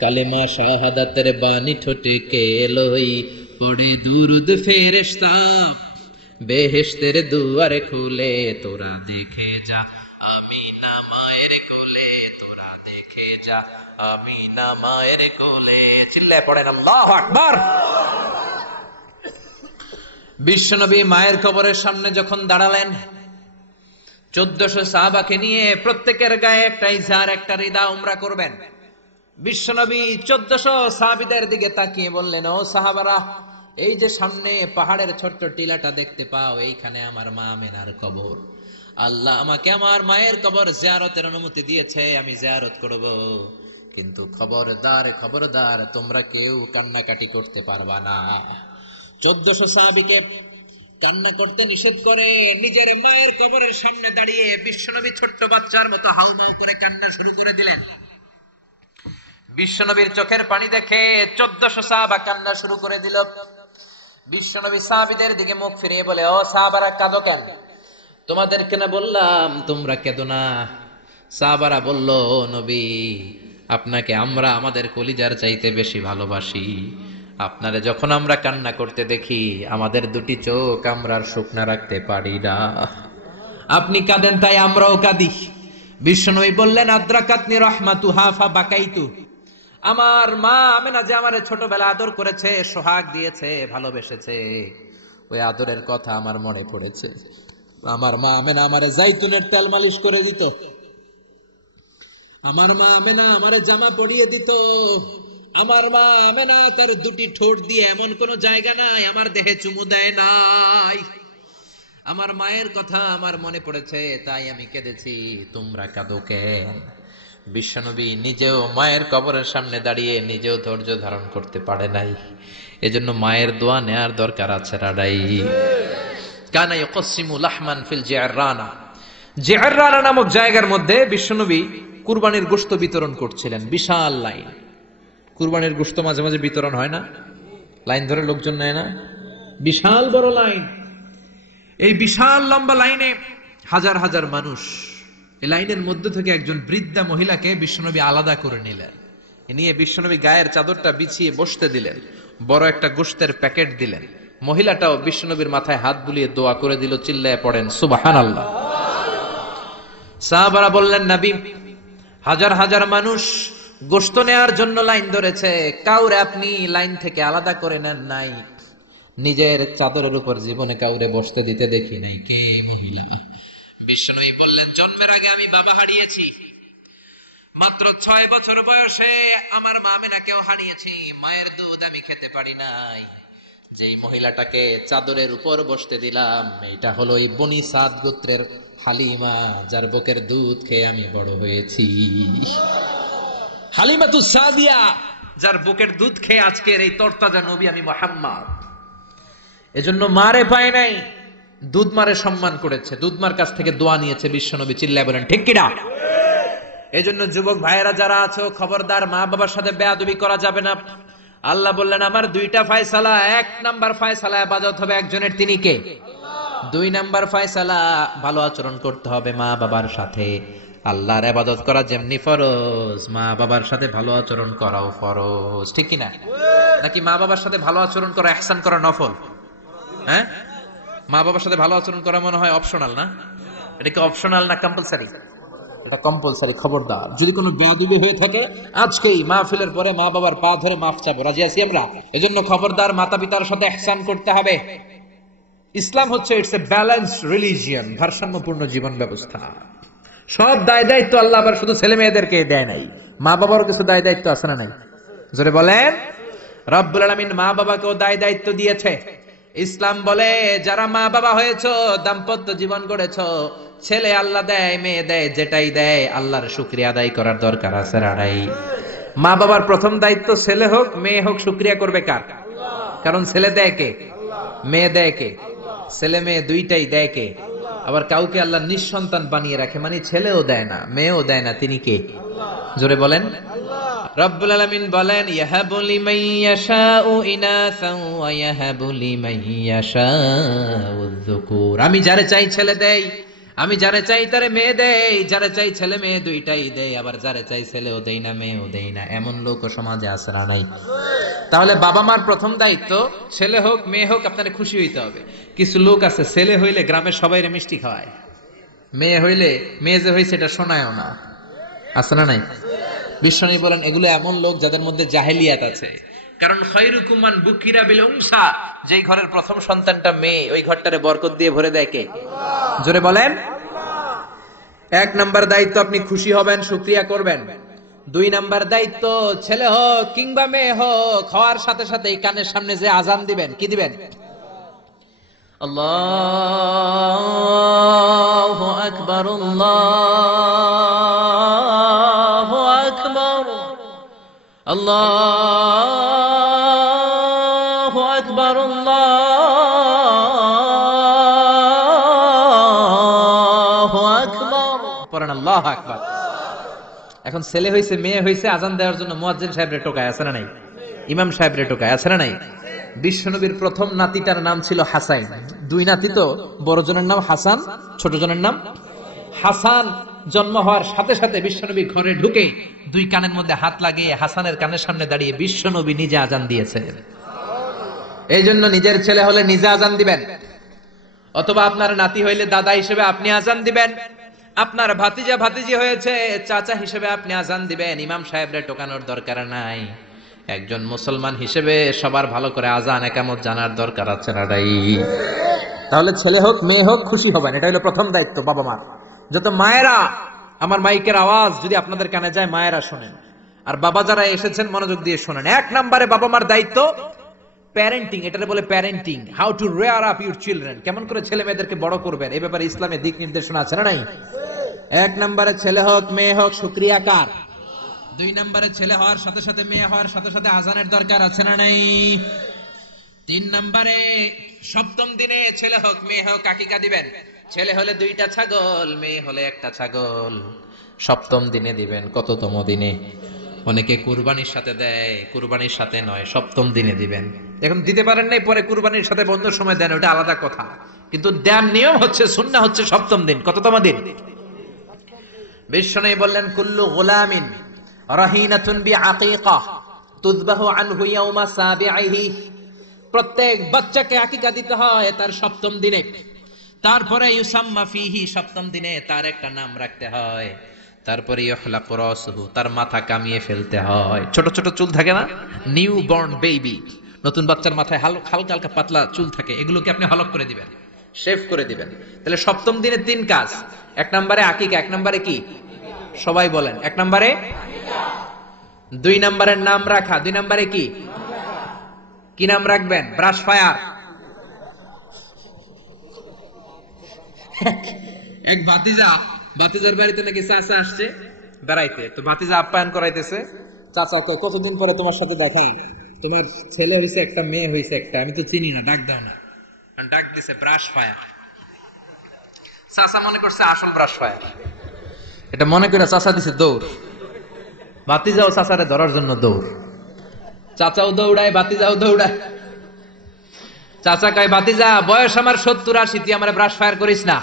কালেমা শাহাদাতের বাণী ঠোঁটে কে লই, পড়ে দুরুদ ফেরেশতা বেহেশতের দুয়ার খুলে। তোরা দেখে যা আমিনা মায়ের কোলে, তোরা দেখে যা আমিনা মায়ের কোলে। চিল্লায় পড়েন আল্লাহু আকবার। বিশ্বনবী মায়ের কবরের সামনে যখন দাঁড়ালেন, 1400 সাহাবাকে নিয়ে প্রত্যেকের গায়ে একটা ইজার, একটা রিদা উমরা করবেন। বিশ্বনবী 1400 সাহাবীদের দিকে তাকিয়ে বললেন, ও সাহাবারা, এই যে সামনে পাহাড়ের ছোট্ট টিলাটা দেখতে পাও, এইখানে আমার মা আমেনার কবর। আল্লাহ আমাকে আমার মায়ের কবর জিয়ারতের অনুমতি দিয়েছে, আমি জিয়ারত করব। কিন্তু খবরদার খবরদার, তোমরা কেউ কান্নাকাটি করতে পারবা না। 1400 সাহাবীকে কান্না করতে নিষেধ করে নিজের মায়ের কবরের সামনে দাঁড়িয়ে বিশ্বনবী ছোট্ট বাচ্চার মতো হাউমাউ করে কান্না শুরু করে দিলেন। বিশ্বনবীর চোখের পানি দেখে 1400 সাহাবা কান্না শুরু করে দিল। বিশ্বনবী সাহাবীদের দিকে মুখ ফিরিয়ে বলে, ও সাহাবারা কাঁদো কেন? তোমাদেরকে না বললাম তোমরা কেঁদো না? সাহাবারা বলল, ও নবী, আপনাকে আমরা আমাদের কলিজার চাইতে বেশি ভালোবাসি, আপনারে যখন আমরা কান্না করতে দেখি আমাদের দুটি চোখ আমরা আর শুকনা রাখতে পারি না। আপনি কাঁদেন তাই আমরাও কাঁদি। বিশ্বনবী বললেন আদ্রাকাতনি রাহমাতুহা ফাবাকাইতু। আমার মা আমেনা যে আমারে ছোটবেলা আদর করেছে, সোহাগ দিয়েছে, ভালোবেসেছে, ওই আদরের কথা আমার মনে পড়েছে। আমার মা আমেনা আমারে জাইতুনের তেল মালিশ করে দিত, আমার মা আমেনা আমারে জামা পরিয়ে দিত, আমার মা আমেনা তার দুটি ঠোঁট দিয়ে এমন কোন জায়গা নাই আমার দেহে চুমু দেয় নাই। আমার মায়ের কথা আমার মনে পড়েছে, তাই আমি কেঁদেছি। তোমরা কাঁদো কেন? বিশ্বনবী নিজেও মায়ের কবরের সামনে দাঁড়িয়ে নিজেও ধৈর্য ধারণ করতে পারে নাই, এজন্য মায়ের দোয়া নেয়ার দরকার আছে। রাডাই কানা ইয়াকসিমু লাহমান ফিল জিআররানা। জিআররানা নামক জায়গার মধ্যে বিশ্বনবী কুরবানির গোশত বিতরণ করছিলেন। বিশাল লাইন, কুরবানির গোশত মাঝে মাঝে বিতরণ হয় না, লাইন ধরে লোকজন নেয় না, বিশাল বড় লাইন। এই বিশাল লম্বা লাইনে হাজার হাজার মানুষ। এই লাইনের মধ্যে থেকে একজন বৃদ্ধা মহিলাকে বিশ্বনবী আলাদা করে নিলেন, নিয়ে বিশ্বনবী গায়ের চাদরটা বিছিয়ে বসতে দিলেন, বড় একটা গোশতের প্যাকেট দিলেন। মহিলাটাও বিশ্বনবীর মাথায় হাত বুলিয়ে দোয়া করে দিল। চিল্লায় পড়েন সুবহানাল্লাহ। সাহাবারা বললেন নবী, হাজার হাজার মানুষ গোশত নেওয়ার জন্য লাইন ধরেছে, কাউরে আপনি লাইন থেকে আলাদা করে নেন নাই, নিজের চাদরের উপর জীবনে কাউরে বসতে দিতে দেখি নাই। কে মহিলা? বিশ্বনবী বললেন, জন্মের আগে আমি বাবা হারিয়েছি, মাত্র 6 বছর বয়সে আমার মা আমেনাকেও হারিয়েছি, মায়ের দুধ আমি খেতে পারি নাই। যেই মহিলাটাকে চাদরের উপর বসতে দিলাম, এটা হলো এই বনি সাদ গোত্রের হালিমা, যার বুকের দুধ খেয়ে আমি বড় হয়েছি। হালিমাতুস সাদিয়া, যার বুকের দুধ খেয়ে আজকের এই তরতাজা নবী আমি মুহাম্মদ। এজন্য মারে পায় নাই, দুধ মারে সম্মান করেছে, দুধ মার কাছ থেকে দোয়া নিয়েছে বিশ্বনবী। চিল্লায় বলেন ঠিক কিনা? এজন্য যুবক ভাইয়েরা যারা আছো, খবরদার, মা বাবার সাথে বেয়াদবি করা যাবে না। আল্লাহ বললেন আমার 2টা ফয়সালা। 1 নাম্বার ফয়সালা ইবাদত হবে একজনের, তিনি কে? 2 নাম্বার ফয়সালা ভালো আচরণ করতে হবে মা বাবার সাথে। আল্লাহর ইবাদত করা যেমনি ফরজ, মা বাবার সাথে ভালো আচরণ করাও ফরজ। ঠিক কিনা? নাকি মা বাবার সাথে ভালো আচরণ করা, ইহসান করা নফল? হ্যাঁ, মা বাবার সাথে ভালো আচরণ করা মনে হয় অপশনাল না? এটা কি অপশনাল না কম্পালসারি? এটা কম্পালসারি। খবরদার, যদি কোনো বেয়াদবি হয়ে থাকে আজকেই মাহফিলের পরে মা বাবার পা ধরে মাফ চাবো, রাজি আছি আমরা? এজন্য খবরদার, মাতা পিতার সাথে ইহসান করতে হবে। ইসলাম হচ্ছে ইটস এ ব্যালেন্সড রিলিজিয়ন, ভারসাম্যপূর্ণ জীবন ব্যবস্থা। সব দায় দায়িত্ব আল্লাহ আবার শুধু ছেলে মেয়েদেরকে দেয় নাই, মা বাবারও কিছু দায় দায়িত্ব আছে না নাই? জোরে বলেন। রব্বুল আলামিন মা বাবাকেও দায় দায়িত্ব দিয়েছে। ইসলাম বলে যারা মা বাবা হয়েছো, দাম্পত্য জীবন গড়েছো, ছেলে আল্লাহ দেয়, মেয়ে দেয়, যেটাই দেয় আল্লাহর শুকরিয়া আদায় করার দরকার আছে। রাড়াই মা বাবার প্রথম দায়িত্ব, ছেলে হোক মেয়ে হোক, শুকরিয়া করবে কার? কারণ ছেলে দেয় কে? মেয়ে দেয় কে? ছেলে মেয়ে দুইটাই দেয় কে? আবার কাউকে আল্লাহ নিঃসন্তান বানিয়ে রাখে, মানে ছেলেও দেয় না মেয়েও দেয় না, তিনি কে? জোরে বলেন। রব্বুল আলামিন বলেন ইয়াহাবু লিমান ইয়াশাউ ইনাসান ওয়া ইয়াহাবু লিমান ইয়াশাউ যুকুর। আমি যারে চাই ছেলে দেই, আমি যারে চাই তারে মেয়ে দেই, যারে চাই ছেলে মেয়ে দুইটাই দেই, আবার যারে চাই ছেলেও দেই না মেয়েও দেই না। এমন লোক সমাজে আছে না নাই? তাহলে বাবা মার প্রথম দায়িত্ব, ছেলে হোক মেয়ে হোক আপনারে খুশি হইতে হবে। কিছু লোক আছে ছেলে হইলে গ্রামের সবাইরে মিষ্টি খাওয়ায়, মেয়ে হইলে মেয়ে যে হইছে এটা শোনায়ও না, আছে না নাই? বিশ্বনবী বলেন এগুলো এমন লোক যাদের মধ্যে জাহেলিয়াত আছে। কারণ খায়রুকুম মান বুকিরা বিল উনসা, যেই ঘরের প্রথম সন্তানটা মেয়ে, ওই ঘরটারে বরকত দিয়ে ভরে দেয় কে? জোরে বলেন। 1 নাম্বার দায়িত্ব, আপনি খুশি হবেন, শুকরিয়া করবেন। 2 নাম্বার দায়িত্ব, ছেলে হোক কিংবা মেয়ে হোক, হওয়ার সাথে সাথেই কানের সামনে যে আজান দিবেন, কি দিবেন? আল্লাহু আকবার, আল্লাহু আকবার, আল্লাহু আকবার, আল্লাহু আকবার, পড়েন আল্লাহু আকবার। এখন ছেলে হইছে মেয়ে হইছে, আজান দেওয়ার জন্য মুয়াজ্জিন সাহেবরে টোকায়, আছে না নাই? ইমাম সাহেবরে টোকায়, আছে না নাই? বিশ্বনবীর প্রথম নাতিটার নাম ছিল হাসান। 2 নাতি তো, বড় জনের নাম হাসান, ছোট জনের নাম হাসান। জন্ম হওয়ার সাথে সাথে বিশ্বনবী ঘরে ঢুকে 2 কানের মধ্যে হাত লাগিয়ে হাসানের কানের সামনে দাঁড়িয়ে বিশ্বনবী নিজে আজান দিয়েছেন। এই জন্য নিজের ছেলে হলে নিজে আজান দিবেন, অথবা আপনার নাতি হইলে দাদা হিসেবে আপনি আজান দিবেন, আপনার ভাতিজা ভাতিজি হয়েছে চাচা হিসেবে আপনি আজান দিবেন। ইমাম সাহেবরে টোকানোর দরকার নাই। একজন মুসলমান হিসেবে সবার ভালো করে আজান একামত জানার দরকার আছে না নাই? তাহলে ছেলে হোক মেয়ে হোক খুশি হবেন, এটা হলো প্রথম দায়িত্ব বাবা মার। যত মায়েরা, আমার মাইকের আওয়াজ যদি আপনাদের কানে যায়, মায়েরা শোনেন, আর বাবা যারা এসেছেন মনোযোগ দিয়ে শোনেন। এক নম্বরে বাবা মার দায়িত্ব প্যারেন্টিং, এটাকে বলে parenting, how to rare up your children, কেমন করে ছেলে মেয়েদেরকে বড় করবেন, এই ব্যাপারে ইসলামে দিক নির্দেশনা আছে না নাই? এক নম্বরে ছেলে হোক মেয়ে হোক শুকরিয়া কার? দুই নম্বরে ছেলে হওয়ার সাথে সাথে মেয়ে হওয়ার সাথে সাথে আজানের দরকার আছে না নাই? তিন নম্বরে সপ্তম দিনে ছেলে হোক মেয়ে হোক আকিকা দিবেন। ছেলে হলে 2টা ছাগল, মেয়ে হলে 1টা ছাগল, সপ্তম দিনে দিবেন। কততম দিনে? অনেকে কুরবানির সাথে দেয়, কুরবানির সাথে নয়, সপ্তম দিনে দিবেন। এখন দিতে পারেন নাই, পরে কুরবানির সাথে বন্ধ সময় দেন, ওটা আলাদা কথা, কিন্তু দেন নিয়ম হচ্ছে, সুন্নাহ হচ্ছে সপ্তম দিন। কততম দিন? বিশ্বনবী বললেন কুল্লু গুলামিন রাহিনাতুন বিআকিকাহ তুযবাহু আনহু ইয়াওমা সাবিহি, প্রত্যেক বাচ্চাকে আকিকা দিতে হয় তার সপ্তম দিনে। তারপরে ইউসাম্মা ফিহি, সপ্তম দিনে তার একটা নাম রাখতে হয়। তারপরে ইহলাকু রাসুহু, তার মাথা কামিয়ে ফেলতে হয়। ছোট ছোট চুল থাকে না, নিউ বর্ন বেবি, নতুন বাচ্চার মাথায় হালকা হালকা পাতলা চুল থাকে, এগুলোকে আপনি হলক করে দিবেন, শেভ করে দিবেন। তাহলে সপ্তম দিনে 3 কাজ। এক নম্বরে আকিকা, এক নম্বরে কি? সবাই বলেন। এক নম্বরে আকিকা, 2 নম্বরের নাম রাখা, 2 নম্বরে কি? কি নাম রাখবেন? Brush fire. এক ভাতিজার বাড়িতে নাকি চাচা আসছে বেড়াইতে, তো ভাতিজা আপ্যায়ন করাইতেছে। চাচা কয় কতদিন পরে তোমার সাথে দেখা, তোমার ছেলে হইছে একটা মেয়ে হইছে একটা, আমি তো চিনি না, ডাক দাও না। ডাক দিছে ব্রাশ ফায়ার। চাচা মনে করছে আসল ব্রাশ ফায়ার, এটা মনে করে চাচা দিছে দৌড়। ভাতিজাও চাচারে ধরার জন্য দৌড়, চাচাও দৌড়ায় ভাতিজাও দৌড়ায়। চাচা কয় ভাতিজা বয়স আমার 70-80, তুই আমার ব্রাশ ফায়ার করিস না।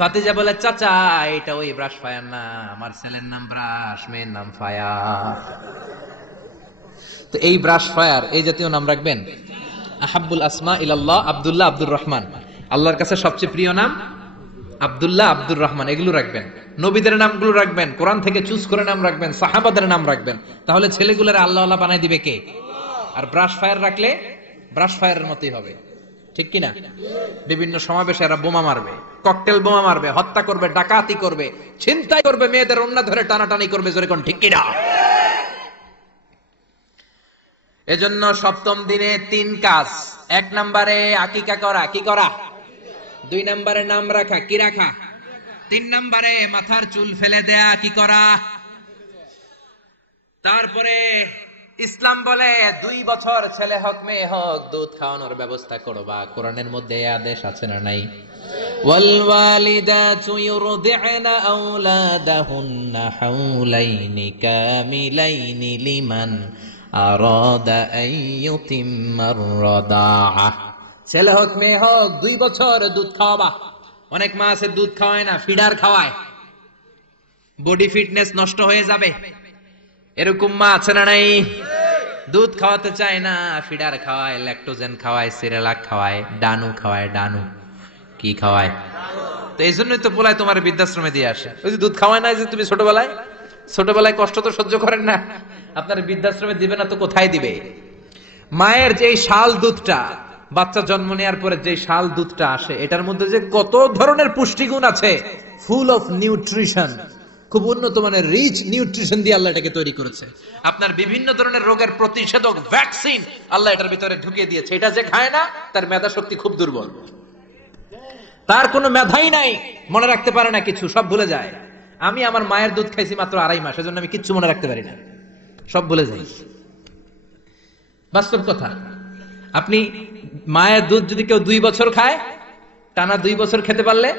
ভাতিজা বলে চাচা এটা ওই ব্রাশ ফায়ার না, আমার ছেলের নাম ব্রাশ, মেয়ের নাম ফায়ার। তো এই ব্রাশ ফায়ার, এই জাতীয় নাম রাখবেন। আহাব্বুল আসমা ইলাল্লাহ আব্দুল্লাহ আব্দুর রহমান, আল্লাহর কাছে সবচেয়ে প্রিয় নাম আব্দুল্লাহ আব্দুর রহমান, এগুলো রাখবেন। নবীদের নামগুলো রাখবেন, কোরআন থেকে চুজ করে নাম রাখবেন, সাহাবাদের নাম রাখবেন। তাহলে ছেলেগুলোর আল্লাহ আল্লাহ বানাই দিবে কে? আর ব্রাশ ফায়ার রাখলে ব্রাশ ফায়ারের মতোই হবে, ঠিক কিনা? বিভিন্ন সমাবেশে এরা বোমা মারবে, ককটেল বোমা মারবে, হত্যা করবে, ডাকাতি করবে, ছিনতাই করবে, মেয়েদের ওন্না ধরে টানাটানি করবে, জোরে কোন ঠিক কিনা? এজন্য সপ্তম দিনে 3 কাজ। এক নম্বরে আকিকা করা, কি করা? 2 নম্বরে নাম রাখা, কি রাখা? 3 নম্বরে মাথার চুল ফেলে দেয়া, কি করা? তারপরে ইসলাম বলে 2 বছর ছেলে হোক মেয়ে হোক দুধ খাওয়ানোর ব্যবস্থা করবা। কোরআনের মধ্যে এই আদেশ আছে না নাই? ওয়াল ওয়ালিদাতু ইউরদি'না আওলাদাহুন্না হাওলাইনি কামিলাইনি লিমান আরাদা আন ইউতিম্মার রাদাআ। ছেলে হোক মেয়ে হোক 2 বছর দুধ খাওয়াবা। অনেক মা আছে দুধ খাওয়ায় না, ফিডার খাওয়ায়, বডি ফিটনেস নষ্ট হয়ে যাবে, এরকম মা আছে না নাই? দুধ খাওয়াতে চায় না, ফিডার খাওয়ায়, ল্যাকটোজেন খাওয়ায়, সিরিয়ালাক খাওয়ায়, ডানু খাওয়ায়। ডানু কি খাওয়ায়? তো এই জন্যই তো পোলায় তোমার বৃদ্ধাশ্রমে দিয়ে আসে। ওই যে দুধ খাওয়ায় না, যে তুমি ছোটবেলায় কষ্ট তো সহ্য করেন না, আপনার বৃদ্ধাশ্রমে দিবে না তো কোথায় দিবে? মায়ের যে শাল দুধটা, বাচ্চা জন্ম নেওয়ার পরে যে শাল দুধটা আসে, এটার মধ্যে যে কত ধরনের পুষ্টিগুণ আছে, ফুল অফ নিউট্রিশন, খুব উন্নত মানের রিচ নিউট্রিশন দিয়ে আল্লাহ এটাকে তৈরি করেছে। আপনার বিভিন্ন ধরনের রোগের প্রতিষেধক ভ্যাকসিন আল্লাহ এটার ভিতরে ঢুকিয়ে দিয়েছে। এটা যে খায় না, তার মেধা শক্তি খুব দুর্বল, তার কোনো মেধাই নাই, মনে রাখতে পারে না কিছু, সব ভুলে যায়। আমি আমার মায়ের দুধ খাইছি মাত্র 2.5 মাস, এজন্য আমি কিচ্ছু মনে রাখতে পারি না, সব ভুলে যাই। বাস্তব কথা। আপনি মায়ের দুধ যদি কেউ 2 বছর খায়, টানা 2 বছর খেতে পারলে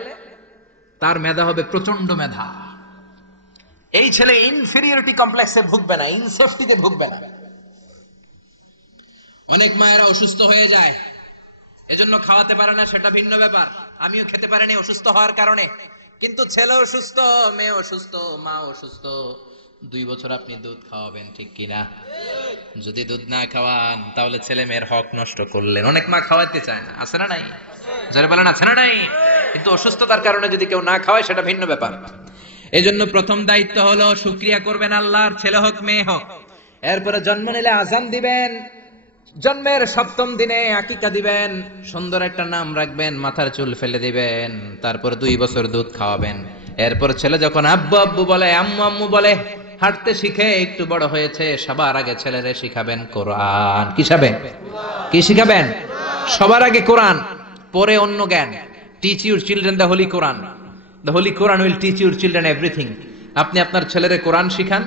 তার মেধা হবে প্রচন্ড মেধা। এই ছেলে ইনফেরিয়রিটি কমপ্লেক্সে ভুগবে না, ইনসেফটিতে ভুগবে না। অনেক মায়েরা অসুস্থ হয়ে যায়, এজন্য খাওয়াতে পারে না, সেটা ভিন্ন ব্যাপার। আমিও খেতে পারিনি অসুস্থ হওয়ার কারণে, কিন্তু ছেলে অসুস্থ, মেয়ে অসুস্থ, মা অসুস্থ, 2 বছর আপনি দুধ খাওয়াবেন, ঠিক কিনা? যদি দুধ না খাওয়ান তাহলে ছেলে মেয়ের হক নষ্ট করলেন। অনেক মা খাওয়াইতে চায় না, আছে না নাই? যারা বলেন আছে না নাই? কিন্তু অসুস্থতার কারণে যদি কেউ না খাওয়ায় সেটা ভিন্ন ব্যাপার। এজন্য প্রথম দায়িত্ব হলো শুকরিয়া করবেন আল্লাহর, ছেলে হোক মেয়ে হোক। এরপরে জন্ম নিলে আজান দিবেন, জন্মের ৭ম দিনে আকিকা দিবেন, সুন্দর একটা নাম রাখবেন, মাথার চুল ফেলে দিবেন, তারপর 2 বছর দুধ খাওয়াবেন। এরপর ছেলে যখন আব্বু আব্বু বলে, আম্মু আম্মু বলে, হাঁটতে শিখে একটু বড় হয়েছে, সবার আগে ছেলেরে শিখাবেন কোরআন। কি শিখাবেন? সবার আগে কোরআন, পরে অন্য জ্ঞান। Teach your children the holy Quran. The holy Quran will teach your children everything. আপনি আপনার ছেলেরে কোরআন শিখান,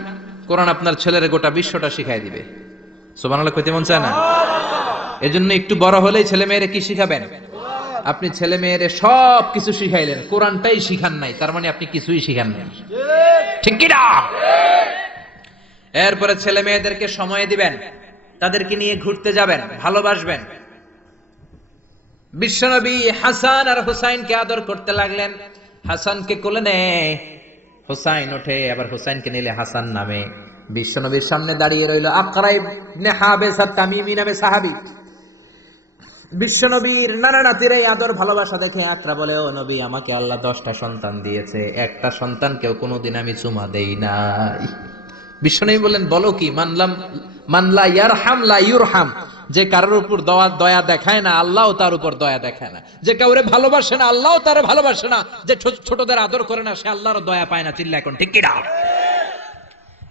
কোরআন আপনার ছেলেরে গোটা বিশ্বটা শিখাই দিবে। সুবহানাল্লাহ কইতে মন চায় না? এজন্য একটু বড় হলেই ছেলে মেয়েরে কি শিখাবেন? আপনি ছেলে মেয়েরে সব কিছু শিখাইলেন, কোরআনটাই শিখান নাই, তার মানে আপনি কিছুই শিখান নাই। ঠিক কি না? এরপরে ছেলে মেয়েদেরকে সময় দিবেন, তাদেরকে নিয়ে ঘুরতে যাবেন, ভালোবাসবেন। বিশ্বনবী হাসান আর হুসাইনকে আদর করতে লাগলেন। হাসানকে কোলে নেয়, হুসাইন ওঠে, আবার হুসাইনকে নিলে হাসান নামে। বিশ্বনবীর সামনে দাঁড়িয়ে রইল আকরা ইবনে হাবেস আত-তামিমি নামে সাহাবী। বিশ্বনবীর নানা নাতির এই আদর ভালোবাসা দেখে আকরা বলে, ও নবী, আমাকে আল্লাহ 10টা সন্তান দিয়েছে, একটা সন্তানকেও কোনোদিন আমি চুমা দেই নাই। বিশ্বনবী বললেন, বলো কি? মানলা ইয়ারহাম লা ইউরহাম। যে কারোর উপর দয়া দেখায় না, আল্লাহও তার উপর দয়া দেখায় না। যে কাউরে ভালোবাসে না, আল্লাহও তার ভালোবাসে না। যে ছোটদের আদর করে না, সে আল্লাহর দয়া পায় না। চিল্লা এখন ঠিক কি না?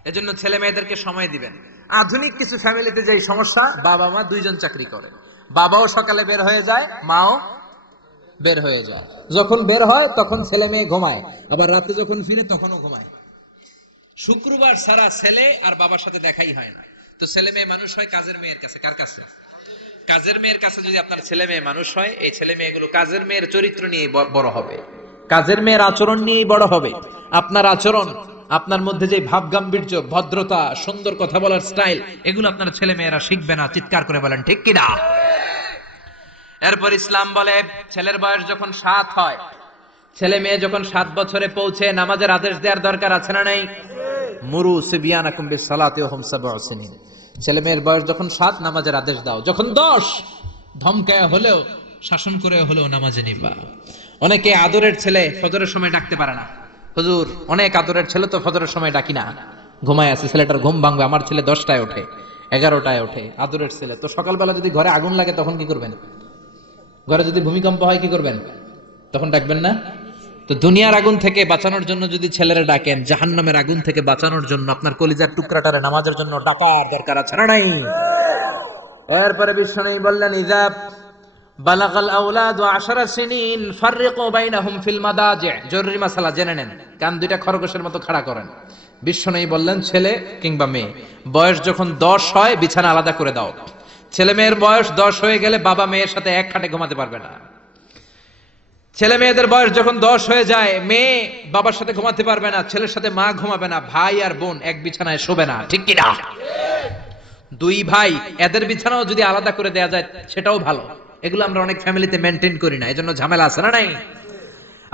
এজন্য ছেলে মেয়েদেরকে সময় দিবেন। আধুনিক কিছু ফ্যামিলিতে যে সমস্যা, বাবা মা 2 জন চাকরি করে, বাবাও সকালে বের হয়ে যায়, মাও বের হয়ে যায়। যখন বের হয় তখন ছেলে মেয়ে ঘুমায়, আবার রাতে যখন ফিরে তখনও ঘুমায়। শুক্রবার সারা ছেলে আর বাবার সাথে দেখাই হয় না। তো ছেলে মেয়ে মানুষ হয় কাজের মেয়ের কাছে। কার কাছে? কাজের মেয়ের কাছে। যদি আপনার ছেলে মেয়ে মানুষ হয়, এই ছেলে মেয়েগুলো কাজের মেয়ের চরিত্র নিয়ে বড় হবে, কাজের মেয়ের আচরণ নিয়েই বড় হবে। আপনার আচরণ, আপনার মধ্যে যে ভাব গাম্ভীর্য, ভদ্রতা, সুন্দর কথা বলার স্টাইল, এগুলো আপনার ছেলে মেয়েরা শিখবে না। চিৎকার করে বলেন ঠিক কিনা? এরপর ইসলাম বলে, ছেলের বয়স যখন 7 হয়, ছেলে মেয়ে যখন 7 বছরে পৌঁছে, নামাজের আদেশ দেওয়ার দরকার আছে না নাই? মুরু সিবিয়ানাকুম বিসসালাতি ওয়া হুম 7 সিনিন। ছেলে মেয়ের বয়স যখন 7, নামাজের আদেশ দাও। যখন 10, ধমকায় হলেও, শাসন করে হলেও নামাজে নিবা। অনেকে আদরের ছেলে ফজরের সময় ডাকতে পারে না। হুজুর, অনেক আদরের ছেলে তো ফজরের সময় ডাকি না, ঘুমায় আছে, ছেলেটার ঘুম ভাঙবে। আমার ছেলে 10টায় ওঠে, 11টায় ওঠে, আদরের ছেলে। তো সকালবেলা যদি ঘরে আগুন লাগে তখন কি করবেন? ঘরে যদি ভূমিকম্প হয় কি করবেন? তখন ডাকবেন না? তো দুনিয়ার আগুন থেকে বাঁচানোর জন্য যদি ছেলেরা ডাকেন, জাহান্নামের আগুন থেকে বাঁচানোর জন্য আপনার কলিজার টুকরাটারে নামাজের জন্য ডাকার দরকার আছে না নাই? এরপরে বিশ্বনবী বললেন, ইযা বালাগাল আওলাদু 10 সিনিন ফাররিকু বাইনাহুম ফিল মাদাজি'। জরুরি মাসালা জেনে নেন, কান 2টা খরগোশের মতো খাড়া করেন। বিশ্বনবী বললেন, ছেলে কিংবা মেয়ে বয়স যখন 10 হয়, বিছানা আলাদা করে দাও। ছেলে মেয়ের বয়স 10 হয়ে গেলে বাবা মেয়ের সাথে এক খাটে ঘুমাতে পারবে না। ছেলে মেয়েদের বয়স যখন 10 হয়ে যায়, মেয়ে বাবার সাথে ঘুমাতে পারবে না, ছেলের সাথে মা ঘুমাবে না, ভাই আর বোন এক বিছানায় শোবে না। ঠিক কি না? 2 ভাই, এদের বিছানাও যদি আলাদা করে দেয়া যায় সেটাও ভালো। এগুলো আমরা অনেক ফ্যামিলিতে মেনটেন করি না, এজন্য ঝামেলা আছে না নাই?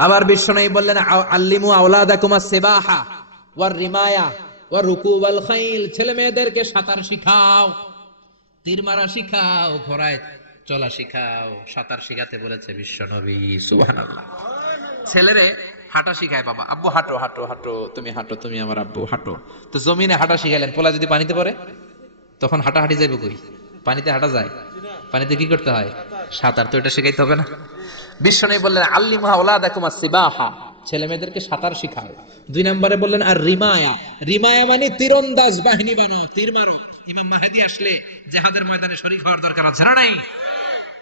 আবার বিশ্বনবী বললেন, আল্লিমু আওলাদাকুমাস সিবাহা ওয়ার রিমায়া ওয়ার রুকুবাল খাইল। ছেলে মেয়েদেরকে সাঁতার শিখাও, তীর মারা শিখাও, ঘোড়ায় চলা শিখাও। সাঁতার শিখাতে বলেছে বিশ্বনবী। সুবহানাল্লাহ। ছেলেরে হাঁটা শিখায় বাবা, আব্বু হাঁটো হাঁটো হাঁটো, তুমি হাঁটো, তুমি আমার আব্বু হাঁটো। তো জমিনে হাঁটা শিখাইলেন, পোলা যদি পানিতে পড়ে তখন হাঁটাহাঁটি যাইব কই? পানিতে হাঁটা যায়? পানিতে কি করতে হয়? সাঁতার। তো এটা শিখাইতে হবে না? বিশ্বনবী বললেন, আল্লিমু আওলাদাকুমাস সিবাহা, ছেলে মেয়েদেরকে সাঁতার শিখাও। 2 নম্বরে বললেন, আর রিমায়া। রিমায়া মানে তীরন্দাজ বাহিনী বানাও, তীর মারো। ইমাম মাহদি আসলে জিহাদের ময়দানে শরীক হওয়ার দরকার আছে না নাই?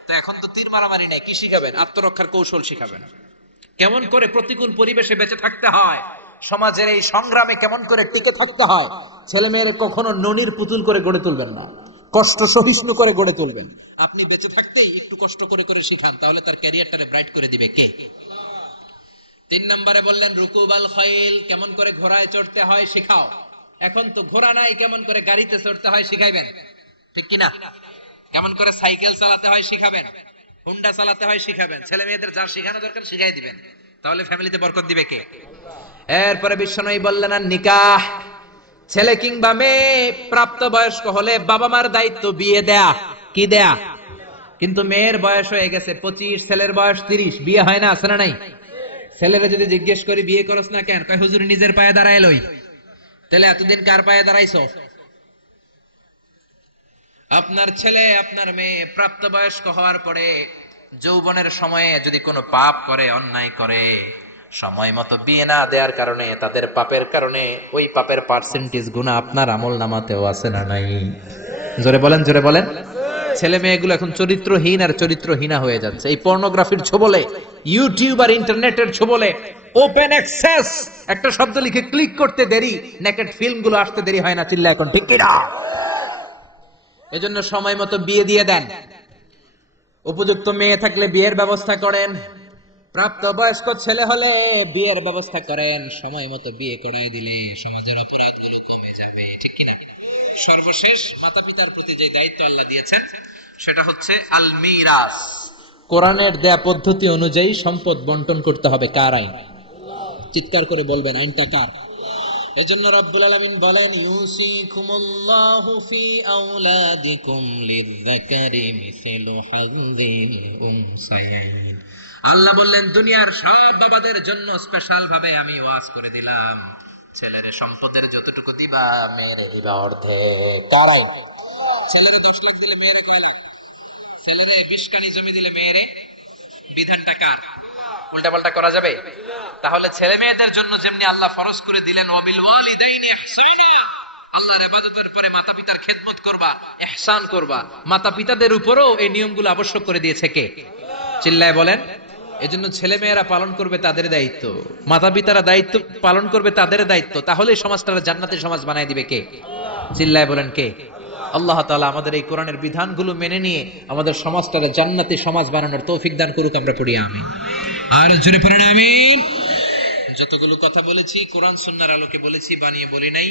তো এখন তো তীর মারামারি নাই, কি শিখাবেন? আত্মরক্ষার কৌশল শিখাবেন। কেমন করে প্রতিকূল পরিবেশে বেঁচে থাকতে হয়, সমাজের এই সংগ্রামে কেমন করে টিকে থাকতে হয়। ছেলে মেয়ের কখনো ননির পুতুল করে গড়ে তুলবেন না, কষ্ট সহিষ্ণু করে গড়ে তুলবেন। আপনি বেঁচে থাকতেই একটু কষ্ট করে করে শিখান, তাহলে তার ক্যারিয়ারটারে ব্রাইট করে দিবে কে? 3 নম্বরে বললেন, রুকুবাল খাইল, কেমন করে ঘোড়ায় চড়তে হয় শেখাও। এখন তো ঘোড়া নাই, কেমন করে গাড়িতে চড়তে হয় শিখাইবেন। ঠিক কিনা? কেমন করে সাইকেল চালাতে হয় শিখাবেন, হুন্ডা চালাতে হয় শিখাবেন। ছেলে মেয়েদের যা শেখানো দরকার শিখাই দিবেন, তাহলে ফ্যামিলিতে বরকত দিবে কে? এরপরে বিশ্বনবী বললেন, আর নিকাহ, ছেলে কিংবা মেয়ে প্রাপ্তবয়স্ক হলে বাবা মার দায়িত্ব বিয়ে দেয়া, কি দেয়া। কিন্তু মেয়ের বয়স হয়ে গেছে 25, ছেলের বয়স 30, বিয়ে হয় না, আছে না নাই? ছেলেরা যদি জিজ্ঞেস করি বিয়ে করস না কেন, কয় হুজুর নিজের পায়ে দাঁড়াইলই। তাহলে এতদিন কার পায়ে দাঁড়াইছো? আপনার ছেলে আপনার মেয়ে প্রাপ্তবয়স্ক হওয়ার পরে যৌবনের সময়ে যদি কোনো পাপ করে, অন্যায় করে, সময় মতো বিয়ে না দেওয়ার কারণে, তাদের পাপের কারণে ওই পাপের পার্সেন্টেজ গুনাহ আপনার আমল নামাতেও আছে না নাই? জোরে বলেন, জোরে বলেন। ছেলে মেয়েগুলো এখন চরিত্রহীন আর চরিত্রহীনা হয়ে যাচ্ছে এই পর্নোগ্রাফির ছোবলে, ইউটিউব আর ইন্টারনেটের ছোবলে। ওপেন অ্যাক্সেস একটা শব্দ লিখে ক্লিক করতে দেরি, নেকেড ফিল্মগুলো আসতে দেরি হয় না। চিল্লা এখন ঠিক কিনা? এজন্য সময় মতো বিয়ে দিয়ে দেন। উপযুক্ত মেয়ে থাকলে বিয়ের ব্যবস্থা করেন, প্রাপ্তবয়স্ক ছেলে হলে বিয়ের ব্যবস্থা করেন। সময় মতো বিয়ে করিয়ে দিলে সমাজের অপরাধগুলো কমে যাবে, ঠিক কিনা? সর্বশেষ মাতা পিতার প্রতি যে দায়িত্ব আল্লাহ দিয়েছেন সেটা হচ্ছে আল মিরাস। কোরআনের দেয়া পদ্ধতি অনুযায়ী সম্পদ বন্টন করতে হবে। কার আইন? চিৎকার করে বলবেন, আইনটা কার? এজন্য রব্বুল আলামিন বলেন, ইউসিকুমুল্লাহু ফি আওলাদিকুম লিযযাকারি মিসলু হাযযিল উনসায়াইন। আল্লাহ বললেন, দুনিয়ার সব বাবাদের জন্য স্পেশাল ভাবে আমি ওয়াজ করে দিলাম, ছেলের সম্পদের যতটুকু দিবা মেয়েরে দিবা অর্ধেক। কারাই? ছেলেরে 10 লাখ দিলে মেয়েরে কয় লাখ? ছেলেরে 20 কানি জমি দিলে মেয়েরে? বিধানটা কার? উল্টাপাল্টা করা যাবে? তাহলে ছেলে মেয়েদের জন্য যেমনি আল্লাহ ফরজ করে দিলেন ওয়াবিল ওয়ালিদাইনি ইহসানা, আল্লাহর ইবাদতের পরে মাতা পিতার খেদমত করবা, ইহসান করবা, মাতা পিতাদের উপরও এই নিয়মগুলো আবশ্যক করে দিয়েছে কে? চিল্লায় বলেন। এজন্য ছেলে মেয়েরা পালন করবে তাদের দায়িত্ব, মাতা পিতারা দায়িত্ব পালন করবে তাদের দায়িত্ব। তাহলে সমাজটাকে জান্নাতের সমাজ বানায় দিবে কে? চিল্লায় বলেন কে? আল্লাহ তাআলা আমাদের এই কোরআনের বিধানগুলো মেনে নিয়ে আমাদের সমাজটাকে জান্নাতি সমাজ বানানোর তৌফিক দান করুক। আমরা পড়ি আমিন। আর জোরে পড়েন আমিন। যতগুলো কথা বলেছি কোরআন সুন্নাহর আলোকে বলেছি, বানিয়ে বলি নাই।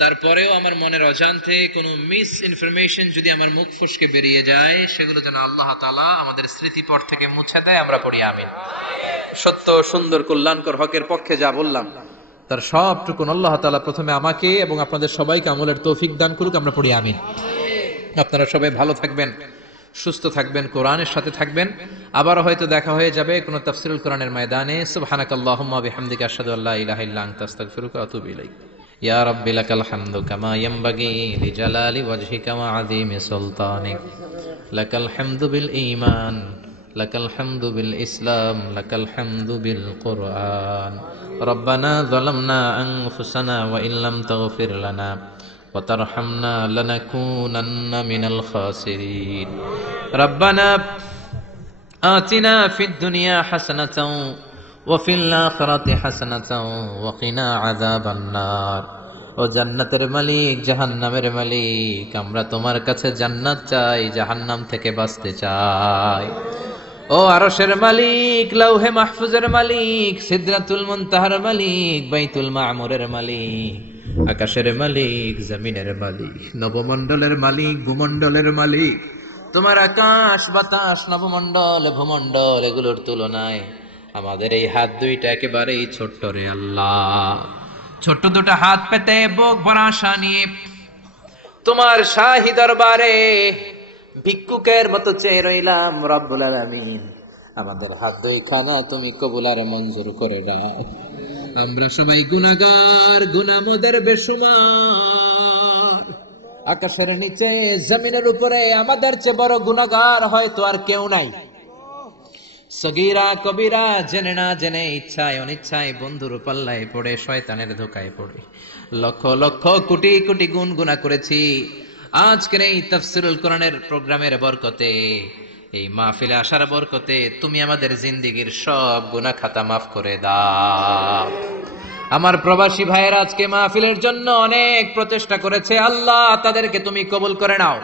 তারপরেও আমার মনের অজান্তে কোনো মিস ইনফরমেশন যদি আমার মুখ ফসকে বেরিয়ে যায়, সেগুলো যেন আল্লাহ তাআলা আমাদের স্মৃতিপট থেকে মুছে দেয়। আমরা পড়ি আমিন। সত্য, সুন্দর, কল্যাণকর, হকের পক্ষে যা বললাম তার সবটুকুন আল্লাহ তাআলা প্রথমে আমাকে এবং আপনাদের সবাইকে আমলের তৌফিক দান করুক। আমরা পড়ি আমিন। আপনারা সবাই ভালো থাকবেন, সুস্থ থাকবেন, কোরআনের সাথে থাকবেন। আবার হয়তো দেখা হয়ে যাবে কোনো তাফসীরুল কোরআনের ময়দানে। সুবহানাকাল্লাহুম্মা বিহামদিকা আশহাদু আল্লা ইলাহা ইল্লা আনতা আস্তাগফিরুকা ওয়া আতুবু ইলাইক। ইয়া রাব্বি লাকাল হামদু কামা ইয়ানবাগি লিজালালি ওয়াজহিকা ওয়া আযীমি সুলতানিক। লাকাল হামদু বিল ঈমান, লাকাল হামদু বিল ইসলাম, লাকাল হামদু বিল কুরআন। রব্বানা যালামনা আনফুসানা ওয়া ইল্লাম তাগফির লানা وترحمنا لنكونن من الخاسرين. ربنا آتنا في الدنيا حسنة وفي الآخرة حسنة وقنا عذاب النار. ও জান্নাতের মালিক, জাহান্নামের মালিক, আমরা তোমার কাছে জান্নাত চাই, জাহান্নাম থেকে বাঁচতে চাই। ও আরশের মালিক, লৌহে মাহফুজের মালিক, সিদরাতুল মুনতাহার মালিক, বাইতুল মামুরের মালিক, আকাশের মালিক, জমিনের মালিক, নবমণ্ডলের মালিক, ভূমণ্ডলের মালিক। তোমার আকাশ, বাতাস, নবমণ্ডল, ভূমণ্ডল এগুলোর তুলনায় আমাদের এই হাত দুইটা একেবারেই ছোট্ট রে আল্লাহ। ছোট্ট দুটো হাত পেতে বুক ভরা আশা নিয়ে তোমার শাহী দরবারে ভিক্ষুকের মতো চেয়ে রইলাম। রব্বুল আলামিন, আমাদের হাত দুইখানা তুমি কবুল আর মঞ্জুর করে দাও। আমরা সবাই গুনাহগার, গুনাহ মোদের বেশুমার। আকাশের নিচে, জমিনের উপরে আমাদের চেয়ে বড় গুনাহগার হয়তো আর কেউ নাই। সগীরা কবিরা, জেনে না জেনে, ইচ্ছায় অনিচ্ছায় বন্ধুর পাল্লায় পড়ে, শয়তানের ধোকায় পড়ে লক্ষ লক্ষ কোটি কোটি গুনাহ করেছি। আজকের এই তাফসীরুল কোরআনের প্রোগ্রামের বরকতে, এই মাহফিলে আসার বরকতে তুমি আমাদের জিন্দেগীর সব গুনাহ খাতা মাফ করে দাও। আমার প্রবাসী ভাইয়েরা আজকে মাহফিলের জন্য অনেক প্রচেষ্টা করেছে, আল্লাহ তাদেরকে তুমি কবুল করে নাও।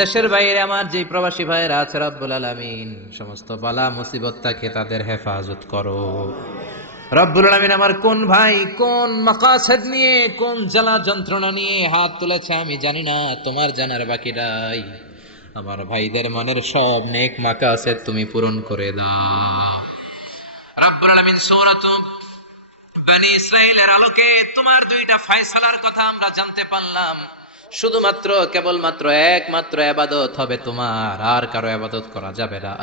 দেশের বাইরে আমার যে প্রবাসী ভাইয়েরা আছে, রব্বুল আলামিন সমস্ত বালা মুসিবত থেকে তাদের হেফাজত করো। রব্বুল আলামিন আমার কোন ভাই কোন মাকাসদ নিয়ে, কোন জ্বালা যন্ত্রণা নিয়ে হাত তুলেছে আমি জানি না, তোমার জানার বাকি নাই। আমার ভাইদের মনের সব নেক মাকাসদ তুমি পূরণ করে দাও। রব্বুল আলামিন সূরাত বনি ইসরাইলের আলোকে তোমার দুইটা ফয়সালার কথা আমরা জানতে পারলাম। শুধুমাত্র কেবলমাত্র একমাত্র ইবাদত হবে তোমার, আর কারো ইবাদত করা যাবে না।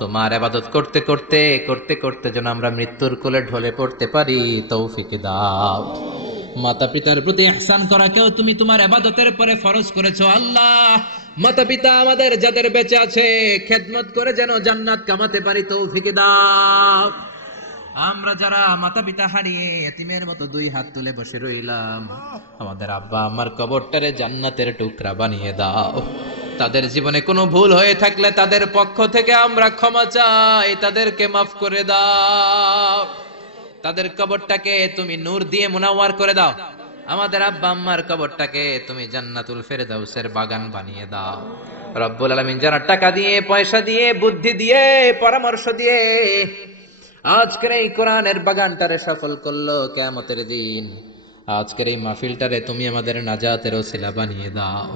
তোমার ইবাদত করতে করতে করতে করতে যেন আমরা মৃত্যুর কোলে ঢলে পড়তে পারি, তৌফিক দাও। মাতা পিতার প্রতি ইহসান করাকেও তুমি তোমার ইবাদতের পরে ফরজ করেছো আল্লাহ। মাতা পিতা আমাদের যাদের বেঁচে আছে খেদমত করে যেন জান্নাত কামাতে পারি, তৌফিক দাও। আমরা যারা মাতা পিতা হারিয়ে এতিমের মতো দুই হাত তুলে বসে রইলাম, আমাদের আব্বা আমার কবরটারে জান্নাতের টুকরা বানিয়ে দাও। তাদের জীবনে কোনো ভুল হয়ে থাকলে তাদের পক্ষ থেকে আমরা ক্ষমা চাই, তাদেরকে মাফ করে দাও। তাদের কবরটাকে তুমি নূর দিয়ে মুনাওয়ার করে দাও। আমাদের আব্বা আম্মার কবরটাকে তুমি জান্নাতুল ফেরদাউসের বাগান বানিয়ে দাও। রব্বুল আলামিন যারা টাকা দিয়ে, পয়সা দিয়ে, বুদ্ধি দিয়ে, পরামর্শ দিয়ে আজকের এই কোরআনের বাগানটারে সফল করলো কিয়ামতের দিন, আজকের এই মাহফিলটারে তুমি আমাদের নাজাতের ওসিলা বানিয়ে দাও।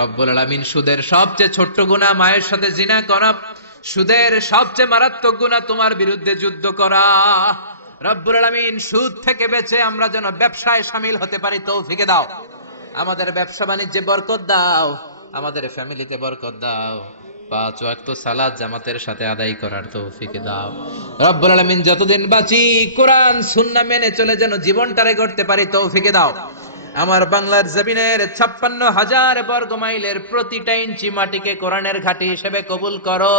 রব্বুল আলামিন সুদের সবচেয়ে ছোট্ট গুনাহ মায়ের সাথে জিনা করা, সুদের সবচেয়ে মারাত্মক গুনাহ তোমার বিরুদ্ধে যুদ্ধ করা। রব্বুল আলামিন সুদ থেকে বেঁচে আমরা যেন ব্যবসায় শামিল হতে পারি, তৌফিক দাও। আমাদের ব্যবসা বাণিজ্যে বরকত দাও, আমাদের ফ্যামিলিতে বরকত দাও। 5 ওয়াক্ত সালাত জামাতের সাথে আদায় করার তৌফিক দাও। রব্বুল আলামিন যতদিন বাঁচি কোরআন সুন্নাহ মেনে চলে যেন জীবনটারে গড়তে পারি, তৌফিক দাও। আমার বাংলার জমিনের 56,000 বর্গ মাইলের প্রতিটা ইঞ্চি মাটিকে কোরআনের ঘাঁটি হিসেবে কবুল করো।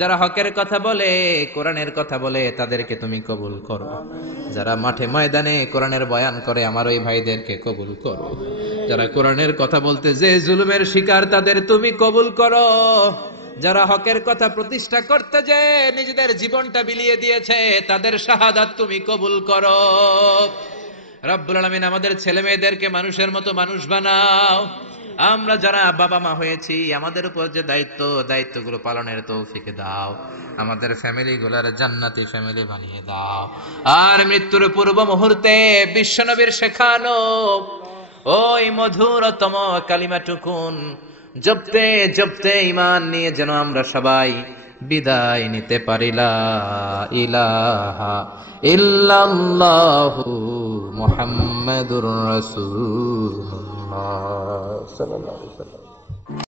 যারা হকের কথা বলে, কোরআনের কথা বলে, তাদেরকে তুমি কবুল করো। যারা মাঠে ময়দানে কোরআনের বয়ান করে, আমার ওই ভাইদেরকে কবুল করো। যারা কোরআনের কথা বলতে যে জুলুমের শিকার, তাদের তুমি কবুল করো। যারা হকের কথা প্রতিষ্ঠা করতে যে নিজেদের জীবনটা বিলিয়ে দিয়েছে, তাদের শাহাদাত তুমি কবুল করো। রব্বুল আলামিন আমাদের ছেলে মেয়েদেরকে মানুষের মতো মানুষ বানাও। আমরা যারা বাবা মা হয়েছি, আমাদের উপর যে দায়িত্বগুলো পালনের তৌফিক দাও। আমাদের ফ্যামিলি গুলার জান্নাতি ফ্যামিলি বানিয়ে দাও। আর মৃত্যুর পূর্ব মুহূর্তে বিশ্বনবীর শেখানো ওই মধুরতম কালিমাটুকুন জপতে জপতে ঈমান নিয়ে যেন আমরা সবাই বিদায় নিতে পারি। লা ইলাহা ইল্লাল্লাহু মুহাম্মাদুর রাসূলুল্লাহ সাল্লাল্লাহু আলাইহি ওয়াসাল্লাম।